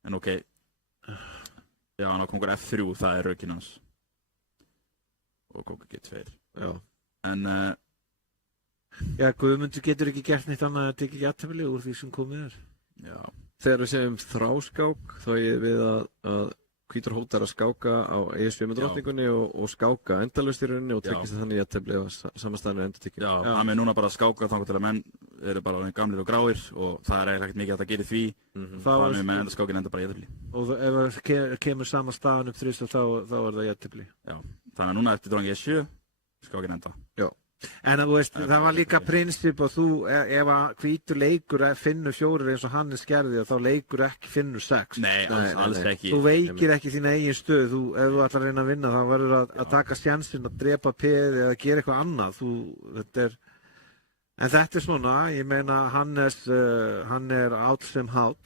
En ok. Já, hann á kongur F3, það er raukinn hans. Og kongur G2. Já. En... Já, Guðmundur getur ekki gert neitt annað að tekja jafntefli úr því sem komið er. Já. Þegar við segjum þráskák, þá er við að hvítur hótar að skáka á E7 með drottningunni og skáka endalaust í rauninni og tryggist þannig jafntefli á samastæðinu endurtekki. Já, hann er núna bara að skáka þannig til að menn eru bara gamlir og gráir og það er ekkert mikið að það gerir því. Þannig að menn endarskákin enda bara jafntefli. Og ef það kemur sama staðan upp þrist þá er það jafntefli. Já, þannig að núna eftir drottning E7, skákin enda. Já. En þú veist, það var líka prinsip og þú, ef að hvítur leikur finnur 4 eins og Hannes gerði þá leikur ekki finnur 6. Nei, alls ekki. Þú veikir ekki þína eigin stöð, ef þú ætlar að reyna að vinna þá verður að taka sjansinn að drepa peð eða gera eitthvað annað. En þetta er svona, ég meina hann er áll sem háll.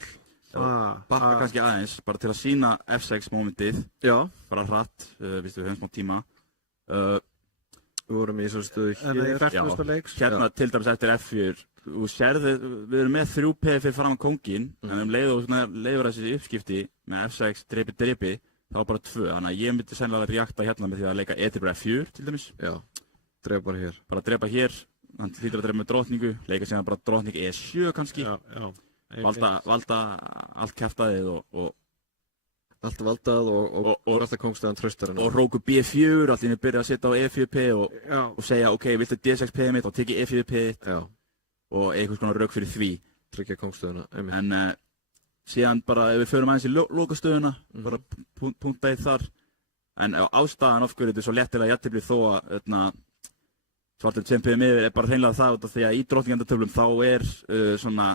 Bakka kannski aðeins, bara til að sína F6 momentið. Já. Bara hratt, við höfum smá tíma. Við vorum í svona stöðu hér. Hérna til dæmis eftir F4. Þú sérðu, við erum með 3P fyrir fram að kóngin, en leiður þessi uppskipti með F6 drepi, þá bara 2. Þannig að ég myndi sennilega reakta hérna með því að leika E3 F4 til dæmis. Já, drepa bara hér. Bara drepa hér, hann hlýtur að drepa með drottningu, leika síðan bara drottning E7 kannski. Já. Valda allt kjaftaðið og allt valdað og alltaf kóngstæðan traustar og hrókur B4, allir við byrja að setja á E4P og segja ok, viltu D6P mitt og tekið E4P og einhvers konar rauk fyrir því. Tryggja kóngstöðuna. En síðan bara ef við förum aðeins í lokastöðuna, bara punktæð þar. En ástæðan af hverju þetta er svo lettilega jafntefli þó að svartur tveimpiði miður bara hreinlega það út af því að í drottningandatöflum þá svona,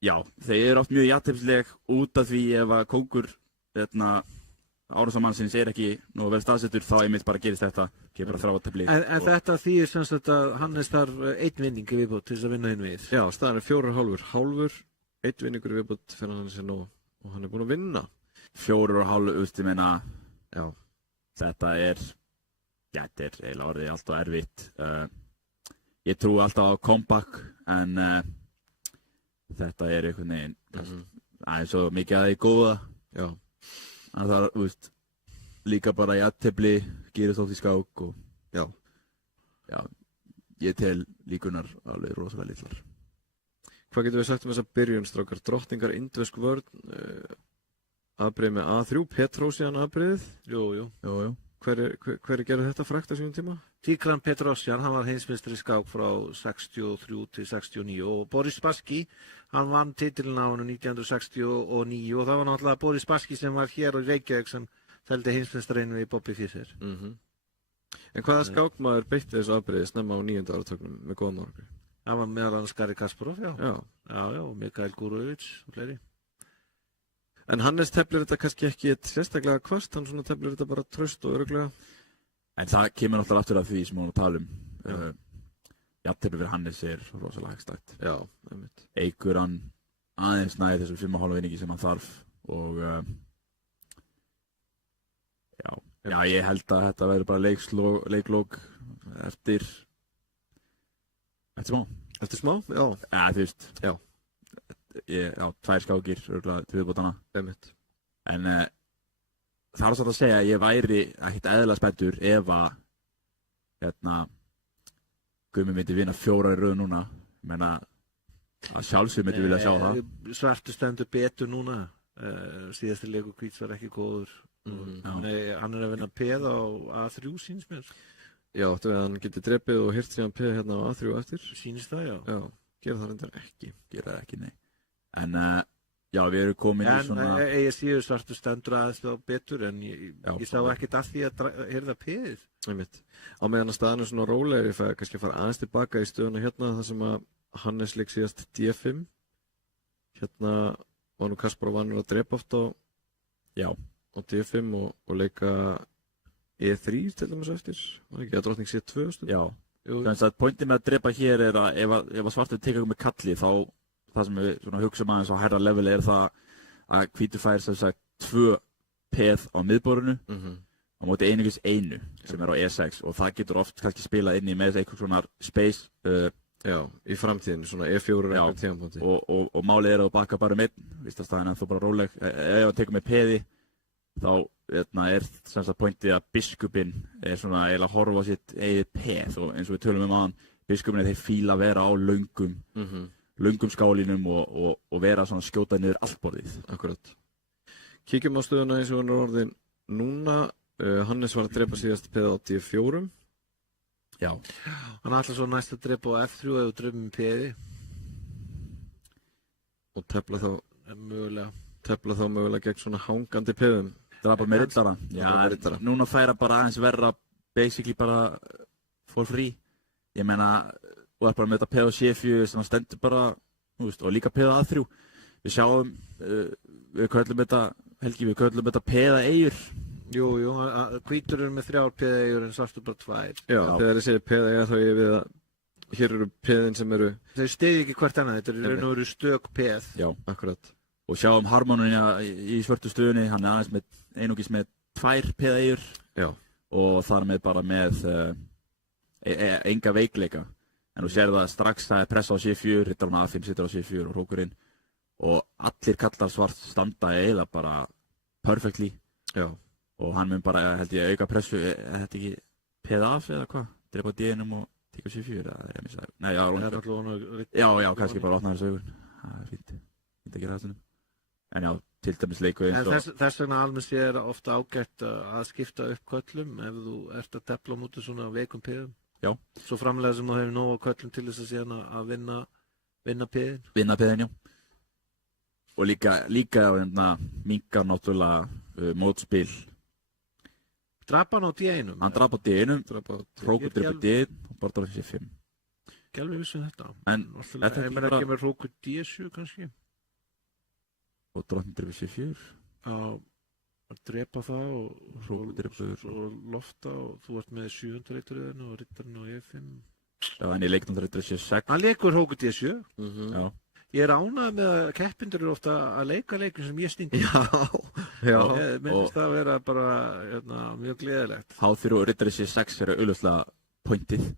já, þeir oft mjög jafnteflisleg út af því ef að kóngur árásarmannsins ekki nú vel staðsettur þá einmitt bara gerist þetta, ekki bara þráttefli. En þetta þýðir sem sagt að Hannes þarf einn vinning í viðbót til þess að vinna hinn við? Já, staðan 4,5 hálfur, einn vinningur í viðbót fyrir Hannes nóg og hann búinn að vinna. 4,5, ég meina, já, þetta er eiginlega orðið allt og erfitt. Ég trúi alltaf á comeback, en þetta einhvern veginn aðeins svo mikið að því góða. Já. Það er, líka bara jafntefli, gerist oft í skák og já, ég tel líkunar alveg rosalega litlar. Hvað getum við sagt þessa byrjun, strákar? Drottningar, indversk vörn, afbrigði með A3, Petrosjan afbrigðið? Jú. Hver gerði þetta frægt á sínum tíma? Tigran Petrosjan, hann var heimsmeistari í skák frá 63 til 69 og Boris Spassky, hann vann titilinn á hann 1969 og það var náttúrulega Boris Spassky sem var hér á Reykjavík sem seldi heimsmeistarinn við Bobby Fischer. En hvaða skákmaður beitti þessu afbrigði snemma á 9. áratugnum með góðan árangri? Það var meðal annars Garri Kasparov, já. Já, og Mikhail Gurovic og fleiri. En Hannes teflir þetta kannski ekki sérstaklega hvasst, hann svona teflir þetta bara traust og örugglega. En það kemur náttúrulega aftur að því sem hún tala jafntefli fyrir Hannes rosalega hagstætt. Já, einmitt. Eykur hann aðeins nær þessum 5,5 vinningi sem hann þarf og já, ég held að þetta verður bara leiklók eftir smá. Eftir smá? Já. Ja, þú veist. Já. Já, 2 skákir, örugglega til viðbótanna. Einmitt. En það er svolítið að segja að ég væri ekkert eðlilega spenntur ef að Gummi myndi vinna 4 í röð núna. Ég meina að sjálfsög myndi vilja sjá það. Svartur stendur betur núna. Síðasti leikur Hvíts var ekki góður. Hann að vinna peð á A3 síns mér. Já, þú veist að hann geti drepið og hirt síðan peð hérna á A3 eftir. Sýnist það, já. Já, gera það reyndar ekki. Gera það ekki, nei. En já, við erum komin í svona... En ég séu svartur stendur aðeins þá betur en ég sá ekkert að því að hirða peðið. Einmitt. Á meðan að staðan svona rólegri, ég fæði kannski að fara aðeins tilbaka í stöðuna hérna þar sem að Hannes leik síðast D5. Hérna var nú Kasparov vanur að drepa oft á D5 og leika E3 til dæmis eftir. Var ekki að drottning C2 stund? Já. Þannig að pointið með að drepa hér er að ef svartur tekur með kalli þá það sem við hugsa aðeins á hærra leveli er það að hvítur fær sem sagt 2 peð á miðborðinu á móti einungis 1 sem er á E6 og það getur oft kannski spilað inn í með eitthvað svona space í framtíðinu, svona E4 eitthvað tímapunkti og málið er að þú bakka bara með vistastæðin en þú bara róleg ef hann tekur með peði þá er sem sagt pointið að biskupinn er svona eiginlega að horfa á sitt eigið peð og eins og við tölum áðan biskupinn þeir fíla að vera á löngum skálinum og vera svona skjótað niður allt borðið. Akkurat. Kíkjum á stöðuna eins og hann er orðin núna. Hannes var að drepa síðast peð á D4. Já. Hann ætla svo næst að drepa á F3 ef þú drefum með peði. Og tefla þá mögulega gegn svona hangandi peðum. Drapa með riddara. Já, núna færa bara aðeins verra basically bara for free. Ég meina og er bara með þetta peð á C4 sem stendur bara, og líka peð á A3. Við sjáum, við köllum þetta peða eyjur. Jú, hvítur eru með 3 peða eyjur en svartur bara 2. Já, þegar ég segi peða eyjur þá ég við að hér eru peðin sem eru... Þeir stiði ekki hvert annað, þetta er raun og veru stök peð. Já, akkurat. Og sjáum harmonina í svörtu stöðunni, hann er aðeins einungis með 2 peða eyjur. Já. Og þar með bara með enga veikleika. En þú sér það strax það pressa á C4, rittarinn A5 situr á C4 og hrókurinn og allir kallar svart standa eiginlega bara perfectly. Já. Og hann mun bara, held ég, auka pressu, þetta ekki peð af eða hvað? Drepa á D-num og tíka C4 eða er ég að missa það? Nei, já, kannski bara opna þessu augun. Það er fínt að gera það stundum. En já, til dæmis leiku eins og... Þess vegna almennt sér ofta ágætt að skipta upp köllum ef þú ert að tefla á móti svona veikum peðum. Já. Svo framlega sem þú hefur nóg á köllum til þess að síðan að vinna peðin. Vinna peðin, já. Og líka minkar náttúrulega mótspil. Drapa hann á D1? Hann drapa á D1, hrókur drepa D1, Bordar á C5. Ekki alveg vissum þetta. En þetta er bara... ekki með Róku D7 kannski? Og drottnir við C4. Já, að drepa það og lofta og þú ert með 7. reiturinn og rittarinn á E5. Já, en ég leik náttúrulega rittar C6. Hann leikur Róku D7. Já. Ég er ánægð með að keppindur eru ofta að leika leikin sem ég stingi. Já. Ég myndist það að vera bara mjög gleðilegt. H3 og rittari C6 eru auðvitað pointið.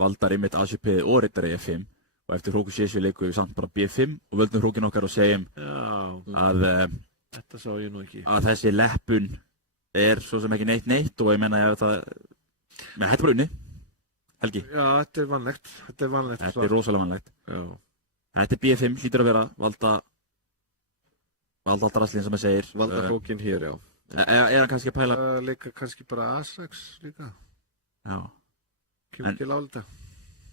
Valdar einmitt A7 og rittari F5. Og eftir Róku C7 leikum við samt bara B5 og völdum hrókin okkar og segjum að þetta sá ég nú ekki. Að þessi leppun er svo sem ekki neitt og ég menna að þetta er bara unni. Helgi. Já, þetta er vanlegt. Þetta er rosalega vanlegt. Já. Þetta er B5, hlýtur að vera valda alltaf rasslinn sem það segir. Valda hrókin hér, já. Er hann kannski að pæla? Leika kannski bara A6 líka. Já. Kemur ekki lálita.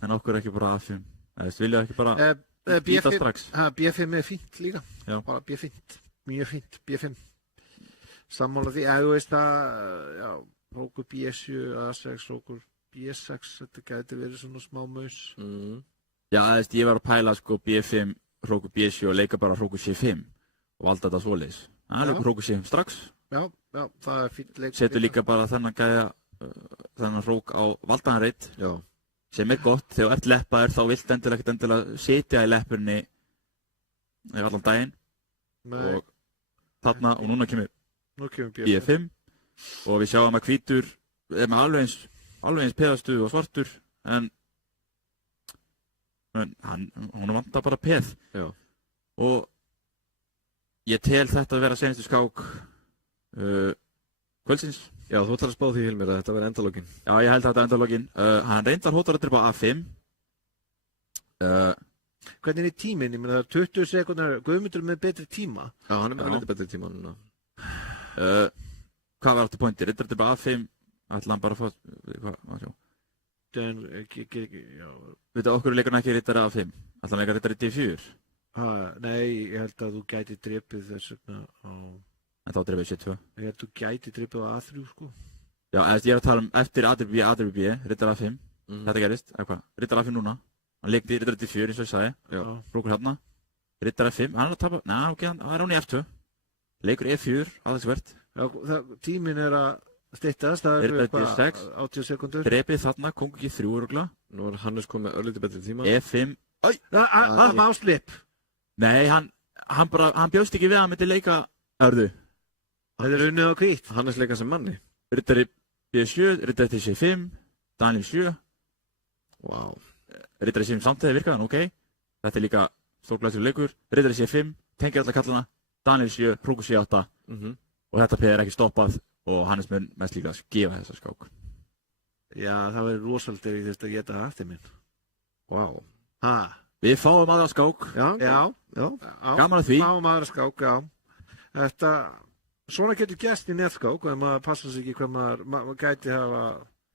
En okkur ekki bara A5? Þú vilja ekki bara íta strax? B5 er fínt líka. Já. Bara B5. Mjög fínt, B5. Sammála því, þú veist að, já, Rókur B7, A6, Rókur B6, þetta gæti verið svona smá maus. Já, ég var að pæla sko B5, Rókur B7 og leika bara Rókur C5 og valda þetta svoleiðis. Leikur Rókur C5 strax. Já, það er fínt leikur. Setur líka bara þennan Rók á valdaðanreitt. Já. Sem er gott, þegar þú ert leppaður þá vilt ekkert endilega sitja í leppurni allan daginn. Nei. Og þarna, og núna kemur B5 og við sjáum að hvítur er með alveg eins peðastuð og svartur en hún vantar bara peð. Já. Og ég tel þetta að vera senastu skák kvöldsins. Já, þú ætlar að spá því Hilmir að þetta verði endalógin. Já, ég held að þetta er endalógin. Hann reyndar hótar að drepa A5. Hvernig er tíminn? Ég meina það er 20 sekúndar, Guðmundur með betri tíma. Já, hann er með lítið betri tíma núna. Hvað var aftur pointi? Reyndar drepa A5, ætla hann bara að fá, hvað sjá? Já. Veitu, okkur leikur hann ekki rittari A5? Ætla hann leika rittari D4? Nei, ég held að þú gæti drepið þess vegna á... En þá drefið C2? Ég held að þú gæti drepið á A3, sko. Já, ég er að tala eftir A3B, rittari A5. Þetta gerist, eða hvað? Rittari A5 núna. Hann leikti rittari D4 eins og ég sagði. Já. Rókur hérna. Rittari A5, hann er að tapa... Ná, ok, hann er hún í F2. Leikur E4, aðeinsvert. Já, tíminn er að styttast, það eru eitthvað 80 sekundur. Drepið þarna, kongur ekki 3 örugla. Nú er Hannes komið örlítið betri tíma. E5. Það má slip. Nei, hann bjóst ekki við að hann myndi leika örðu. Það er unnið á hvít. Hannes leika sem manni. Rittari B7, rittari C5, Daniel 7. Wow. Rittari C5 samtæði virkaðan, ok. Þetta er líka stórglæstur leikur. Rittari C5, tengir alla kallana. Daniel 7, Rókur C8. Og þetta peð er ekki stoppað og Hannes mun mest líka að gefa þessa skák. Já, það verður rosalega í þess að geta aftur minn. Wow. Við fáum aðra skák. Já. Gaman að því. Fáum aðra skák, já. Þetta, svona getur gerst í netskák og maður passa sig ekki hvað maður gæti hafa...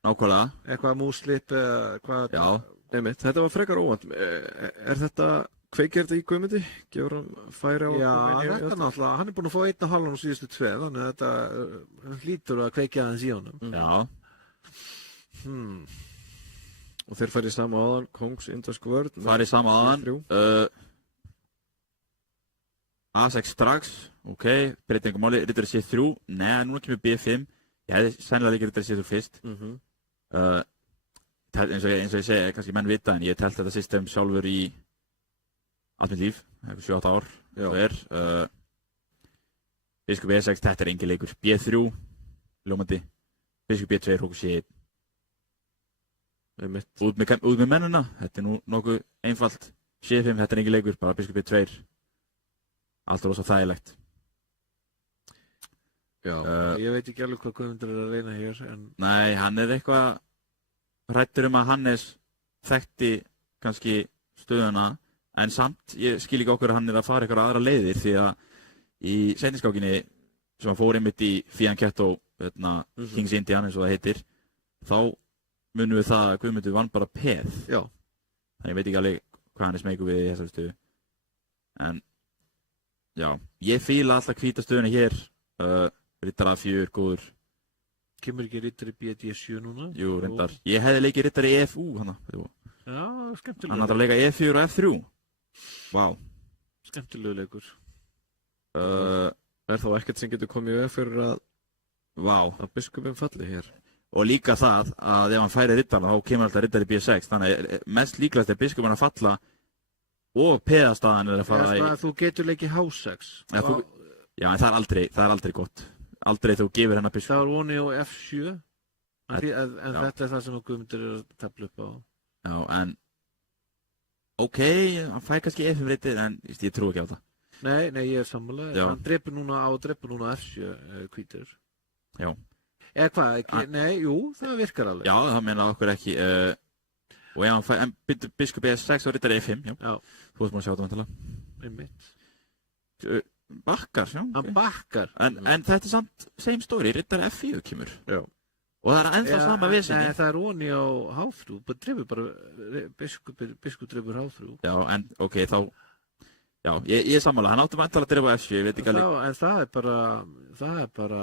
Nákvæmlega. Eitthvað múslip eða hvað... Já. Einmitt, þetta var frekar óvænt. Er þetta... Kveikir þetta í Guðmundi? Gefur hann færi á... Já, þetta náttúrulega, hann er búinn að fá 1,5 á síðustu 2, þannig að þetta hlýtur að kveikja aðeins í honum. Já. Og þeir farið sama áðan, Kongs, Indversk vörn... Farið sama áðan. A6 strax, ok, breytið einhver máli, rittari C3, neða, núna kemur B5. Ég hefði sennilega líka rittari C3 fyrst. Eins og ég segi, kannski menn vita, en ég telt þetta system sjálfur í allt mitt líf, eitthvað 7-8 ár, það er. Biskup E6, þetta er engin leikur. B3, ljómandi. Biskup B2, Rókur C1. Út með mennuna, þetta er nú nokkuð einfalt. C5, þetta er engin leikur, bara Biskup B2. Allt rosa þægilegt. Já, ég veit ekki alveg hvað Guðmundur er að reyna hér, en... Nei, hann er eitthvað hræddur að Hannes þekkti kannski stöðuna. En samt, ég skil ekki okkur að hann er að fara eitthvað aðra leiðir því að í seiniskákinni sem hann fór einmitt í Fianchetto, Kings Indian eins og það heitir, þá munum við það að Guðmundur vann bara peð. Já. Þannig ég veit ekki alveg hvað hann er smeykur við í þessari stöðu. En, já, ég fíla alltaf hvíta stöðuna hér, rittara 4, góður. Kemur ekki riddari BD7 núna? Jú, reyndar. Ég hefði leikið riddari EFU hana. Já, skemmtilega. Hann átti að leika E4 og F3. Vá. Skemmtilegu leikur. Er þá ekkert sem getur komið í veg fyrir að biskupinn falli hér? Og líka það að ef hann færi riddarna þá kemur alltaf riddari B6. Þannig að mest líklegast er biskupinn að falla og peðastaðan er að fara í... Þú getur leikið H6. Já, en það er aldrei gott. Aldrei þú gefur hennar biskup. Það var voni á F7. En þetta er það sem Guðmundur er að tefla upp á. Já, en ok, hann fær kannski F5 ritið, en ég trú ekki á það. Nei, ég er sammála. Hann drepur núna F7 hvítur. Já. Eða hvað, ekki? Nei, jú, það virkar alveg. Já, það meina okkur ekki. Og ef hann fær biskup E6 og riddari E5, já. Þú veist maður að sjá þetta vantilega. Einmitt. Bakkar, já. Hann bakkar. En þetta er samt same story, riddari F4 kemur. Já. Og það er ennþá sama vesinni. Nei, það er onni á H3, biskup drefur H3. Já, en ok, þá, já, ég er sammála, hann átti væntanlega að drefa F7, ég veit ekki alveg. En það er bara,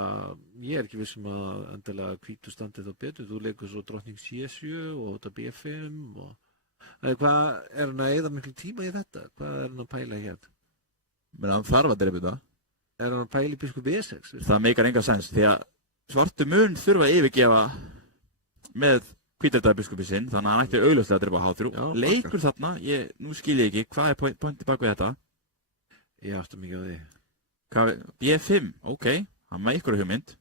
ég er ekki vissum að endilega hvítu standið þá betur, þú leikur svo drottning C7 og þetta B5 og, hvað, er hann að eyða miklu tíma í þetta? Hvað er hann að pæla hérna? Men hann þarf að drefa þetta. Er hann að pæla í biskup B6? Það meikar enga sens, því að svartu mun þurfa að yfirgefa með hvítardaðarbiskupið sinn, þannig að hann ætti augljóslega að drepa H3. Leikur þarna, nú skil ég ekki, hvað er pointið bak við þetta? Ég átti mikið á því. B5, ok, hann með ykkur hugmynd.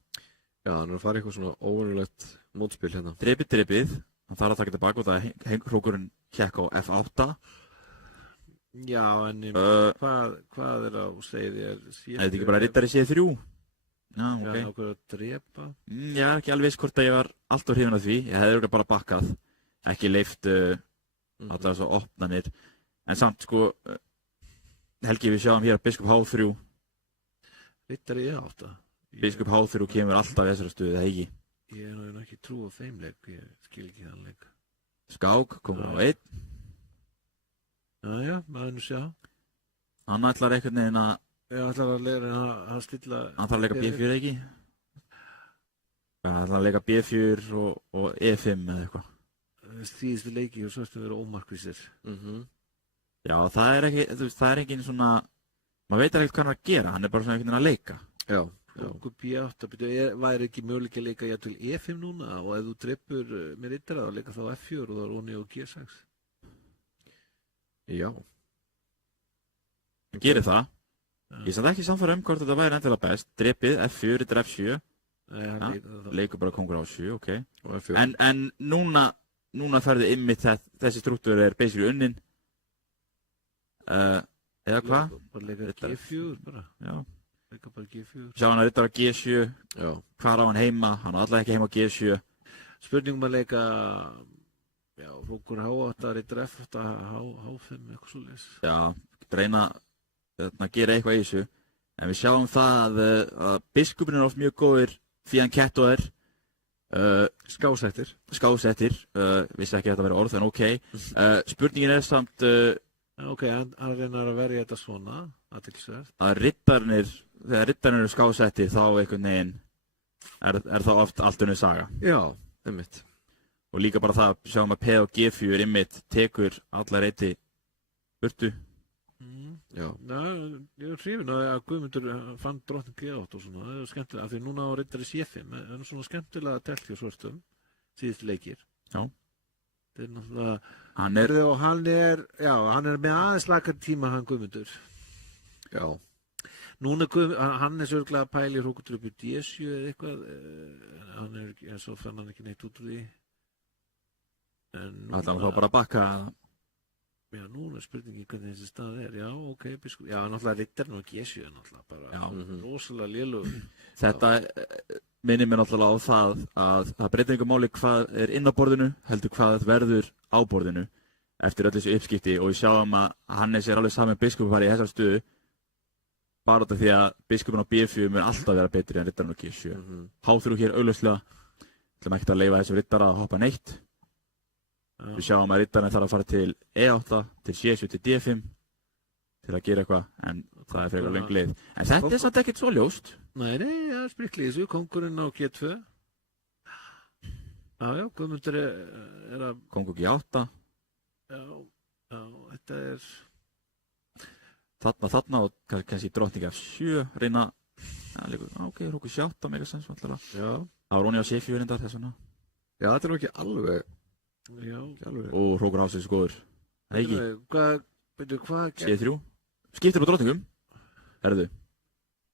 Já, hann er að fara eitthvað svona óvenjulegt mótspil hérna. Drepið, hann þarf að taka tilbaka og það hrókurinn hékk á F8. Já, en hvað er á segði er C3? Er þetta ekki bara riddari C3? Já, ok. Já, okkur að drepa? Ég er ekki alveg viss hvort að ég var alltaf hrifinn af því. Ég hefði örugglega bara bakkað, ekki leyft alltaf svo opnanir. En samt, sko, Helgi, við sjáum hér biskup H3. Riddari E8. Biskup H3 kemur alltaf í þessari stöðu, það ekki. Ég er nú ekki trú á þeim leik, ég skil ekki þann leik. Skák, komur á 1. Jæja, maður nú sjá. Hann ætlar einhvern veginn að... Ég ætlar að leira að stilla... Hann þarf að leika B4 ekki? Hann ætlar að leika B4 og E5 eða eitthvað. Síðustu leiki og svo ertu að vera ómarkvísir. Já, það er ekki, þú veist, það er ekki svona... Maður veit ekkert hvað hann er að gera, hann er bara svona einhvern veginn að leika. Já. B8, væri ekki möguleik að leika jafnvel E5 núna og ef þú dreppur með riddara þá leika þá F4 og þá er onni og G6. Já. Gerir það. Ég satt ekki samfæra hvort þetta væri endilega best. Drepið, F4, riddar F7. Leikur bara kongur á 7, ok. En núna ferði ymmit þessi struktúr er basically unnin. Eða hvað? Bara leika G4 bara. Já. Leika bara G4. Sjá hann að riddar á G7. Já. Hvar á hann heima? Hann á alltaf ekki heima á G7. Spurningum að leika... Já, hrókur H8, riddar F8, H5, eitthvað svo leys. Já, reyna að gera eitthvað í þessu. En við sjáum það að biskupin er oft mjög góðir fíðan kettóðir. Skásettir. Vissi ekki að þetta væri orð, en ok. Spurningin er samt... Ok, hann reynar að verja þetta svona, athyglisvert. Að þegar riddarnir eru skásettir, þá einhvern veginn er það oft allt önnur saga. Já, einmitt. Og líka bara það, sjáum að P og G4 einmitt tekur alla reyti burtu. Já. Ég er hrifinn að Guðmundur fann drottning G8 og svona, það er skemmtilega, af því núna á riddari C5, það er svona skemmtilega telt hjá svörstum, síðustu leikir. Já. Það er náttúrulega, hann er með aðeins lakar tíma hann Guðmundur. Já. Núna hann er sörglega að pæli hrókutröpu D7 eða eitthvað, hann er ekki, svo fann hann ekki neitt út úr því. Það ætla hann þá bara að bakka. Já, núna er spurningi hvernig þessi stað er. Já, ok, biskup. Já, náttúrulega riddarinn og G7 náttúrulega bara rosalega lélugur. Þetta minnir mér náttúrulega á það að það breytir einhver máli hvað er inn á borðinu, heldur hvað verður á borðinu eftir öll þessu uppskipti og við sjáum að Hannes er alveg saman biskup bara í þessar stöðu bara út af því að biskupin á B4 mun alltaf vera betri en riddarinn og G7. H3 hér augljóslega, ætlum ekki að leyfa þessum riddara að hoppa neitt. Við sjáum að riddarinn þarf að fara til E8, til C7, til D5 til að gera eitthvað, en það er frekar löng leið. En þetta er samt ekkert svo ljóst. Nei, það er spriklið þessu, kóngurinn á G2. Já, Guðmundur að... Kongo G8. Já, þetta Þarna og kannski drottning F7 reyna ok, Róku 7 megasens alltaf. Já. Það var Róni á C4 reyndar þess vegna. Já, þetta nú ekki alveg. Já. Og Rókur Hásins góður. Ekki. Hvað? C3. Skiptir á drottningum. Herðu.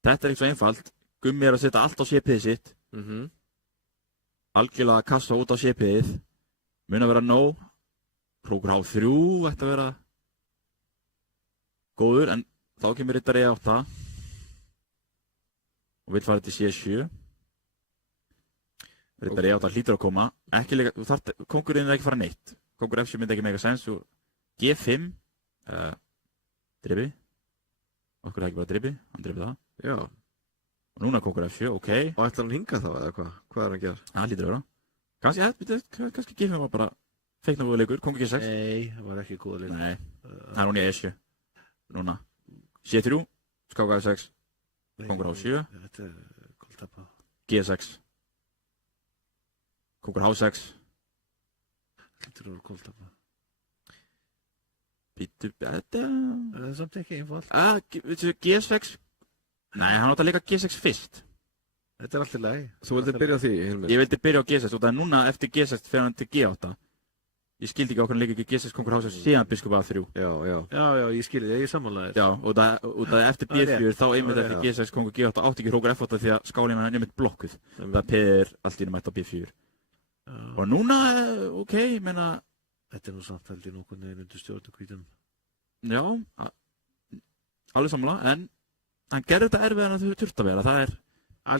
Þetta ekki svo einfalt. Gummi að setja allt á C-pið sitt. Algjörlega kassa út á C-pið. Mun að vera nóg. Rókur H3 ætti að vera góður, en þá kemur riddari E8 og vill fara til C7. Riddari E8 hlýtur að koma. Ekki leika, kongurinn ekki fara neitt. Kongur F7 myndi ekki mega sens og G5 dribi. Okkur ekki bara dribi, hann dribi það. Já. Og núna kongur F7, ok. Og ætlar hann hingað þá eða hvað? Hvað hann að gera? Það hlýtur að vera. Kannski G5 var bara feikna góða leikur, kongur G6. Nei, það var ekki góða leikur. Nei, það er hún í E7. Núna. C3, skáka F6, kongur H7. Þetta kóltapa. G6. Kongur H6. Þetta er kóltapa. Býttu, þetta... Það er samt ekki einfalt. G6. Nei, hann átti að leika G6 fyrst. Þetta er alltaf læg. Þú vildi byrja á því, Hilmir? Ég vildi byrja á G6 og það er núna eftir G6 fyrir hann til G8. Ég skildi ekki okkur að leika ekki G6 kongur H6 síðan biskup A3. Já, ég skildi það, ég sammálaði. Já, og það er eftir B4 þá einmitt eftir G6 kongur G8 átti ekki Rókur F8 því að skálinn var einmitt blokkuð. Það peðir allt í mætt á B4. Og núna, ok, ég meina... Þetta er nú samt held ég nokkuð neginn undir stjórnarkvítum. Já, alveg sammála, en hann gerði þetta erfið en það þurfti að vera. Það er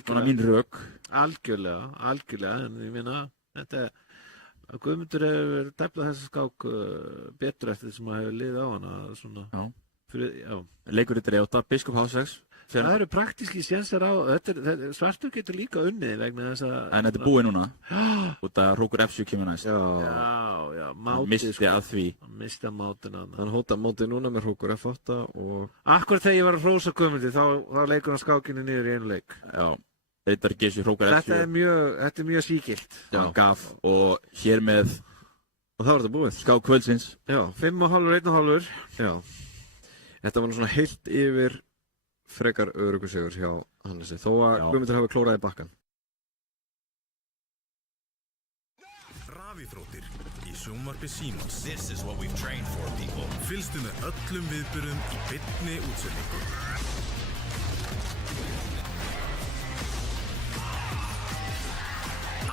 svona mín rök. Algjörlega, en ég meina, þetta er... Guðmundur hefur tæplað þessa skák betur eftir því sem að hefur liðið á hana svona. Já. Leikur þetta er E8, biskup H6. Það eru praktíski sénsar á, svartur getur líka unnið vegna þess að... En þetta er búið núna. Út að Rókur F7 kemur næst. Já, máti. Misti að því. Misti að mátina. Hann hóta máti núna með Rókur F8 og... Akkur þegar ég var að hrósa Guðmundi, þá leikur hann skákinni niður í einu leik. Já. Riddari G7, Rókur F7. Þetta er mjög sígilt. Já, gaf og hér með... Og það var þetta búið. Skák kvöldsins. Já. 5,5, 1,5. Já. Þetta var nú svona heilt yfir frekar öruggusigur hjá Hannesi, þó að Guðmundur hafi klórað í bakkan. Rafíþróttir í sjónvarpi Símans. This is what we've trained for, people. Fylgstu með öllum viðburðum í beinni útsendingu.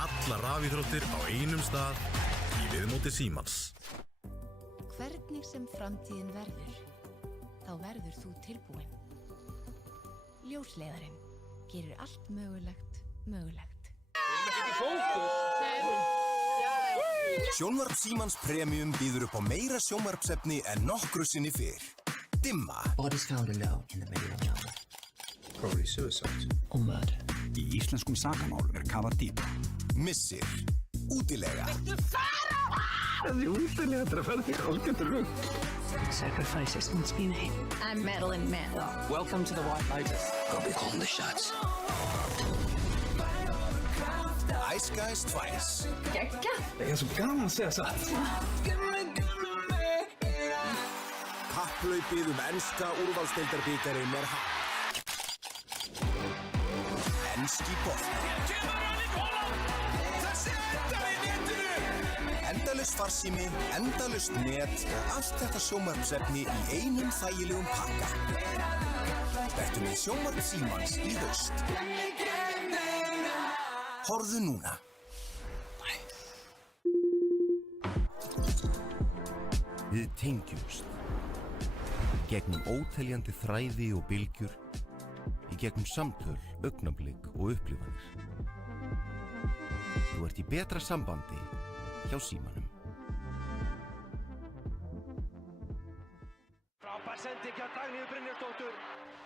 Alla rafíþróttir á einum stað í viðmóti Símans. Hvernig sem framtíðin verður, þá verður þú tilbúinn. Ljósleiðarinn gerir allt mögulegt. Sjónvarp Símans Premium býður upp á meira sjónvarpsefni en nokkru sinni fyrr. Dimma. Bodies found alone in the middle of nowhere. Probably suicide. Or murder. Í íslenskum sakamálum kafað dýpra. Missir. Útilega. Þessi útilega þetta ferði ekki algjörður rugg. Sacrifices must be made. I'm Madeline Mann. Welcome to the White Lotus. Go be calling the shots. Ice Guys 2. Gekka. Það er svo gaman að segja satt. Kapphlaupið enska úrvalsdeildarbikarinn hafið. Enski bolti. Endalaust farsími, endalaust net, allt þetta sjónvarpsefni í einum þægilegum pakka. Vertu með sjónvarp Símans í haust. Horfðu núna. Við tengjumst. Gegnum óteljandi þræði og bylgjur, í gegnum samtöl, augnablik og upplifanir. Þú ert í betra sambandi hjá Símanum. Frábær sending hjá Dagnýju Brynjarsdóttur.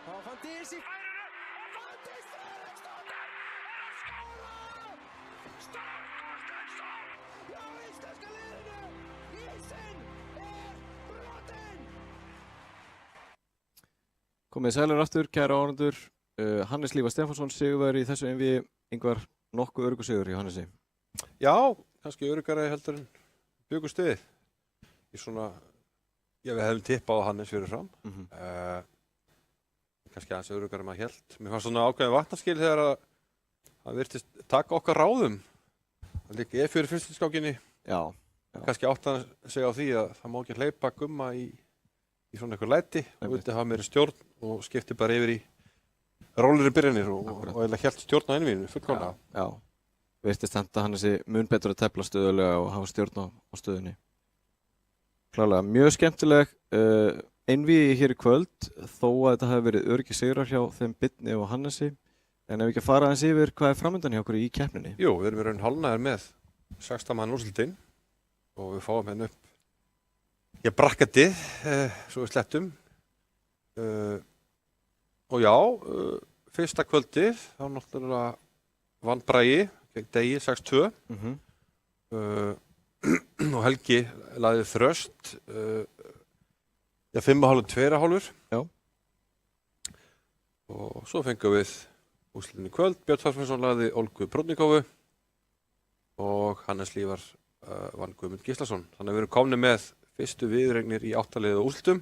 Og Fanndís í færinu. Og Fanndís Friðriksdóttir er að skóra! Stórkostleg! Já, íslenska liðinu! Ísinn er brotinn! Komið sælir aftur, kæra áhorfendur. Hannes Lífar Stefánsson sigurvegari í þessu einvígi. Ingvar, nokkuð öruggur sigur hjá Hannesi. Já, kannski öruggari heldur en bjögust við. Í svona, við hefum tippað á Hannes fyrir fram. Kannski aðeins öruggari en maður hélt. Mér fannst svona ákveðin vatnaskil þegar að hann virtist taka okkar ráðum. Það líka fyrir fyrstskákinni. Já. Kannski átt hann sig á því að það má ekki hleypa Gumma í svona eitthvað læti og vildi hafa meiri stjórn og skipti bara yfir í rólegri byrjanir og eiginlega hélt stjórn á einvíginu fullkomlega. Já. Virtist henta Hannesi mun betur að tefla stöðulega og hafa stjórn á stöðunni. Klárlega, mjög skemmtileg einvígi hér í kvöld, þó að þetta hafi verið öruggir sigrar hjá þeim Birni og Hannesi. En ef við ekki að fara aðeins yfir hvað framöndan hjá okkur í keppninni? Jú, við erum í raun hálfnaðir með 16 mann úrslitin og við fáum hérna upp brakkatið, svo við slettum. Og já, fyrsta kvöldið, þá náttúrulega vann Bragi gegn Degi 6-2. Og Helgi lagði Þröst 5,5-2,5. Já. Og svo fengum við úrslitin í kvöld. Björn Þorfinnsson lagði Olgu Brodnikovu og Hannes Lívar vann Guðmund Gíslason. Þannig að við erum komnir með fyrstu viðuregnir í 8 liða úrslitum.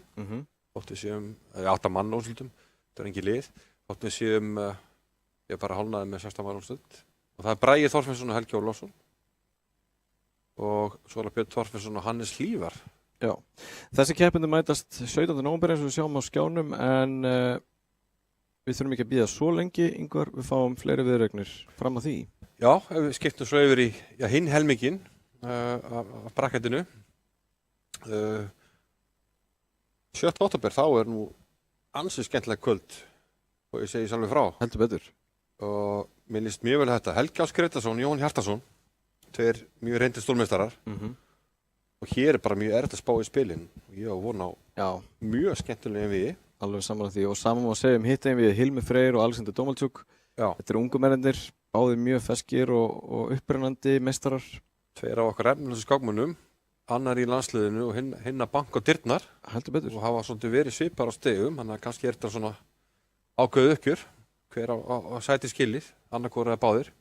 Þótt við séum, 8 manna úrslitum, þetta er engin lið. Þótt við séum, bara hálfnaði með 16 manna úrslit. Og það er Bragi Þorfinnsson og Helgi Ólafsson. Og svo er það Björn Þorfinnsson og Hannes Lívar. Já, þessi keppindi mætast 17. nóvember eins og við sjáum á skjánum, en við þurfum ekki að bíða svo lengi, Ingvar, við fáum fleiri viðuregnir fram að því. Já, ef við skiptum svo yfir í hinn helminginn af brakketinu. 7. október, þá er nú ansið skemmtileg kvöld og ég segi sannlega frá. Heldur betur. Og mér líst mjög vel þetta. Helgi Ás Gretarsson, Jón Hjartarson, tveir mjög reyndir stórmeistarar. Og hér er bara mjög erfitt að spá í spilin og ég á von á mjög skemmtileg einvígi. Alveg saman að því og saman má segja hitt einvígi Hilmi Freyr og Alexander Domalchuk. Þetta eru ungu mennirnir, báðir mjög feskir og upprennandi meistarar. Tveir af okkar efnilegustu skákmönnum, annar í landsliðinu og hinn að banka á dyrnar. Heldur betur. Og hafa svolítið verið svipar á stegum, þannig að kannski er þetta svona ákveðið uppgjör, hver á sæti skilið, annarkvor eða báðir.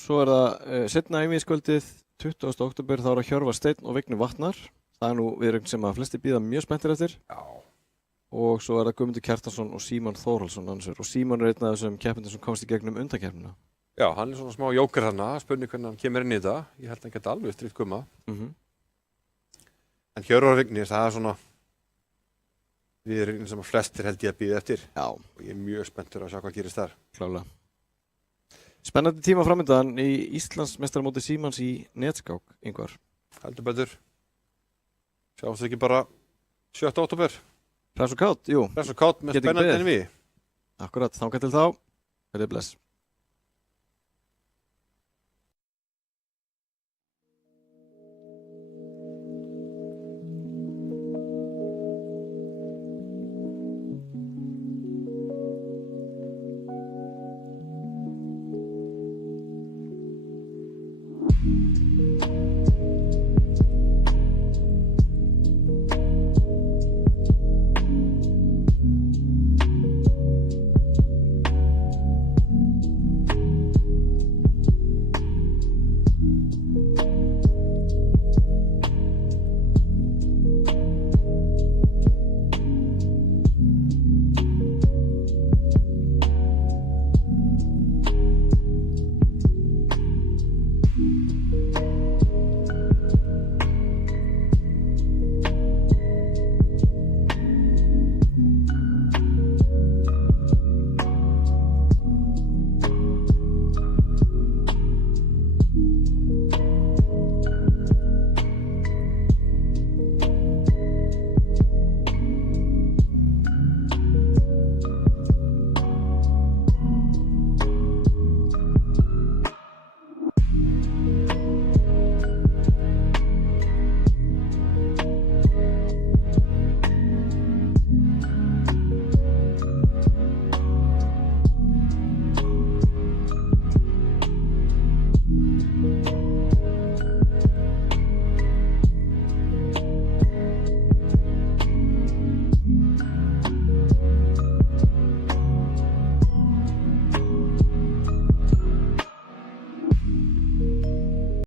Svo er það seinna einvígiskvöldið 20. október, þá er að Hjörvar Steinn og Vignir Vatnar. Það er nú viðureign sem að flestir bíða mjög spenntir eftir. Já. Og svo er það Guðmundur Kjartansson og Símon Þórhallsson ansver. Og Símon er einn af þessum keppindum sem komst í gegnum undankeppnina. Já, hann er svona smá jóker þarna, spurning hvernig hann kemur inn í þetta. Ég held að hann geti alveg strítt Gumma. En Hjörvar og Vignir, það er svona viðureign sem að flestir held ég að bíða eftir. Já. Og ég er mjög spenntur að sjá hvað gerist þar. Klálega. Spennandi tíma framöndan í Íslandsmeistaramóti Símans í netskák, Ingvar. Heldur betur. Sjáumst ekki bara 7. október. Hress og kátt, jú. Hress og kátt með spennandi einvígi. Akkurat, þangað til þá. Verið bless.